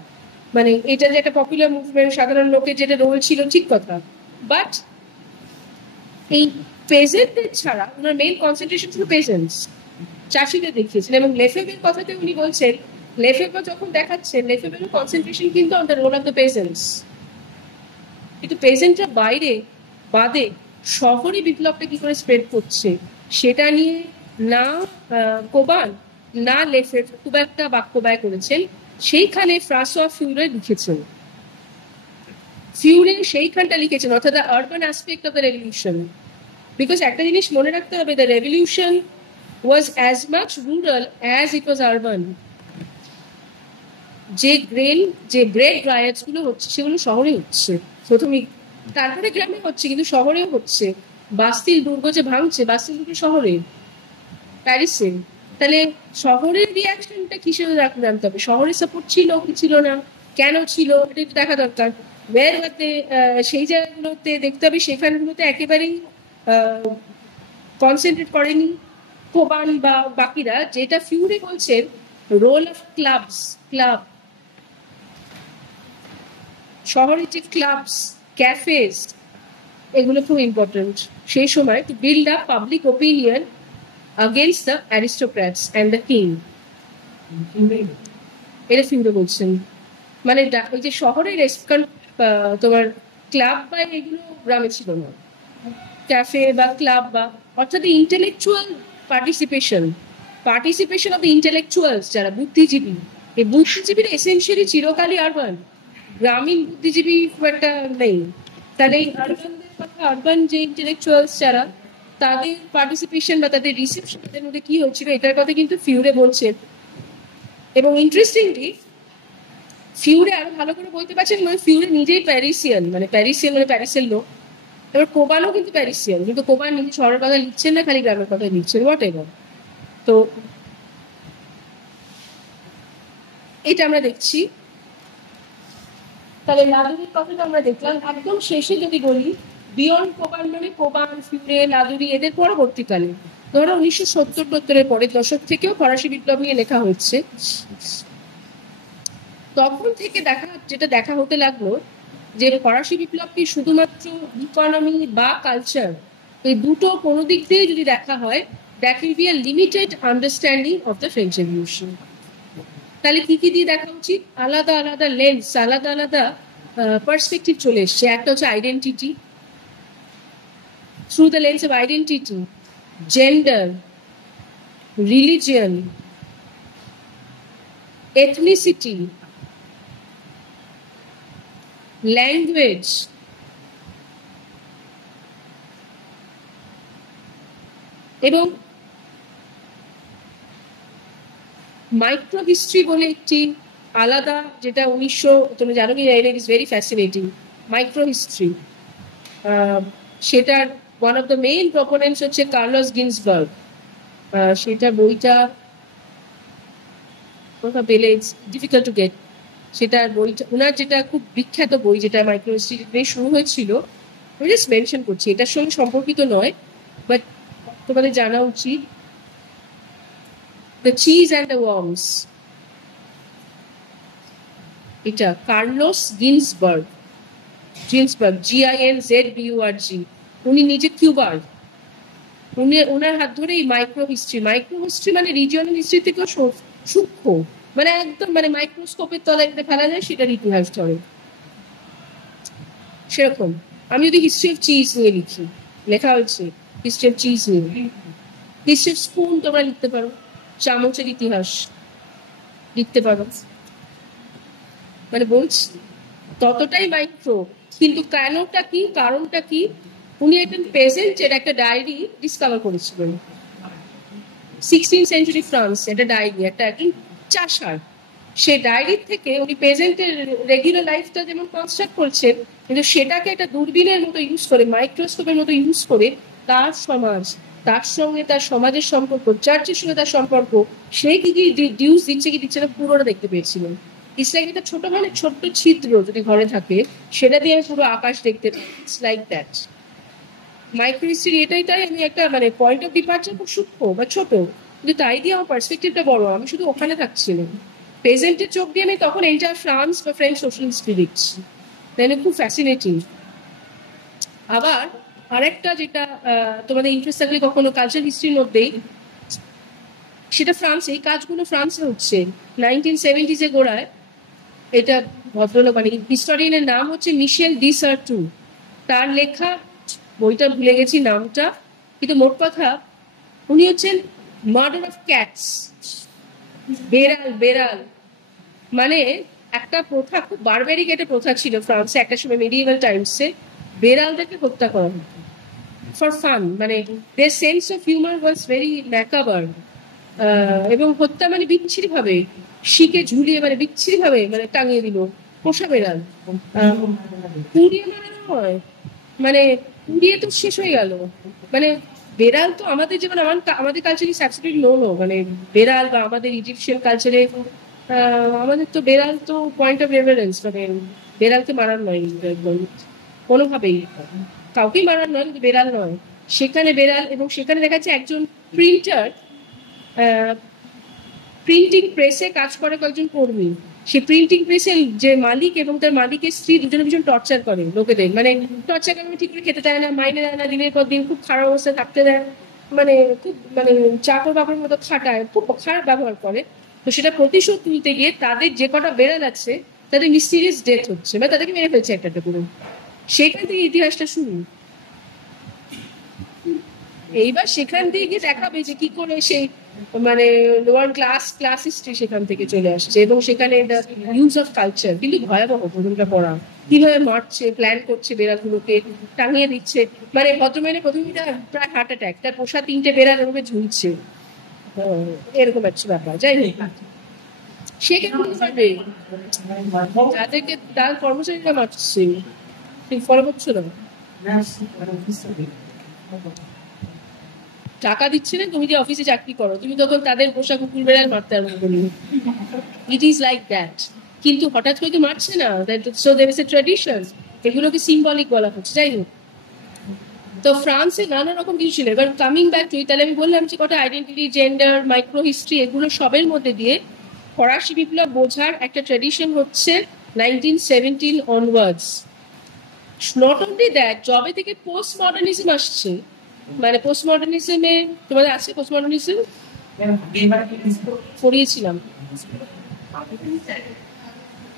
মানে এটা যে একটা পপুলার মুভমেন্ট, সাধারণ লোকের যেটা রোল ছিল, ঠিক কথা। বাট এই পেজেন্টদের ছাড়া ওনার মেইন কনসেন্ট্রেশন ছিল পেজেন্টস, চাষিদের দেখিয়েছেন। এবং লেফেবের কথাতে উনি বলছেন, লেফেবের যখন দেখাচ্ছেন, লেফেবের কনসেন্ট্রেশন কিন্তু on the role of the peasants. কিন্তু পেজেন্টরা বাইরে বাদে শহরে বিপ্লবটা কি করে স্প্রেড করছে সেটা নিয়ে না কোবান না লেফের খুব একটা বাক্য ব্যয় করেছেন। সেইখানে ফ্রাঁসোয়া ফিউরে লিখেছেন, ফিউরে সেইখানটা লিখেছেন, অর্থাৎ the urban aspect of the revolution. Because একটা জিনিস মনে রাখতে হবে, the revolution was as much rural as it was urban. যে ব্রেড রায়াটস গুলো হচ্ছে সেগুলো শহরে হচ্ছে প্রথমে, তারপরে গ্রামে হচ্ছে, কিন্তু শহরেও হচ্ছে। বাস্তিল দুর্গ যে ভাঙছে, বাস্তিল দুর্গ শহরে, প্যারিসে। তাহলে শহরের রিয়াকশনটা কিসের জানতে হবে, শহরের সাপোর্ট ছিল কি ছিল না, কেন ছিল, এটা একটু দেখা দরকার। সেই জায়গাগুলোতে দেখতে হবে, সেখানগুলোতে একেবারেই কনসেন্ট্রেট করেনি কোবান বা বাকিরা। যেটা ফিউরে বলছেন রোল অফ ক্লাব, শহরের যে ক্লাবস, ক্যাফেজ, এগুলো খুব ইম্পর্টেন্ট সেই সময় to build up public opinion against the aristocrats and the king। এটা ফিউরে বলছেন। মানে ওই যে শহরের তোমার ক্লাব বা এগুলো গ্রামে ছিল না, ক্যাফে বা ক্লাব বা, অর্থাৎ intellectual participation of the intellectuals, যারা বুদ্ধিজীবী, এই বুদ্ধিজীবীরা এসেনশিয়ালি চিরকালই আরবান, গ্রামীণ বুদ্ধিজীবী খুব একটা নেই। তাহলে এই আরবানদের কথা, আরবান যে ইন্টেলেকচুয়ালস যারা, তাদের পার্টিসিপেশন বা তাদের রিসেপশন তাদের মধ্যে কি হচ্ছিল এটার কথা কিন্তু ফিউরে বলছেন। এবং ইন্টারেস্টিংলি ফিউরে আরো ভালো করে বলতে পারছেন, মানে ফিউরে নিজেই প্যারিসিয়ান, মানে প্যারিসের লোক। এবার কোবানও কিন্তু প্যারিসিয়ান, কিন্তু কোবান নিজে শহরের কথা লিখছেন না, খালি গ্রামের কথা লিখছেন, হোয়াট এভার। তো এটা আমরা দেখছি। তাহলে লাদুরির কথাটা আমরা দেখলাম। একদম শেষে যদি বলি, বিয়ন্ড কোবান মানে কোবান, ফিউরে, লাদুরি এদের পরবর্তীকালে, ধরো 1970-70-এর পরের দশক থেকেও ফরাসি বিপ্লব নিয়ে লেখা হচ্ছে। তখন থেকে যেটা দেখা হতে লাগলো যে ফরাসি বিপ্লবকে শুধুমাত্র ইকোনমি বা কালচার, এই দুটো কোনো দিক দিয়ে যদি দেখা হয়, that will be a limited understanding of the French revolution. তাহলে কি কি দিয়ে দেখা উচিত? আলাদা আলাদা লেন্স, আলাদা আলাদা পার্সপেক্টিভ চলে এসছে। একটা হচ্ছে identity, through the lens of identity, gender, religion, ethnicity, language, এবং মাইক্রো হিস্ট্রি বলে একটি আলাদা, যেটা তুমি জানো কি, it is very fascinating micro history. সেটার ওয়ান অফ দ্য মেইন প্রপোনেন্টস হচ্ছে কার্লোস গিন্সবার্গ। সেটা বইটা পেলে ডিফিকাল্ট টু গেট। সেটা বইটা ওনার যেটা খুব বিখ্যাত বই, যেটা মাইক্রো হিস্ট্রি দিয়ে শুরু হয়েছিল, আমি জাস্ট মেনশন করছি, এটার সঙ্গে সম্পর্কিত নয়, বাট তোমাদের জানা উচিত। The cheese and the worms, এটা কার্লোস গিন্সবার্গ, GINZBURG। উনি নিজে কিউবার। ওনার হাত ধরে এই মাইক্রো হিস্ট্রি মানে রিজিওনাল হিস্ট্রি থেকেও সূক্ষ্ম, মানে একদম মানে মাইক্রোস্কোপের তলায় ফেলা যায় সেটার ইতিহাস ধরে। সেরকম আমি যদি হিস্ট্রি অফ চিজ নিয়ে লিখি, লেখা হচ্ছে হিস্ট্রি অফ চিজ নিয়ে, হিস্ট্রি অফ স্পুন তোমরা লিখতে পারো, চামচের ইতিহাস লিখতে পারো। মানে বলছি ততটাই মাইক্রো, কিন্তু কেনটা কি, কারণটা কি? উনি একজন পেজেন্টের একটা ডায়েরি ডিসকভার করেছিলেন 16th সেঞ্চুরি ফ্রান্স, একটা ডায়েরি, একটা একজন চাষার। সেই ডায়েরির থেকে উনি পেজেন্টের রেগুলার লাইফটা যেমন কনস্ট্রাক্ট করছেন, কিন্তু সেটাকে একটা দূরবীনের মতো ইউজ করে, মাইক্রোস্কোপের মতো ইউজ করে তার সমাজ, তার সঙ্গে তার সমাজের সম্পর্ক, চার্চের সঙ্গে তার সম্পর্ক, সে কি কি ডিউস দিচ্ছে কি দিচ্ছে না পুরোটা দেখতে পেয়েছিলেন। ইটস লাইক একটা ছোট মানে ছোট্ট ছিদ্র যদি ঘরে থাকে, সেটা দিয়ে আমি পুরো আকাশ দেখতে পাই। It's like that micro history. এটাই তাই আমি একটা মানে পয়েন্ট অফ ডিপার্চার খুব সূক্ষ্ম বা ছোট, কিন্তু তাই দিয়ে আমার পার্সপেক্টিভটা বড়। আমি শুধু ওখানে থাকছিলাম, প্রেজেন্টের চোখ দিয়ে আমি তখন এন্টার ফ্রান্স বা ফ্রেঞ্চ সোশ্যাল হিস্ট্রি দেখছি, তাই না? খুব ফ্যাসিনেটিং। আবার আরেকটা যেটা তোমাদের ইন্টারেস্ট থাকলে কখনো কালচার হিস্ট্রির মধ্যেই, সেটা ফ্রান্স, এই কাজগুলো ফ্রান্সে হচ্ছে 1970s গোড়ায়। এটা ভদ্রলোক মানে হিস্টোরিয়ানের নাম হচ্ছে মিশেল ডি সার্টু, তার লেখা বইটা ভুলে গেছি নামটা, কিন্তু মোট কথা উনি হচ্ছেন মার্ডার অফ ক্যাটস, বেড়াল মানে একটা প্রথা, খুব বারবারিক একটা প্রথা ছিল ফ্রান্সে একটা সময়, মেডিয়েভাল টাইমসে বেড়ালদেরকে হত্যা করা হতো ফর ফান, মানে their sense of humour was very macabre. এবং হত্যা মানে বিচ্ছিরি ভাবে শিকে ঝুলিয়ে, মানে বিচ্ছিরি ভাবে মানে টাঙিয়ে দিল পোষা বেড়াল। পুড়িয়ে মারানো হয়, মানে পুড়িয়ে তো শেষ হয়ে গেল। মানে বেড়াল তো আমাদের যেমন আমাদের কালচারে অ্যাবসলিউটলি নো, মানে বেড়াল বা আমাদের ইজিপশিয়ান কালচারে আমাদের তো বেড়াল তো পয়েন্ট অফ রেফারেন্স, মানে বেড়ালকে মারার নয় একদম কোনোভাবেই, কাউকেই মারার নয়, কিন্তু বেড়াল নয়। সেখানে বেড়াল, এবং সেখানে দেখা যাচ্ছে একজন প্রিন্টার, প্রিন্টিং প্রেসে কাজ করে কয়েকজন কর্মী, সেই প্রিন্টিং প্রেসের যে মালিক এবং তার মালিকের স্ত্রী দুজনে ভীষণ টর্চার করে লোকেদের, মানে টর্চার করে ঠিক করে খেতে দেয় না, মাইনে দেয় না, দিনের পর দিন খুব খারাপ অবস্থায় থাকতে দেয়, মানে খুব মানে চাকর বাকরের মতো খাটায়, খুব খারাপ ব্যবহার করে। তো সেটা প্রতিশোধ তুলতে গিয়ে তাদের যে কটা বেড়াল আছে তাদের মিস্টিরিয়াস ডেথ হচ্ছে, মানে তাদেরকে মেরে ফেলছে একটা পুরো। সেখান থেকে ইতিহাসটা শুরু। এইবার সেখান থেকে গিয়ে দেখাবে যে কি করে সেই মানে লোয়ার ক্লাস হিস্ট্রি সেখান থেকে চলে আসছে, এবং সেখানে ইউজ অফ কালচার কিন্তু ভয়াবহ প্রথমটা পড়া, কিভাবে মারছে, প্ল্যান করছে, বেড়ালগুলোকে টাঙিয়ে দিচ্ছে, মানে ভদ্রমেনে প্রথমটা প্রায় হার্ট অ্যাটাক, তার পোষা 3টে বেড়াল এরকম ঝুলছে, এরকম একটা ব্যাপার। যাই হোক, সে কেন বলতে পারবে? যাদেরকে তার কর্মচারীরা মারছে, ঠিক ফলো করছো না? টাকা দিচ্ছে না, তুমি যে অফিসে চাকরি করো, তুমি তখন তাদের পোষা কুকুর বেড়াল মারতে আরম্ভ করবে। It is like that. কিন্তু হঠাৎ করে তো মারছে না, so there is a tradition, এগুলোকে সিম্বলিক বলা হচ্ছে। যাই হোক, তো ফ্রান্সে নানা রকম কিছু ছিল। এবার কামিং ব্যাক টু, তাহলে আমি বললাম যে কটা আইডেন্টিটি, জেন্ডার, মাইক্রো হিস্ট্রি, এগুলো সবের মধ্যে দিয়ে ফরাসি বিপ্লব বোঝার একটা ট্র্যাডিশন হচ্ছে 1917 অনওয়ার্ডস। নট অনলি দ্যাট, জবে থেকে পোস্ট মডার্নিজম আসছে, মানে পোস্ট মডার্নিজমে তোমাদের আছে পোস্ট মডার্নিজম? পড়িয়েছিলাম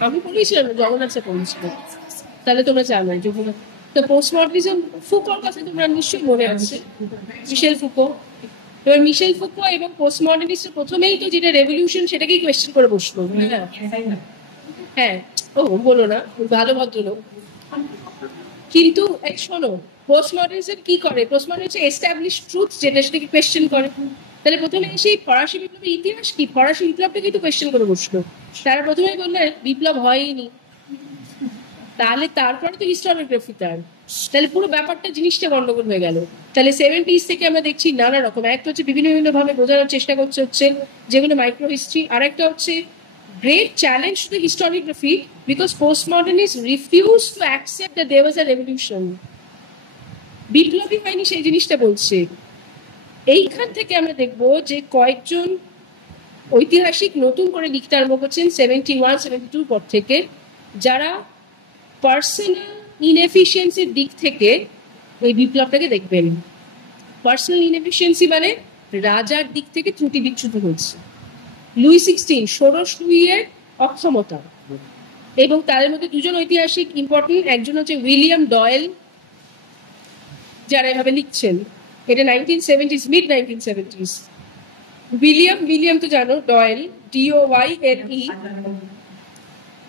আমি, পড়িয়েছিলাম জগন্নাথ স্যার পড়িয়েছিলাম, তাহলে তোমরা জানো যখন। তো পোস্ট মডার্নিজম, ফুকোর কথা তোমরা নিশ্চয়ই মনে আছে, মিশেল ফুকো। এবার মিশেল ফুকো এবং পোস্ট মডার্নিস্ট প্রথমেই তো যেটা রেভলিউশন সেটাকেই কোয়েশ্চেন করে বসলো। হ্যাঁ, ও বলো না, ভালো ভদ্রলোক। কিন্তু এই শোনো, পোস্ট মডার্নিজম কি করে? পোস্ট মডার্নিজম এস্টাবলিশ ট্রুথ যেটা, সেটাকে কোয়েশ্চেন করে। তাহলে প্রথমে সেই ফরাসি বিপ্লবের ইতিহাস কি, ফরাসি বিপ্লবটাকে তো কোয়েশ্চেন করে বসলো। তারা প্রথমেই বললেন বিপ্লব হয়নি। তাহলে তারপরে তো হিস্টোরিওগ্রাফি তার, তাহলে পুরো ব্যাপারটা জিনিসটা গন্ডগোল হয়ে গেল। তাহলে 70s থেকে আমরা দেখছি নানা রকম, একটা হচ্ছে বিভিন্ন বিভিন্ন ভাবে বোঝানোর চেষ্টা করছে হচ্ছে যেগুলো মাইক্রো হিস্ট্রি, আর একটা হচ্ছে great challenge to the historiography because postmodernists refuse to accept that there was a revolution. বিপ্লবী হয়নি সেই জিনিসটা বলছে। এইখান থেকে আমরা দেখবো যে কয়েকজন ঐতিহাসিক নতুন করে লিখতে আরম্ভ করছেন 71, 72 পর থেকে, যারা পার্সোনাল ইনএফিসিয়েন্সির দিক থেকে এই বিপ্লবটাকে দেখবেন। পার্সোনাল ইনএফিসিয়েন্সি মানে রাজার দিক থেকে ত্রুটি বিচ্যুত হচ্ছে। লুই 16, ষোড়শ লুইয়ের অক্ষমতা, এবং তাদের মধ্যে দুজন ঐতিহাসিক ইম্পর্টেন্ট, একজন হচ্ছে উইলিয়াম ডয়েল, যারা এভাবে লিখছেন। এটা 1970s, মিড 1970s। উইলিয়াম তো জানো, ডয়েল, DOYLE,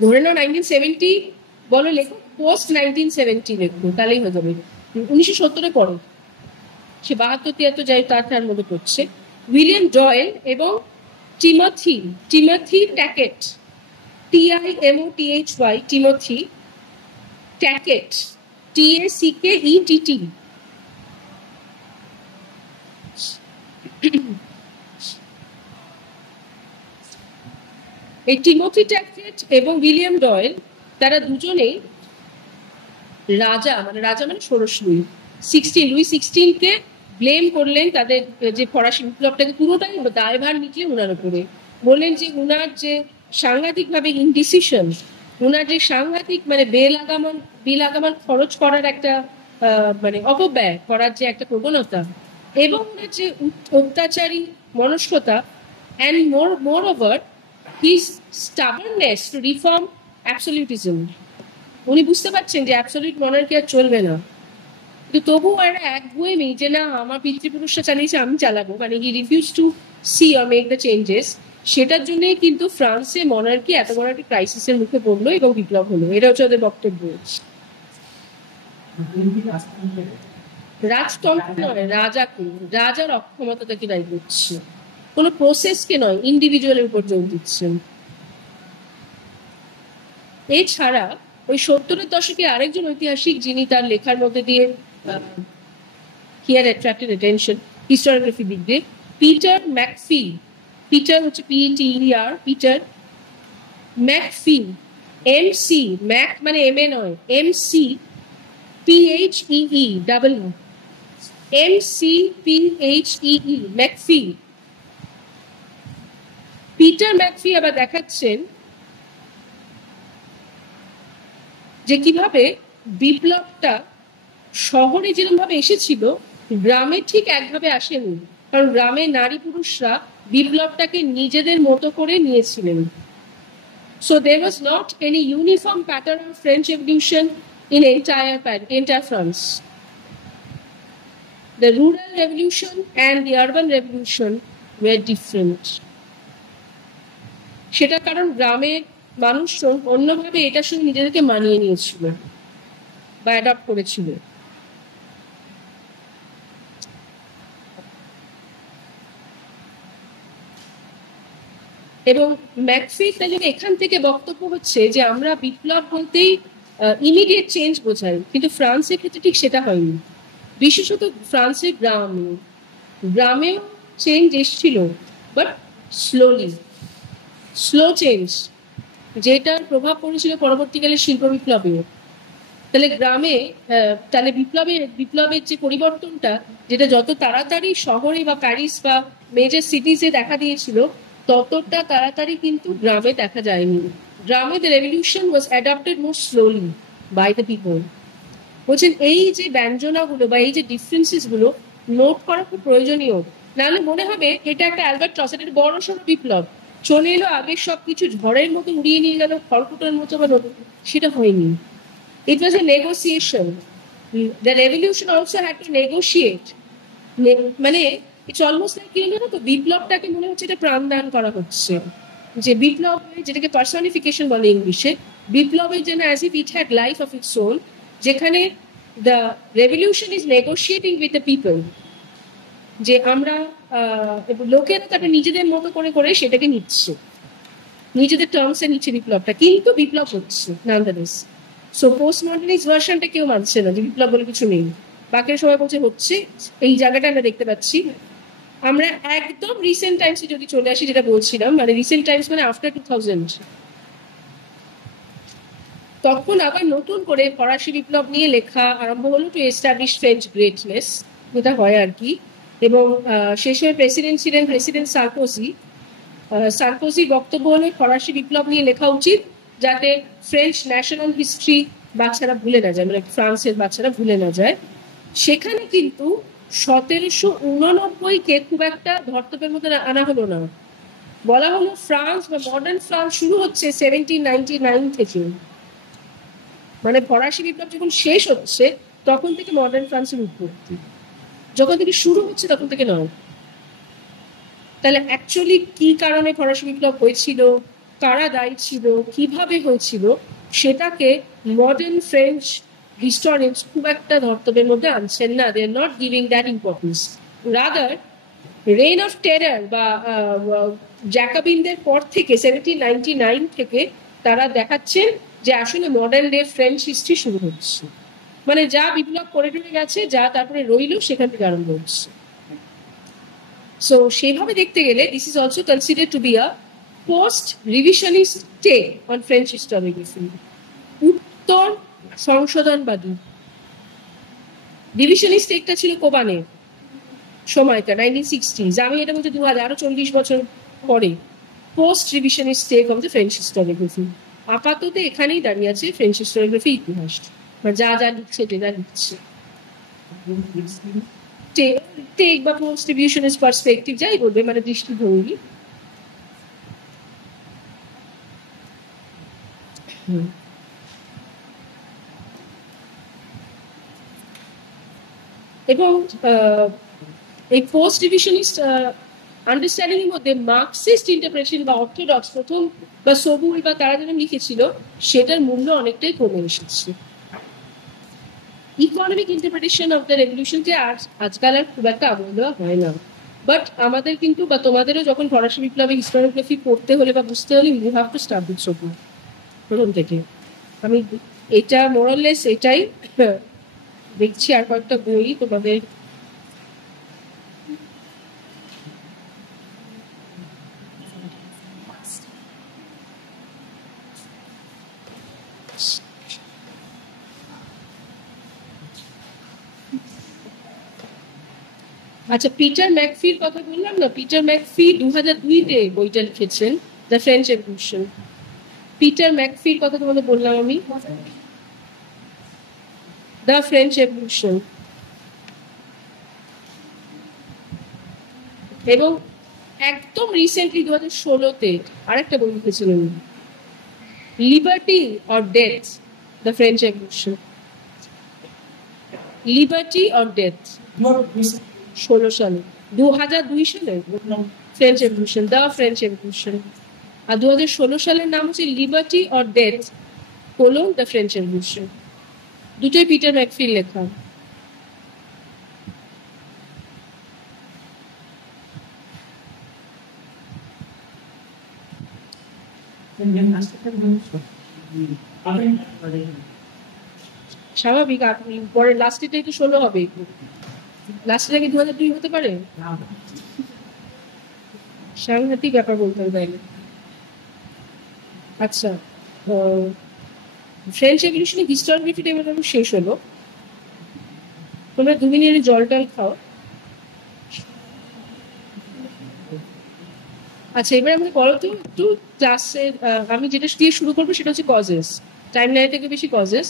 ধরে নাও 1970 বলো, লেখো পোস্ট 1970 লেখো, তাহলেই হয়ে যাবে। 1970-এ পড়ো, সে 72, 73 যাই তার মধ্যে পড়ছে। উইলিয়াম ডয়েল এবং টিমথি ট্যাকেট, TIMOTHY, টিমথি ট্যাকেট, TACKETT। এই টিমথি ট্যাকেট এবং উইলিয়াম ডয়েল, তারা দুজনেই রাজা মানে ষোড়শ লুই 16, লুই 16-কে ব্লেম করলেন তাদের যে ফরাসি বিপ্লবটাকে পুরোটাই দায়ভার নিয়ে উনার উপরে। বললেন যে উনার যে সাংঘাতিকভাবে ইনডিসিশন, উনার যে সাংঘাতিক মানে বেলাগামান খরচ করার একটা মানে অপব্যয় করার যে একটা প্রবণতা, এবং উনার যে অত্যাচারী মনস্কতা, and more over his stubbornness to reform absolutism. উনি বুঝতে পারছেন যে অ্যাবসলিউট মনার্কি আর চলবে না, কিন্তু তবুও একটা একগুঁয়েমি যে না আমার পিতৃপুরুষরা চালিয়েছে আমি চালাবো, মানে he refuse to see or make the changes. সেটার জন্যই কিন্তু ফ্রান্সে মনার্কি এত বড় একটা ক্রাইসিসের মুখে পড়লো এবং বিপ্লব হলো। এটা হচ্ছে ওদের বক্তব্য। রাজতন্ত্র নয়, রাজাকে, রাজার অক্ষমতাকে দায়ী করছে, কোনো প্রসেসকে নয়, ইন্ডিভিজুয়ালের উপর জোর দিচ্ছেন। এছাড়া ওই 70-এর দশকে আরেকজন ঐতিহাসিক যিনি তার লেখার মধ্যে দিয়ে he had attracted attention historiography দিক দিয়ে, পিটার ম্যাকফি। পিটার হচ্ছে PETER, Peter McPhee, MC, Mac মানে MA নয়, MC PHEE, MCPHEE, McPhee. Peter McPhee আবার দেখাচ্ছেন যে কিভাবে বিপ্লবটা শহরে যেরকম ভাবে এসেছিল, গ্রামে ঠিক একভাবে আসেনি, কারণ গ্রামে নারী পুরুষরা বিপ্লবটাকে নিজেদের মতো করে নিয়েছিলেন। So there was not any uniform pattern of French Revolution in entire France. The rural revolution and the urban revolution were different. সেটা কারণ গ্রামের মানুষজন অন্যভাবে এটার সঙ্গে নিজেদেরকে মানিয়ে নিয়েছিল বা অ্যাডপ্ট করেছিল। এবং ম্যাকফির তাই জন্য এখান থেকে বক্তব্য হচ্ছে যে আমরা বিপ্লব বলতেই ইমিডিয়েট চেঞ্জ বোঝাই, কিন্তু ফ্রান্সের ক্ষেত্রে ঠিক সেটা হয়নি। বিশেষত ফ্রান্সের গ্রামেও চেঞ্জ এসেছিল, বাট স্লো চেঞ্জ, যেটার প্রভাব পড়েছিল পরবর্তীকালে শিল্প বিপ্লবেও। তাহলে গ্রামে তাহলে বিপ্লবের যে পরিবর্তনটা, যেটা যত তাড়াতাড়ি শহরে বা প্যারিস বা মেজর সিটিজে দেখা দিয়েছিল, ততটা তাড়াতাড়ি কিন্তু গ্রামে দেখা যায়নি। গ্রামে the revolution was adapted more slowly by the people. বলছেন এই যে ব্যঞ্জনাগুলো বা এই যে ডিফারেন্সেস গুলো নোট করা খুব প্রয়োজনীয়, নাহলে মনে হবে এটা একটা অ্যালবার্টস, এটা বড় সড় বিপ্লব, চলে এলো আগের সবকিছু ঝড়ের মতো উড়িয়ে নিয়ে গেল, খড়কুটোর মতো বা সেটা হয়নি। It was a negotiation. The revolution also had to negotiate. মানে ইটস অলমোস্ট লাইক তো বিপ্লবটাকে মনে হচ্ছে এটা প্রাণদান করা হচ্ছে, যে বিপ্লব যেটাকে পার্সনিফিকেশন বলে ইংলিশে, বিপ্লবের যেন as if it had life of its own, যেখানে the revolution is negotiating with the people, যে আমরা লোকেরা তাকে নিজেদের মতো করে করে সেটাকে নিচ্ছে, নিজেদের টার্মসে নিচ্ছে বিপ্লবটা, কিন্তু বিপ্লব হচ্ছে নানদালেস। সো পোস্ট মডার্নিস্ট ভার্সনটা কেউ মানছে না যে বিপ্লব বলে কিছু নেই, বাকিরা সবাই বলছে হচ্ছে। এই জায়গাটা আমরা দেখতে পাচ্ছি। আমরা একদম রিসেন্ট টাইমসে যদি চলে আসি, যেটা বলছিলাম, মানে রিসেন্ট টাইমস মানে আফটার 2000, তখন আবার নতুন করে ফরাসি বিপ্লব নিয়ে লেখা আরম্ভ হলো, টু এস্টাবলিশ ফ্রেঞ্চ গ্রেটনেস, যেটা হয় আর কি। এবং সেই সময় প্রেসিডেন্ট ছিলেন প্রেসিডেন্ট সার্কোজি। সার্কোজির বক্তব্য হলো ফরাসি বিপ্লব নিয়ে লেখা উচিত, যাতে ফ্রেঞ্চ ন্যাশনাল হিস্ট্রি বাচ্চারা ভুলে না যায়, মানে ফ্রান্সের বাচ্চারা ভুলে না যায়। সেখানে কিন্তু 1789-কে খুব একটা ধর্তব্যের মধ্যে আনা হলো না, বলা হলো ফ্রান্স বা মডার্ন ফ্রান্স শুরু হচ্ছে 1799 থেকে, মানে ফরাসি বিপ্লব যখন শেষ হচ্ছে তখন থেকে মডার্ন ফ্রান্সের উৎপত্তি, যখন থেকে শুরু হচ্ছে তখন থেকে নয়। তাহলে অ্যাকচুয়ালি কি কারণে ফরাসি বিপ্লব হয়েছিল, কারা দায়ী ছিল, কিভাবে হয়েছিল, সেটাকে মডার্ন ফ্রেঞ্চ হিস্টোরিয়ানস খুব একটা ধর্তব্যের মধ্যে আনছেন না। They are not giving that importance. Rather reign of terror বা জ্যাকাবিনদের পর থেকে 1799 থেকে তারা দেখাচ্ছেন যে আসলে মডার্ন ডে ফ্রেঞ্চ হিস্ট্রি শুরু হচ্ছে, মানে যা বিপ্লব করে টরে গেছে, যা তারপরে রইল, সেখান থেকে আরম্ভ হচ্ছে। সো সেইভাবে দেখতে গেলে this is also consider to be a post revisionist take on French historiography, উত্তর সংশোধনবাদী। রিভিশনিস্ট টেকটা ছিল কোবানের সময়টা 1960s, আমি এটা বলছি 2000, আরো 40 বছর পরে post revisionist take of the French historiography. আপাতত এখানেই দাঁড়িয়ে আছে ফ্রেঞ্চ হিস্টোরিওগ্রাফি ইতিহাস, মানে যা যা লিখছে যেটা লিখছে, টেক বা পোস্ট রিভিশনিস্ট পার্সপেক্টিভ যাই বলবে, মানে দৃষ্টিভঙ্গি। এবং এই পোস্ট রিভিশনিস্ট আন্ডারস্ট্যান্ডিং এর মধ্যে মার্কসিস্ট ইন্টারপ্রিটেশন বা অর্থোডক্স প্রথম বা সবুল বা তারা যেন লিখেছিল, সেটার মূল্য অনেকটাই কমে এসেছে। ইকোনমিক ইন্টারপ্রিটেশন অফ দ্য রেভলিউশনকে আজকাল আর খুব একটা আমল দেওয়া হয় না, বাট আমাদের কিন্তু বা তোমাদেরও যখন ফরাসি বিপ্লবে হিস্টোরিওগ্রাফি পড়তে হলে বা বুঝতে হলে you have to start with Soboul প্রথম থেকে। আমি এটা মোরাললেস এটাই দেখছি। আর কয়েকটা বই তোমাদের আচ্ছা, পিটার ম্যাকফির কথা বললাম না, পিটার ম্যাকফি 2002-তে বইটা লিখেছেন, দ্য ফ্রেঞ্চ রেভলিউশন। পিটার ম্যাকফির কথা তোমাদের বললাম আমি, দ্য ফ্রেঞ্চ রেভলিউশন। এবং একদম রিসেন্টলি 2016-তে আরেকটা বই লিখেছিলেন, liberty or death, the French revolution. Liberty or death, 16 সালে, 2002 সালে French revolution, the French revolution. আর 2016 সালের নাম হচ্ছে liberty or death colon the French revolution. দুটোই পিটার ম্যাকফির লেখা। স্বাভাবিক। পরে লাস্টেটাই তো 16 হবে, লাস্টের আগে 2002 হতে পারে। সাংঘাতিক ব্যাপার বলতে হবে তাইলে। আচ্ছা, ফ্রেঞ্চ রেভলিউশনের হিস্টোরিওগ্রাফিটা এবার শেষ হলো। তোমরা 2 মিনিট জল টল খাও। আচ্ছা, এবার আমি বলো তো একটু ক্লাসের, আমি যেটা দিয়ে শুরু করবো সেটা হচ্ছে কজেস। টাইম লাইন থেকে বেশি কজেস।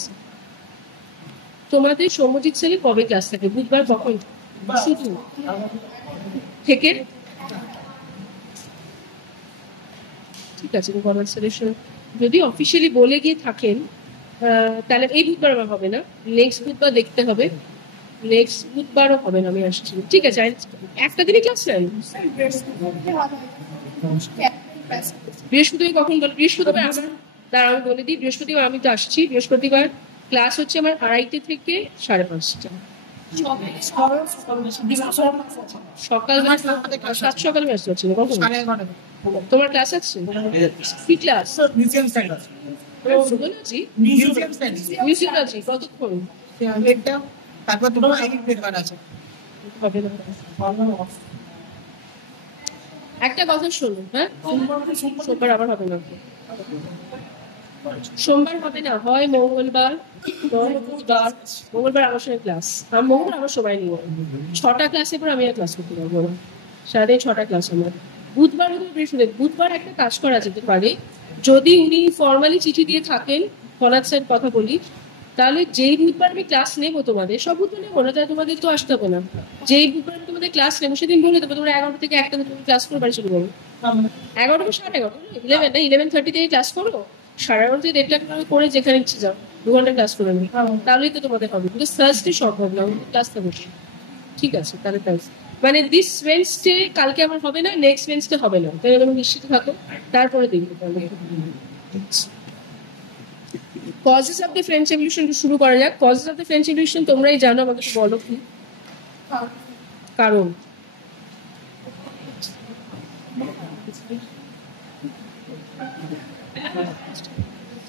তোমাদের সৌম্যজিৎ স্যারের কবে ক্লাস থাকে? বুধবার কখন? শুধু থেকে? ঠিক আছে, কনভার্সেশন যদি অফিসিয়ালি বলে গিয়ে থাকেন তাহলে এই বুধবার আমার হবে না, নেক্সট বুধবার দেখতে হবে। নেক্সট বুধবারও হবে না, আমি আসছি। ঠিক আছে, একটা দিনই ক্লাস নেন। বৃহস্পতিবার কখন বলো? বৃহস্পতিবার আমার, দাঁড়া আমি বলে দিই, বৃহস্পতিবার আমি তো আসছি। বৃহস্পতিবার ক্লাস হচ্ছে আমার 2:30 থেকে 5:30। সকালবেলা 7 সকালে ব্যস্ত হচ্ছে না কখন? তোমার ক্লাস আছে? কি ক্লাস? মিউজিওলজি কতক্ষণ? তারপর তোমার পেপার আছে। হবে না। একটা কথা শোনো, হ্যাঁ, সোমবার আবার হবে না। সোমবার হবে না, হয় মঙ্গলবার। মঙ্গলবার আমার সঙ্গে ক্লাস, আমি মঙ্গলবার আমার সময় নিব। 6টা ক্লাসের পর আমি আর ক্লাস করতে পারবো না, সারাদিন 6টা ক্লাস আমার। বুধবার হলে বৃহস্পতিবার, বুধবার একটা কাজ করা যেতে পারে, যদি উনি ফর্মালি চিঠি দিয়ে থাকেন, ফনাথ স্যার কথা বলি, তাহলে যেই বুধবার আমি ক্লাস নেবো তোমাদের, সব বুধবার নেবো না, তাহলে তোমাদের তো আসতে হবে না। যেই বুধবার আমি তোমাদের ক্লাস নেবো সেদিন বলে দেবো তোমরা 11টা থেকে 1টা তুমি ক্লাস করে বাড়ি চলে যাবো। 11টা 11:30, 11 না 11:30 থেকে ক্লাস করো, 11:30 থেকে 1:30 করে যেখানে ইচ্ছে যাও, 2 ঘন্টা ক্লাস করে নি, তাহলেই তো তোমাদের হবে। কিন্তু থার্সডে সম্ভব না, ক্লাস থাকবে। ঠিক আছে, তাহলে মানে দিস ওয়েডনেসডে কালকে আমার হবে না, নেক্সট ওয়েডনেসডে হবে না, তাহলে তুমি নিশ্চিত থাকো, তারপরে দেখবো। Causes of the French revolution শুরু করা যাক। Causes of the French revolution তোমরাই জানো, আমাকে বলো কি কারণ?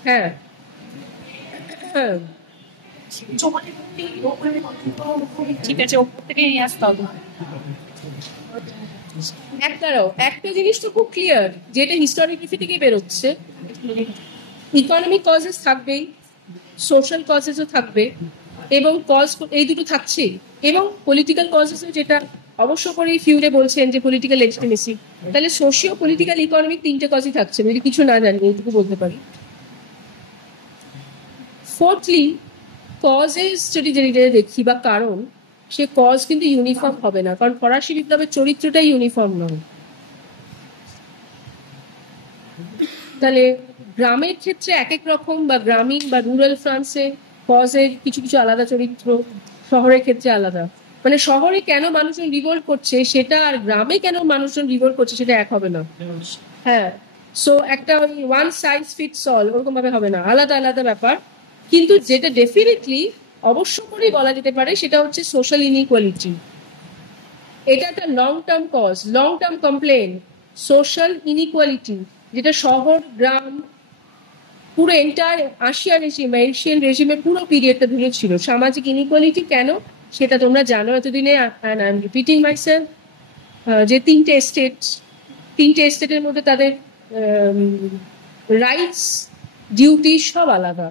হ্যাঁ হ্যাঁ, ঠিক আছে, ওপর থেকে নিয়ে আসতে হবে। একটা জিনিস তো খুব ক্লিয়ার, যেটা হিস্টোরিওগ্রাফি থেকে বেরোচ্ছে, ইকোনমিক কজেস থাকবেই, সোশ্যাল কজেসও থাকবে, এবং কজ এই দুটো থাকছেই, এবং পলিটিক্যাল কজেসও, যেটা অবশ্য করেই ফিউরে বলছেন যে পলিটিক্যাল লেজিটিমেসি, তাহলে সোশিও পলিটিক্যাল ইকোনমিক 3টে কজই থাকছে, যদি কিছু না জানি এইটুকু বলতে পারি। ফোর্থলি, কজেস যদি দেখি বা কারণ, সে কজ কিন্তু ইউনিফর্ম হবে না, কারণ ফরাসি বিপ্লবের চরিত্রটাই ইউনিফর্ম নয়। তাহলে গ্রামের ক্ষেত্রে এক এক রকম, বা গ্রামীণ বা রুরাল ফ্রান্সে কজের কিছু কিছু আলাদা চরিত্র, শহরের ক্ষেত্রে আলাদা। মানে শহরে কেন মানুষজন রিভোল্ট করছে সেটা, আর গ্রামে কেন মানুষজন রিভোল্ট করছে সেটা এক হবে না। হ্যাঁ, সো একটা ওয়ান সাইজ ফিটস অল ওরকম ভাবে হবে না, আলাদা আলাদা ব্যাপার। কিন্তু যেটা ডেফিনেটলি অবশ্য করেই বলা যেতে পারে সেটা হচ্ছে সোশ্যাল ইনইকুয়ালিটি। এটা একটা long term cause, long term complain, social inequality, যেটা শহর গ্রাম পুরো এন্টার এশিয়ান রেজিমের পুরো পিরিয়ডটা ধরে ছিল। সামাজিক ইনইকুয়ালিটি কেন সেটা তোমরা জানো এতদিনে, and I am repeating myself, যে 3টে স্টেটের মধ্যে তাদের রাইটস ডিউটি সব আলাদা,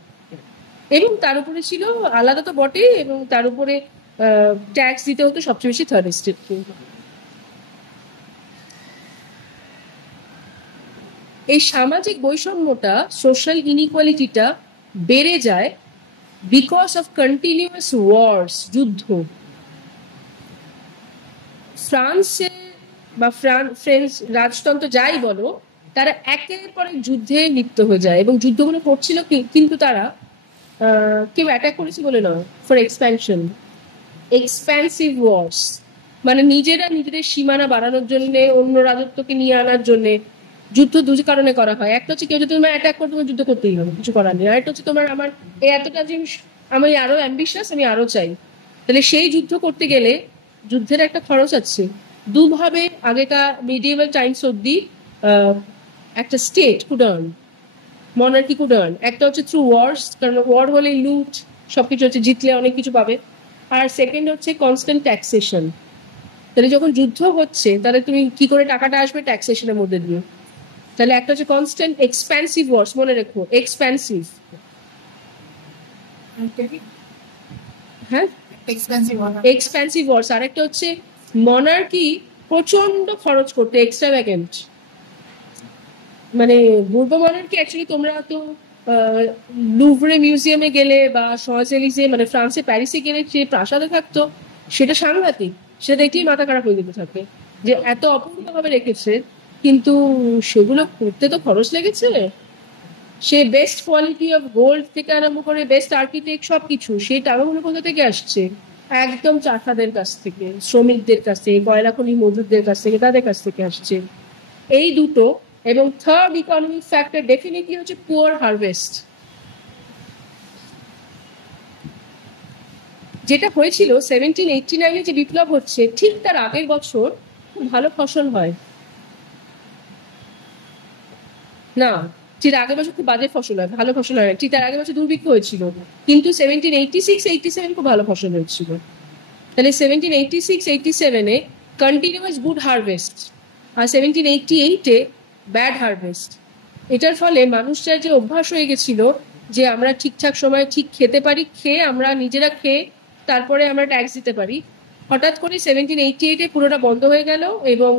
এবং তার উপরে ছিল আলাদা তো বটেই, এবং তার উপরে ট্যাক্স দিতে হতো সবচেয়ে বেশি থার্ড স্টেটকে। এই সামাজিক বৈষম্যটা, সোশ্যাল ইনইকুয়ালিটিটা বেড়ে যায় বিকজ অফ কন্টিনিউয়াস ওয়ার্স, যুদ্ধ। ফ্রান্সে বা ফ্রেঞ্চ রাজতন্ত্র যাই বলো, তারা একের পর এক যুদ্ধে লিপ্ত হয়ে যায়, এবং যুদ্ধগুলো করছিল কিন্তু তারা কেউ অ্যাটাক করেছে বলে নয়, ফর এক্সপ্যানশন, এক্সপ্যান্সিভ ওয়ার্স, মানে নিজেরা নিজেদের সীমানা বাড়ানোর জন্য, অন্য রাজত্বকে নিয়ে আনার জন্য যুদ্ধ 2 কারণে করা হয়। একটা হচ্ছে কেউ যদি তোমার অ্যাটাক করে, তোমার যুদ্ধ করতেই হবে, কিছু করার নেই। আরেকটা হচ্ছে তোমার আমার এই এতটা জিনিস, আমি আরো অ্যাম্বিশাস, আমি আরো চাই, তাহলে সেই যুদ্ধ করতে গেলে যুদ্ধের একটা খরচ আছে। দুভাবে আগেকার মিডিয়েভাল টাইমস অব্দি একটা state could earn, monarchy could earn. একটা হচ্ছে through wars, কারণ war হলে লুট সবকিছু হচ্ছে, জিতলে অনেক কিছু পাবে। আর সেকেন্ড হচ্ছে কনস্ট্যান্ট ট্যাক্সেশন। তাহলে যখন যুদ্ধ হচ্ছে তাহলে তুমি কি করে টাকাটা আসবে? ট্যাক্সেশনের মধ্যে দিয়ে। তাহলে একটা হচ্ছে কনস্ট্যান্ট এক্সপ্যান্সিভ ওয়ার্স, মনে রেখো এক্সপ্যান্সিভ। হ্যাঁ, expensive one. এক্সপ্যান্সিভ ওয়ার্স। আরেকটা হচ্ছে মনার্কি প্রচন্ড খরচ করতে, এক্সট্রাভ্যাগেন্ট। মানে বলবো মনার্কি অ্যাকচুয়ালি, তোমরা তো লুভরে মিউজিয়ামে গেলে বা শয়েজেলিজে মানে ফ্রান্সে প্যারিসে গেলে যে প্রাসাদে থাকতো সেটা সাংঘাতিক, সেটা দেখলেই মাথা খারাপ হয়ে যেতে থাকে যে এত অপূর্ণভাবে রেখেছে, কিন্তু সেগুলো করতে তো খরচ লেগেছে। সে বেস্ট কোয়ালিটি অফ গোল্ড থেকে আরম্ভ করে বেস্ট আর্কিটেক্ট সবকিছু, সেই টাকাগুলো কোথা থেকে আসছে? একদম চাষাদের কাছ থেকে, শ্রমিকদের কাছ থেকে, কয়লা খনি মজুরদের কাছ থেকে, তাদের কাছ থেকে আসছে। এই দুটো। এবং থার্ড ইকোনমিক ফ্যাক্টর ডেফিনেটলি হচ্ছে পুয়ার হারভেস্ট। যেটা হয়েছিল 1789 যে বিপ্লব হচ্ছে, ঠিক তার আগের বছর খুব ভালো ফসল হয় না, ঠিক আগের বছর খুব বাজে ফসল হয়, ভালো ফসল হয় না। ঠিক তার আগের বছর দুর্ভিক্ষ হয়েছিল, কিন্তু 1786-87 খুব ভালো ফসল হয়েছিল। তাহলে 1786-87 কন্টিনিউয়াস গুড হারভেস্ট, আর 1788 ব্যাড হারভেস্ট। এটার ফলে মানুষটার যে অভ্যাস হয়ে গেছিল যে আমরা ঠিকঠাক সময় ঠিক খেতে পারি, খেয়ে আমরা নিজেরা খেয়ে তারপরে আমরা ট্যাক্স দিতে পারি, হঠাৎ করে 1788 পুরোটা বন্ধ হয়ে গেল। এবং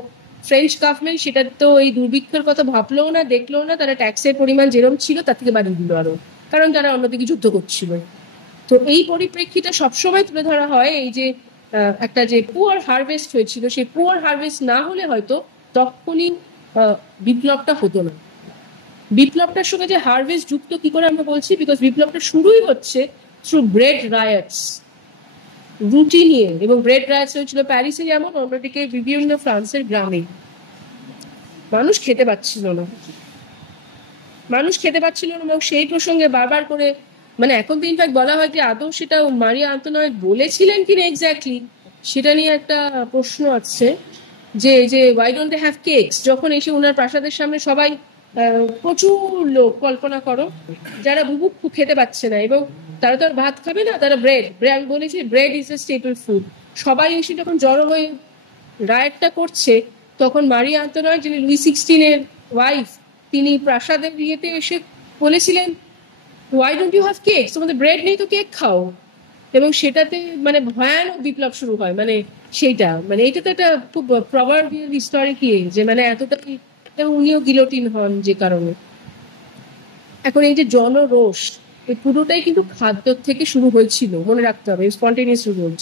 ফ্রেঞ্চ গভর্নমেন্ট সেটা তো এই দুর্ভিক্ষের কথা ভাবলেও না, দেখলেও না, তারা ট্যাক্সের পরিমাণ যেরকম ছিল তার থেকে বাড়িয়ে দিল আরো, কারণ তারা অন্যদিকে যুদ্ধ করছিল। তো এই পরিপ্রেক্ষিতে সবসময় তুলে ধরা হয় এই যে একটা যে পুয়ার হারভেস্ট হয়েছিল, সেই পুয়ার হারভেস্ট না হলে হয়তো তখনই বিপ্লবটা হতো না। বিপ্লবটার সঙ্গে যে হারভেস্ট যুক্ত কি করে আমরা বলছি, বিকজ বিপ্লবটা শুরুই হচ্ছে থ্রু ব্রেড রায়টস, রুটি নিয়ে। এবং ব্রেড রায়টস হয়েছিল প্যারিসে, যেমন অন্যদিকে বিভিন্ন ফ্রান্সের গ্রামে। মানুষ খেতে পাচ্ছিল না, মানুষ খেতে পাচ্ছিল না। এবং সেই প্রসঙ্গে বারবার করে, মানে এখন তো ইনফ্যাক্ট বলা হয় যে আদৌ সেটা মারিয়া আন্তোনেট বলেছিলেন কিনা এক্স্যাক্টলি, সেটা নিয়ে একটা প্রশ্ন আছে। যে why don't they have cakes, যখন এসে ওনার প্রাসাদের সামনে সবাই প্রচুর লোক, কল্পনা করো, যারা বুবুক্ষু খেতে পাচ্ছে না, এবং তারা তো আর ভাত খাবে না, তারা ব্রেড, আমি বলেছি bread is a staple food. সবাই এসে যখন জড়ো হয়ে রায়টটা করছে, তখন মারিয়া আন্তোনেট, যিনি লুই 16 ওয়াইফ, তিনি প্রাসাদের ইয়েতে এসে বলেছিলেন, why don't you have cake, তোমাদের ব্রেড নেই তো কেক খাও। এবং সেটাতে মানে ভয়ানক বিপ্লব শুরু হয়। মানে সেইটা, মানে এটা তো একটা খুব প্রভার্বিয়াল হিস্টোরিক যে মানে এতটাই, এবং উনিও গিলোটিন হন যে কারণে। এখন এই যে জনরোষ, এই পুরোটাই কিন্তু খাদ্য থেকে শুরু হয়েছিল, মনে রাখতে হবে, স্পন্টেনিয়াস রিভোল্ট।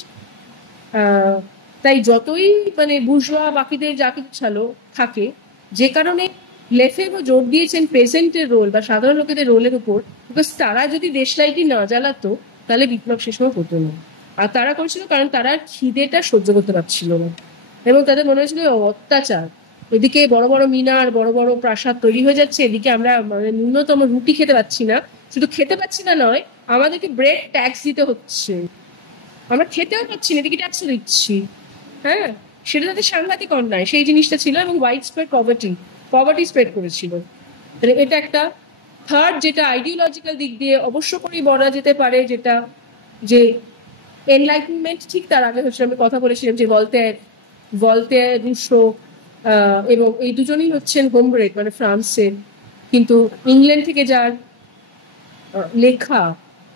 তাই যতই মানে বুর্জোয়া বাকিদের যা কিছু ছালো থাকে, যে কারণে লেফেভও জোর দিয়েছেন পেসেন্টের রোল বা সাধারণ লোকেদের রোলের উপর, বিকজ তারা যদি দেশলাইটি না জ্বালাতো তাহলে বিপ্লব শেষ হতো না। আর তারা করছিল কারণ তারা খিদেটা সহ্য করতে পারছিল না, এবং তাদের মনে হয়েছিল অত্যাচার। এদিকে বড় বড় মিনার, বড় বড় প্রাসাদ তৈরি হয়ে যাচ্ছে, এদিকে আমরা মানে ন্যূনতম রুটি খেতে পাচ্ছি না। শুধু খেতে পাচ্ছি না নয়, আমাদেরকে ব্রেড ট্যাক্স দিতে হচ্ছে, আমরা খেতেও পাচ্ছি না, এদিকে ট্যাক্সও দিচ্ছি। হ্যাঁ, সেটা তাদের সাংঘাতিক অন্যায়, সেই জিনিসটা ছিল। এবং ওয়াইড স্প্রেড পভার্টি স্প্রেড করেছিল। এটা একটা। থার্ড, যেটা আইডিওলজিক্যাল দিক দিয়ে অবশ্য করেই বলা যেতে পারে, যেটা যে এনলাইটেনমেন্ট ঠিক তার আগে হচ্ছে, আমি কথা বলেছিলাম যে ভলতেয়ার, রুশো, এবং এই দুজনেই হচ্ছেন হোমব্রেড মানে ফ্রান্সের, কিন্তু ইংল্যান্ড থেকে যার লেখা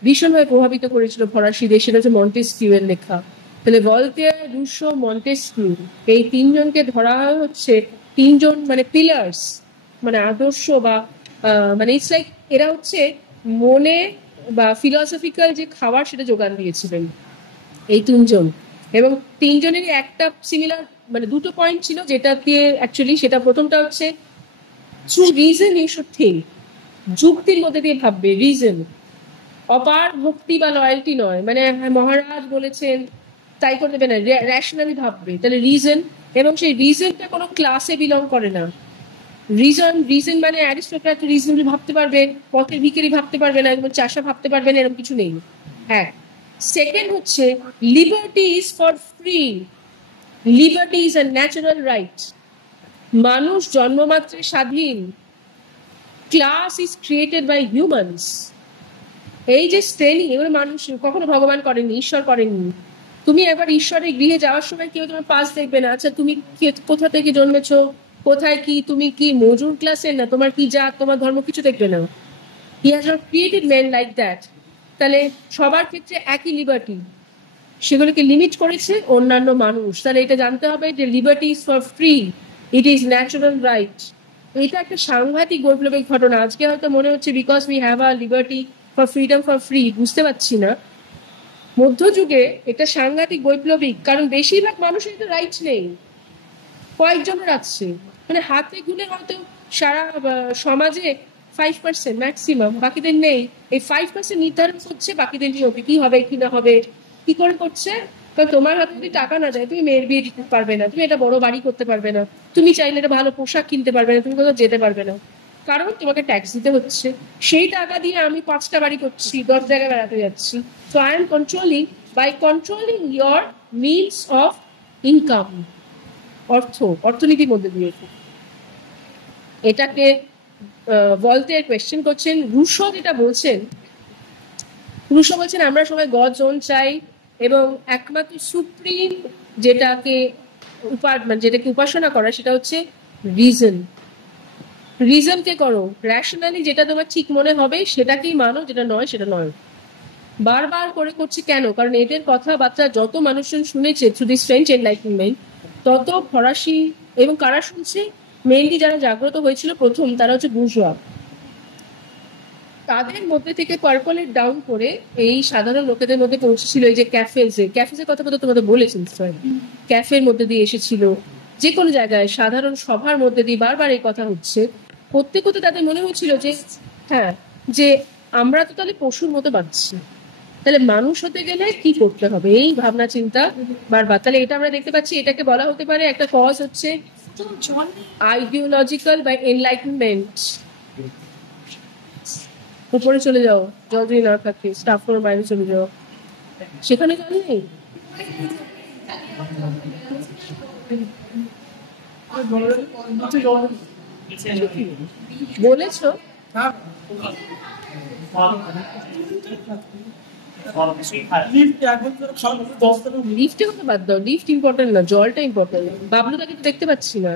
ভীষণভাবে প্রভাবিত করেছিল ফরাসিদের, সেটা হচ্ছে মন্টেস্কিউয়ের লেখা। তাহলে ভলতেয়ার, রুশো, মন্টেস্কিউ, এই তিনজনকে ধরা হচ্ছে তিনজন মানে পিলার্স, মানে আদর্শ বা মানে ইটস লাইক এরা হচ্ছে মনে বা ফিলসফিক্যাল যে খাবার সেটা যোগান দিয়েছিলেন এই তিনজন। এবং তিনজনেরই একটা সিমিলার মানে দুটো পয়েন্ট ছিল, যেটা দিয়ে অ্যাকচুয়ালি সেটা প্রথমটা হচ্ছে through reason you should think, যুক্তির মধ্যে দিয়ে ভাববে, রিজন, অপার ভক্তি বা লয়্যালটি নয়, মানে মহারাজ বলেছেন তাই করে দেবে না, র্যাশনালি ভাববে, তাহলে রিজন। এবং সেই রিজনটা কোনো ক্লাসে বিলং করে না। রিজন মানে অ্যারিস্টোক্র্যাট রিজনেবলি ভাবতে পারবে, পথের ভিখারি ভাবতে পারবে না, এবং চাষা ভাবতে পারবে না, এরকম কিছু নেই। হ্যাঁ। সেকেন্ড হচ্ছে liberty is for free, liberty is a natural right, মানুষ জন্মমাত্রে স্বাধীন। Class is created by humans. এই যে শ্রেণী, এগুলো মানুষ কখনো ভগবান করেননি, ঈশ্বর করেননি। তুমি একবার ঈশ্বরের গৃহে যাওয়ার সময় কেউ তোমার পাস দেখবে না, আচ্ছা তুমি কোথা থেকে জন্মেছো, কোথায় কি, তুমি কি মজুর ক্লাসের, না তোমার কি জাত, তোমার ধর্ম, কিছু দেখবে না। He has not created men like that. তাহলে সবার ক্ষেত্রে একই লিবার্টি, সেগুলোকে লিমিট করেছে অন্যান্য মানুষ। তাহলে এটা জানতে হবে যে liberty is for free, it is natural right. এটা একটা সাংঘাতিক বৈপ্লবিক ঘটনা। আজকে হয়তো মনে হচ্ছে because we have a liberty for freedom for free, বুঝতে পারছি না। মধ্যযুগে এটা সাংঘাতিক বৈপ্লবিক, কারণ বেশিরভাগ মানুষের তো রাইটস নেই, কয়েকজনের আছে। মানে হাতে গুনে হয়তো সারা সমাজে 5% ম্যাক্সিমাম, বাকিদের নেই। এই 5% নির্ধারণ করছে বাকিদের নিয়মে কি হবে কি না হবে। কি করে করছে? কারণ তোমার হাতে যদি টাকা না যায়, তুমি মেয়ের বিয়ে দিতে পারবে না, তুমি এটা বড় বাড়ি করতে পারবে না, তুমি চাইলে এটা ভালো পোশাক কিনতে পারবে না, তুমি কোথাও যেতে পারবে না, কারণ তোমাকে ট্যাক্স দিতে হচ্ছে। সেই টাকা দিয়ে আমি 5টা বাড়ি করছি, 10 জায়গায় বেড়াতে যাচ্ছি। So I am controlling by controlling your means of income. অর্থনীতির মধ্যে দিয়ে এটাকে বলতে কোয়েশ্চেন করছেন। রুশো যেটা বলছেন, রুশো বলছেন আমরা সবাই গড জোন চাই, এবং একমাত্র সুপ্রিম যেটাকে যেটাকে উপাসনা করা সেটা হচ্ছে রিজন। রিজনকে করো, র্যাশনালি যেটা তোমার ঠিক মনে হবে সেটাকেই মানো, যেটা নয় সেটা নয়। বারবার করে করছে কেন? কারণ এদের কথাবার্তা যত মানুষজন শুনেছে থ্রু দিস ফ্রেঞ্চ এনলাইটেনমেন্ট, তত ফরাসি, এবং কারা শুনছে, মেইনলি যারা জাগ্রত হয়েছিল প্রথম, তারা হচ্ছে বুর্জোয়া। তাদের মধ্যে থেকে পার্কলেট ডাউন করে এই সাধারণ লোকেদের মধ্যে পৌঁছেছিল এই যে ক্যাফেজের কথা তো তোমাদের বলেছেন, ক্যাফের মধ্যে দিয়ে এসেছিল, যে কোনো জায়গায় সাধারণ সভার মধ্যে দিয়ে বারবার এই কথা হচ্ছে। করতে করতে তাদের মনে হচ্ছিল যে হ্যাঁ, যে আমরা তো তাহলে পশুর মতো বাঁচছি, তাহলে মানুষ হতে গেলে কি করতে হবে, এই ভাবনা চিন্তা বারবার। তাহলে এটা আমরা দেখতে পাচ্ছি, এটাকে বলা হতে পারে একটা কজ হচ্ছে আইডিওলজিক্যাল বা এনলাইটেনমেন্ট। উপরে চলে যাও, জল যদি না থাকে স্টাফ রুমের বাইরে চলে যাও, সেখানে জল নেই। বলেছো লিফটে কথা বাদ দাও, লিফট ইম্পর্টেন্ট না, জলটা ইম্পর্টেন্ট। বাবলুদাকে তো দেখতে পাচ্ছি না,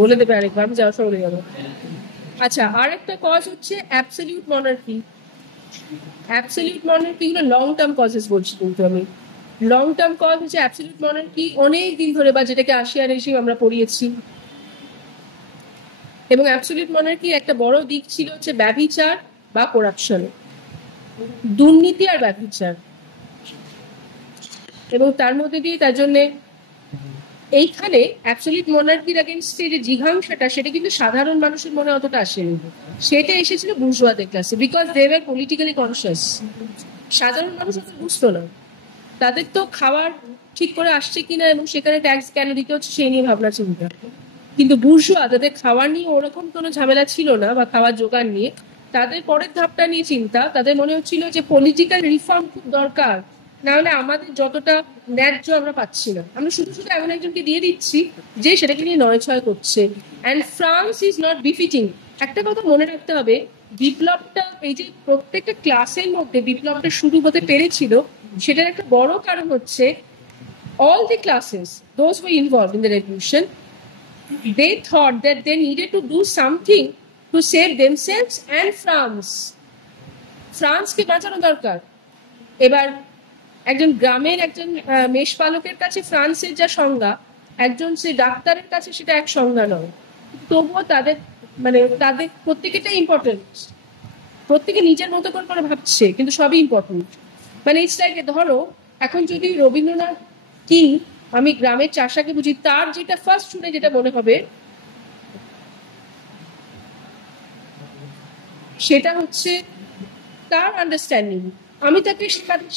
বলে দেবে আরেকবার, আমি যাওয়ার সময় বলে যাবো। আচ্ছা, আর একটা কজ হচ্ছে অ্যাবসলিউট মনার্কি। অ্যাবসলিউট মনার্কি হলো লং টার্ম কজেস বলছি, কিন্তু আমি লং টার্ম কজ হচ্ছে অ্যাবসলিউট মনার্কি অনেক দিন ধরে, বা যেটাকে আশিয়ার রেজিম আমরা পড়িয়েছি। এবং অ্যাবসলিউট মনার্কি একটা বড় দিক ছিল হচ্ছে ব্যভিচার বা করাপশন, দুর্নীতি আর ব্যভিচার। এবং তার মধ্যে দিয়ে তার জন্য এইখানে অ্যাবসলিউট মনার্কির এগেইনস্টে যে জিঘাংসাটা, সেটা কিন্তু সাধারণ মানুষের মনে অতটা আসেনি, সেটা এসেছিল বুর্জোয়াদের ক্লাসে, because they were politically conscious. সাধারণ মানুষ অত বুঝতো না, তাদের তো খাওয়ার ঠিক করে আসছে কিনা এবং সেখানে ট্যাক্স কেন দিতে হচ্ছে সেই নিয়ে ভাবনা চিন্তা। কিন্তু বুর্জোয়া, তাদের খাওয়ার নিয়ে ওরকম কোনো ঝামেলা ছিল না, বা খাওয়ার জোগান নিয়ে। তাদের পরের ধাপটা নিয়ে চিন্তা, তাদের মনে হচ্ছিল যে পলিটিক্যাল রিফর্ম খুব দরকার, না হলে আমাদের যতটা ন্যায্য আমরা পাচ্ছি না, আমরা শুধু শুধু এমন একজনকে দিয়ে দিচ্ছি যে সেটাকে নিয়ে নয়ছয় করছে। And France is not befitting. একটা কথা মনে রাখতে হবে, বিপ্লবটা, এই যে প্রত্যেকটা ক্লাসের মধ্যে বিপ্লবটা শুরু হতে পেরেছিল, সেটার একটা বড় কারণ হচ্ছে all the classes, those who were involved in the revolution, they thought that they needed to do something to save themselves and France. ফ্রান্সকে বাঁচানো দরকার। এবার একজন গ্রামের একজন মেষপালকের কাছে ফ্রান্সের যা সংজ্ঞা, একজন সে ডাক্তারের কাছে সেটা এক সংজ্ঞা নয়। তবুও তাদের তাদের প্রত্যেকেটাই ইম্পর্টেন্ট, প্রত্যেকে নিজের মতো করে ভাবছে, কিন্তু সবই ইম্পর্টেন্ট। ইটস লাইক, ধরো এখন যদি রবীন্দ্রনাথ কি, আমি গ্রামের চাষাকে বুঝি, তার যেটা ফার্স্ট শুনে যেটা মনে হবে সেটা হচ্ছে তার আন্ডারস্ট্যান্ডিং। আমি তাকে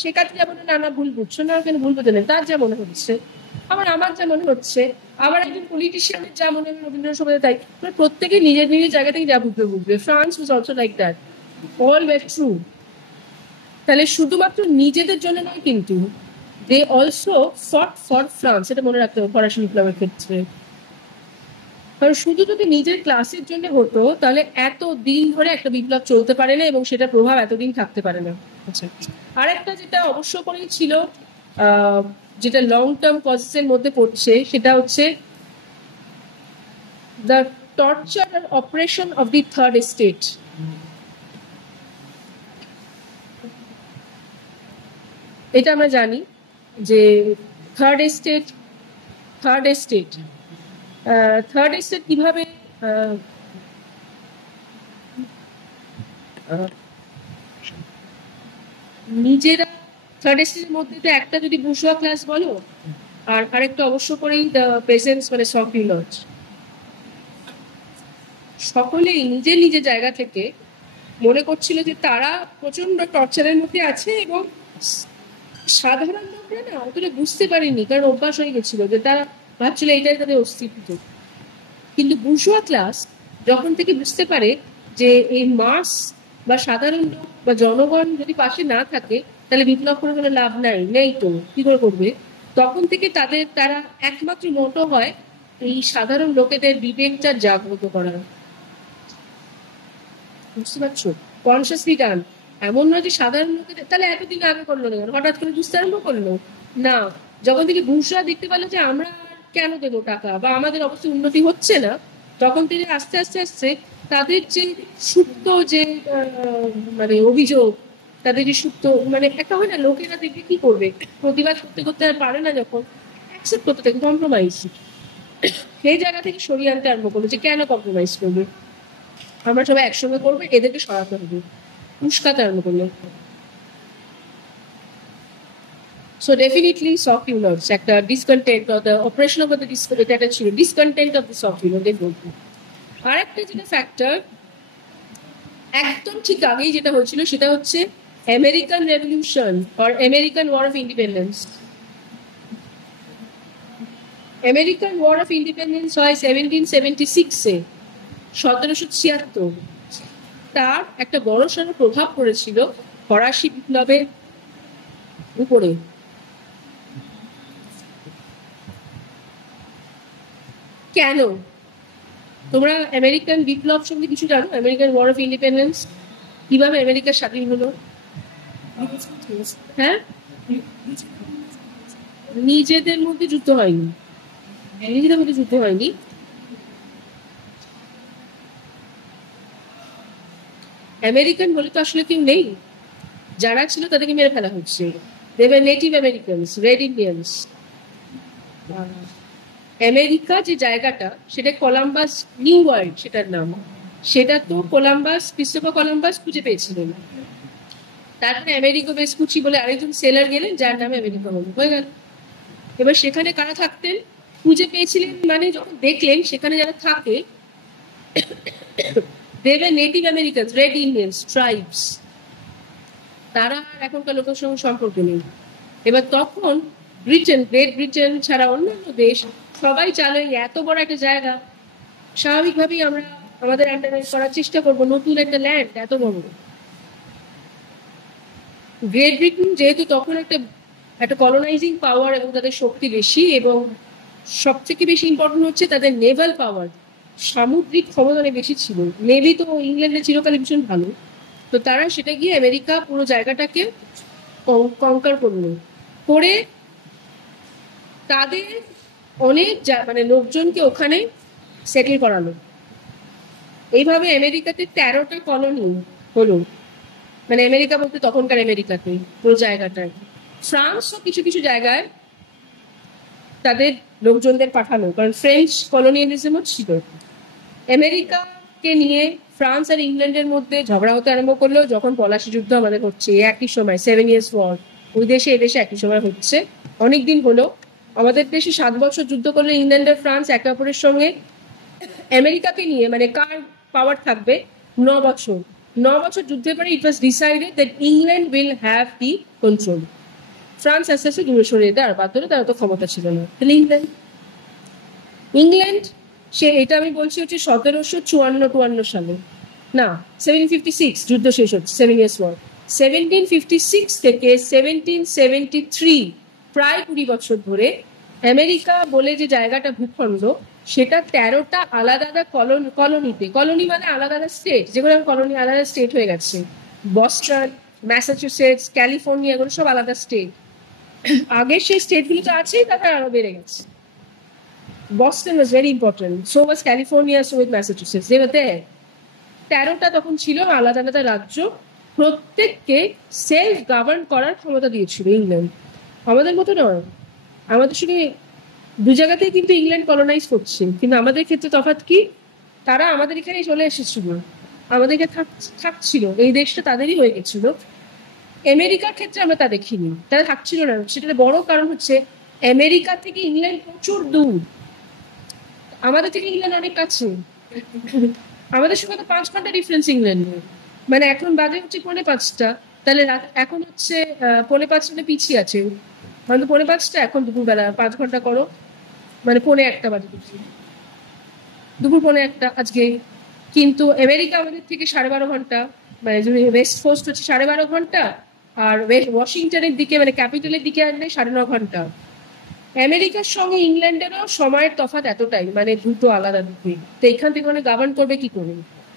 শেখাতে যাবো না, না ভুল বুঝছো, না কেন ভুল বোঝে না, তার যা মনে হচ্ছে, আবার আমার যা মনে হচ্ছে, আবার একজন পলিটিশিয়ানের যা মনে হবে রবীন্দ্রনাথ সমাজে তাই। প্রত্যেকে নিজের নিজের জায়গা থেকে যা বুঝবে। France was also like that, all were true. তাহলে শুধুমাত্র নিজেদের জন্য নয়, কিন্তু they also fought for France, এটা মনে রাখতে হবে ফরাসি বিপ্লবের ক্ষেত্রে। কারণ শুধু যদি নিজের ক্লাসের জন্য হতো তাহলে এত দিন ধরে একটা বিপ্লব চলতে পারে না এবং সেটার প্রভাব এতদিন থাকতে পারে না। আর একটা যেটা অবশ্য করেই ছিল, যেটা লং টার্ম কজেসের মধ্যে পড়ছে, সেটা হচ্ছে the torture and operation of the third estate. এটা আমরা জানি যে থার্ড এস্টেট কিভাবে নিজেরা থার্ড এস্টেটের মধ্যে তো একটা যদি বুর্জোয়া ক্লাস বলো, আর আরেকটা অবশ্য করেই দ্য পেজেন্টস মানে সফিউলার্স, সকলেই নিজের নিজের জায়গা থেকে মনে করছিল যে তারা প্রচন্ড টর্চারের মধ্যে আছে এবং সাধারণ লোকরা না অতটা বুঝতে পারেনি, কারণ অভ্যাস হয়ে গেছিল যে তারা ভাবছিল এইটাই তাদের অস্তিত্ব। কিন্তু বুর্জোয়া ক্লাস যখন থেকে বুঝতে পারে যে এই মাস বা সাধারণ লোক বা জনগণ যদি পাশে না থাকে তাহলে বিপ্লব করে কোনো লাভ নেই তো কি করে করবে, তখন থেকে তারা একমাত্র মোটো হয় এই সাধারণ লোকেদের বিবেকটা জাগ্রত করা। বুঝতে পারছো? কনসিয়াসলি ডান। এমন নয় যে সাধারণ লোকেদের তাহলে এতদিন আগে করলো না, হঠাৎ করে বুঝতে আরম্ভ করলো না। যখন থেকে বুর্জোয়া দেখতে পেলো যে আমরা কেন দেবো টাকা বা আমাদের অবস্থা উন্নতি হচ্ছে না, তখন থেকে আস্তে আস্তে আস্তে তাদের যে সুপ্ত যে মানে অভিযোগ, তাদের যে সুপ্ত মানে একটা হয় না, লোকেরা দেখবে কি করবে, প্রতিবাদ করতে করতে আর পারে না, যখন অ্যাকসেপ্ট করতে থাকে কম্প্রোমাইজ, সেই জায়গা থেকে সরিয়ে আনতে আরম্ভ করলো যে কেন কম্প্রোমাইজ করবে, আমরা সবাই একসঙ্গে করবো, এদেরকে সরাতে হবে, উস্কাতে আরম্ভ করলো। So definitely soft-healers, একটা discontent or the oppression of the discontent of the soft-healer they বলবো। আর একটা যেটা ফ্যাক্টর একদম ঠিক আগেই যেটা হচ্ছিল সেটা হচ্ছে American revolution or American war of independence. American war of independence হয় 1776-এ, 1776। তার একটা বড়সড় প্রভাব পড়েছিল ফরাসি বিপ্লবের উপরে। কেন? তোমরা আমেরিকান বিপ্লব সম্বন্ধে কিছু জানো? আমেরিকান ওয়ার অফ ইন্ডিপেন্ডেন্স কিভাবে আমেরিকা স্বাধীন হলো? হ্যাঁ, নিজেদের মধ্যে যুদ্ধ হয়নি, আমেরিকান বলে তো আসলে কেউ নেই, যারা ছিল তাদেরকে মেরে ফেলা হচ্ছে। They were Native Americans, Red Indians. America যে জায়গাটা সেটা কলাম্বাস, নিউ ওয়ার্ল্ড সেটার নাম, সেটা তো ক্রিস্টোফার কলাম্বাস খুঁজে পেয়েছিলেন। তারপরে আমেরিকা ভেসপুচি বলে আরেকজন সেলার গেলেন, যার নামে আমেরিকা হয়ে গেল। এবার সেখানে কারা থাকতেন খুঁজে পেয়েছিলেন, মানে যখন দেখলেন সেখানে যারা থাকে they were Native Americans, Red Indians, tribes, তারা আর এখনকার লোকের সঙ্গে সম্পর্ক নেই। এবার তখন গ্রেট ব্রিটেন ছাড়া অন্যান্য দেশ সবাই চালে এত বড় একটা জায়গা, স্বাভাবিকভাবেই আমরা আমাদের আন্ডারলাইন করার চেষ্টা করবো নতুন একটা ল্যান্ড এত বড়। গ্রেট ব্রিটেন যেহেতু তখন একটা কলোনাইজিং পাওয়ার এবং তাদের শক্তি বেশি, এবং সবথেকে বেশি ইম্পর্টেন্ট হচ্ছে তাদের নেভাল পাওয়ার, সামুদ্রিক ক্ষমতা অনেক বেশি ছিল। নেভি তো ইংল্যান্ডের চিরকালে ভীষণ ভালো, তো তারা সেটা গিয়ে আমেরিকা পুরো জায়গাটাকে কঙ্কার করলো, করে তাদের অনেক মানে লোকজনকে ওখানে সেটেল করালো। এইভাবে আমেরিকাতে 13টা কলোনি হলো, মানে আমেরিকা বলতে তখনকার আমেরিকাতে পুরো জায়গাটায়। ফ্রান্সও কিছু কিছু জায়গায় তাদের লোকজনদের পাঠানো, কারণ ফ্রেঞ্চ কলোনিয়ালিজমও ছিল। আমেরিকাকে নিয়ে ফ্রান্স আর ইংল্যান্ডের মধ্যে ঝগড়া হতে আরম্ভ করলো যখন পলাশি যুদ্ধ আমাদের হচ্ছে একই সময়, 7 years war, ওই দেশে এদেশে একই সময় হচ্ছে। অনেকদিন হলো, আমাদের দেশে 7 বছর যুদ্ধ করলো ইংল্যান্ড আর ফ্রান্স একে অপরের সঙ্গে। আমেরিকাকে নিয়ে মানে কার পাওয়ার থাকবে 9 বছর। 9 বছর যুদ্ধের পরে it was decided that England will have the control. France আস্তে আস্তে দূরে সরে যেতে আর বাধ্য হলে, তার অত ক্ষমতা ছিল না। তাহলে ইংল্যান্ড সে, এটা আমি বলছি হচ্ছে 1754 সালে, না 1756 যুদ্ধ শেষ হচ্ছে, 7 years war। 1756 থেকে 1773 প্রায় 20 বছর ধরে আমেরিকা বলে যে জায়গাটা ভূখণ্ড, সেটা 13টা আলাদা আলাদা কলোনিতে, কলোনি মানে আলাদা আলাদা স্টেট, যেগুলো কলোনি আলাদা স্টেট হয়ে গেছে, বস্টন, ম্যাসাচুসেটস, ক্যালিফোর্নিয়া, এগুলো সব আলাদা স্টেট। আগের সেই স্টেটগুলো তো আছেই, তারপর আরো বেড়ে গেছে। Boston was very important. So was California, so was Massachusetts. They were there. 13টা তখন ছিল আলাদা আলাদা রাজ্য, প্রত্যেককে সেলফ গভর্ন করার ক্ষমতা দিয়েছিল ইংল্যান্ড। আমাদের মতো নয়, আমাদের সঙ্গে দু জায়গাতেই কিন্তু ইংল্যান্ড কলোনাইজ করছে, কিন্তু আমাদের ক্ষেত্রে তফাৎ কি, তারা আমাদের এখানেই চলে এসেছিল, আমাদেরকে থাকছিল, এই দেশটা তাদেরই হয়ে গেছিল। আমেরিকার ক্ষেত্রে আমরা তা দেখিনি, তারা থাকছিল না। সেটার বড় কারণ হচ্ছে আমেরিকা থেকে ইংল্যান্ড প্রচুর দূর, আমাদের থেকে ইংল্যান্ড অনেক কাছে। আমাদের সঙ্গে তো 5 ঘন্টা ডিফারেন্স ইংল্যান্ডে, মানে এখন বাজে হচ্ছে 4:45, তাহলে এখন হচ্ছে 4:45 পিছিয়ে আছে, মানে 4:45 এখন দুপুরবেলা 5 ঘন্টা করো, মানে 1:45 বাজে দুপুর 1:45 আজকে। কিন্তু আমেরিকা আমাদের থেকে 12.5 ঘন্টা, মানে ওয়েস্ট কোস্ট হচ্ছে 12.5 ঘন্টা, আর ওয়াশিংটনের দিকে মানে ক্যাপিটালের দিকে আনলে 9.5 ঘন্টা। আমেরিকার সঙ্গে ইংল্যান্ডেরও সময়ের তফাৎ এতটাই, মানে দুটো আলাদা দিকে। তো এখান থেকে মানে গভর্ন করবে কি করে,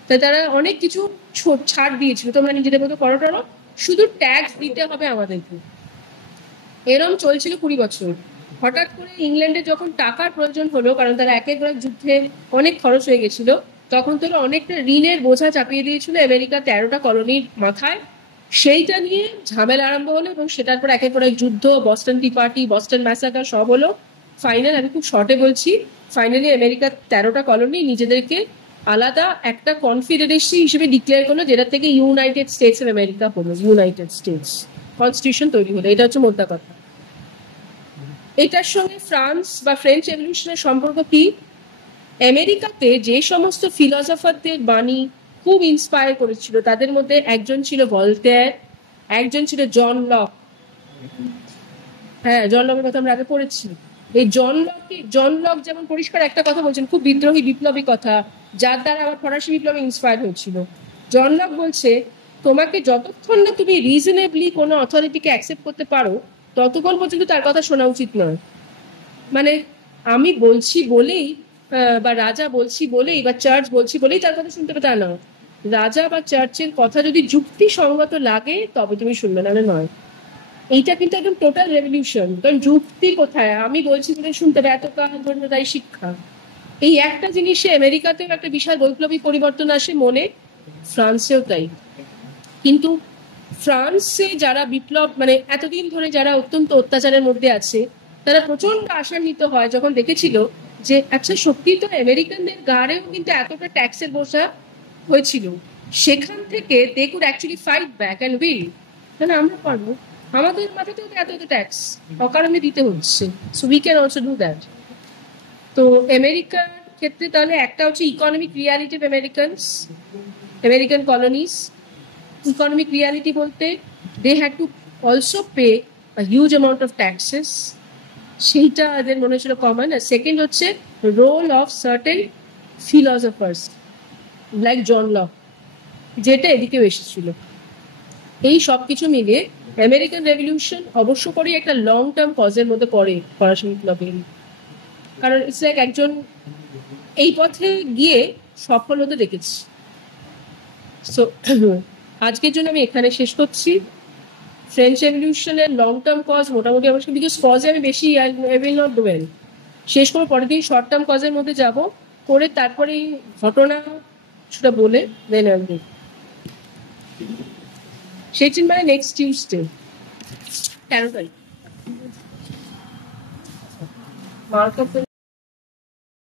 তাই তারা অনেক কিছু ছাড় দিয়েছিল, তোমরা নিজেদের মতো করো টরো, শুধু ট্যাক্স দিতে হবে আমাদেরকে। এরম চলছিল 20 বছর। হঠাৎ করে ইংল্যান্ডে যখন টাকার প্রয়োজন হলো, কারণ তারা একের যুদ্ধে অনেক খরচ হয়ে গেছিল, তখন তারা অনেকটা ঋণের বোঝা চাপিয়ে দিয়েছিল আমেরিকা 13টা কলোনির মাথায়। সেইটা নিয়ে ঝামেলা আরম্ভ হলো, এবং সেটার পর একের পর এক যুদ্ধ, Boston tea party, Boston massacre সব হলো। ফাইনাল, আমি খুব শর্টে বলছি, ফাইনালি আমেরিকার 13টা কলোনি নিজেদেরকে আলাদা একটা কনফেডারেসি হিসেবে ডিক্লেয়ার করলো, যেটা থেকে ইউনাইটেড স্টেটস অফ আমেরিকা হলো, ইউনাইটেড স্টেটস কনস্টিটিউশন তৈরি হলো। এটা হচ্ছে মোদ্দা কথা। এটার সঙ্গে ফ্রান্স বা ফ্রেঞ্চ রেভলিউশনের সম্পর্ক কি, আমেরিকাতে যে সমস্ত ফিলসফারদের বাণী খুব ইন্সপায়ার করেছিল, তাদের মধ্যে একজন ছিল ভলতেয়ার, একজন ছিল জন লক। হ্যাঁ, জন লকের কথা আমরা আগে পড়েছি। এই জন লক যেমন পরিষ্কার একটা কথা বলছেন, খুব বিদ্রোহী বিপ্লবী কথা, যার দ্বারা আবার ফরাসি বিপ্লবে ইন্সপায়ার হয়েছিল। জন লক বলছে, তোমাকে যতক্ষণ না তুমি রিজনেবলি কোনো অথরিটিকে অ্যাকসেপ্ট করতে পারো, ততক্ষণ পর্যন্ত তার কথা শোনা উচিত নয়। মানে আমি বলছি বলেই, বা রাজা বলছি বলেই, বা চার্চ বলছি বলেই তার কথা শুনতে হবে তা নয়। রাজা বা চার্চের কথা যদি যুক্তিসঙ্গত লাগে তবে তুমি শুনবে, না নয়। এইটা কিন্তু একদম টোটাল রেভলিউশন, কারণ যুক্তি কোথায়, আমি বলছি বলে শুনতে হবে, এত কাল ধরে তাই শিক্ষা। এই একটা জিনিসে আমেরিকাতেও একটা বিশাল বৈপ্লবিক পরিবর্তন আসে মনে, ফ্রান্সেও তাই। কিন্তু ফ্রান্সে যারা বিপ্লব, মানে এতদিন ধরে যারা অত্যন্ত অত্যাচারের মধ্যে আছে, তারা প্রচন্ড আশান্বিত হয় যখন দেখেছিল যে আচ্ছা সত্যি তো আমেরিকানদের গাড়েও কিন্তু এতটা ট্যাক্সের বোঝা হয়েছিল, সেখান থেকে they could actually fight back and win. তাহলে আমরা পারবো, আমাদের মাথাতেও এত এত ট্যাক্স অকারণে দিতে হচ্ছে, so we can also do that. তো আমেরিকার ক্ষেত্রে তাহলে একটা হচ্ছে economic reality of American colonies. Economic reality বলতে they had to also pay a huge amount of taxes, সেইটা এদের মনে হচ্ছিল কমন। আর সেকেন্ড হচ্ছে role of certain philosophers like John Locke, যেটা এদিকেও এসেছিল। এই সব কিছু মিলিয়ে আমেরিকান রেভলিউশন অবশ্য করেই একটা লং টার্ম কজের মধ্যে পড়ে ফরাসি বিপ্লবের, কারণ ইটস লাইক একজন এই পথে গিয়ে সফল হতে দেখেছি। সো আজকের জন্য আমি এখানে শেষ করছি। ফ্রেঞ্চ রেভলিউশনের লং টার্ম কজ মোটামুটি আমার, বিকজ কজে আমি বেশি আই উইল নট ডুয়েল, শেষ করে পরের দিন শর্ট টার্ম কজের মধ্যে যাব, করে তারপরে ঘটনা সেটা বলে দেন আমি সেই দিন, মানে নেক্সট টিউসডে 13 তারিখ।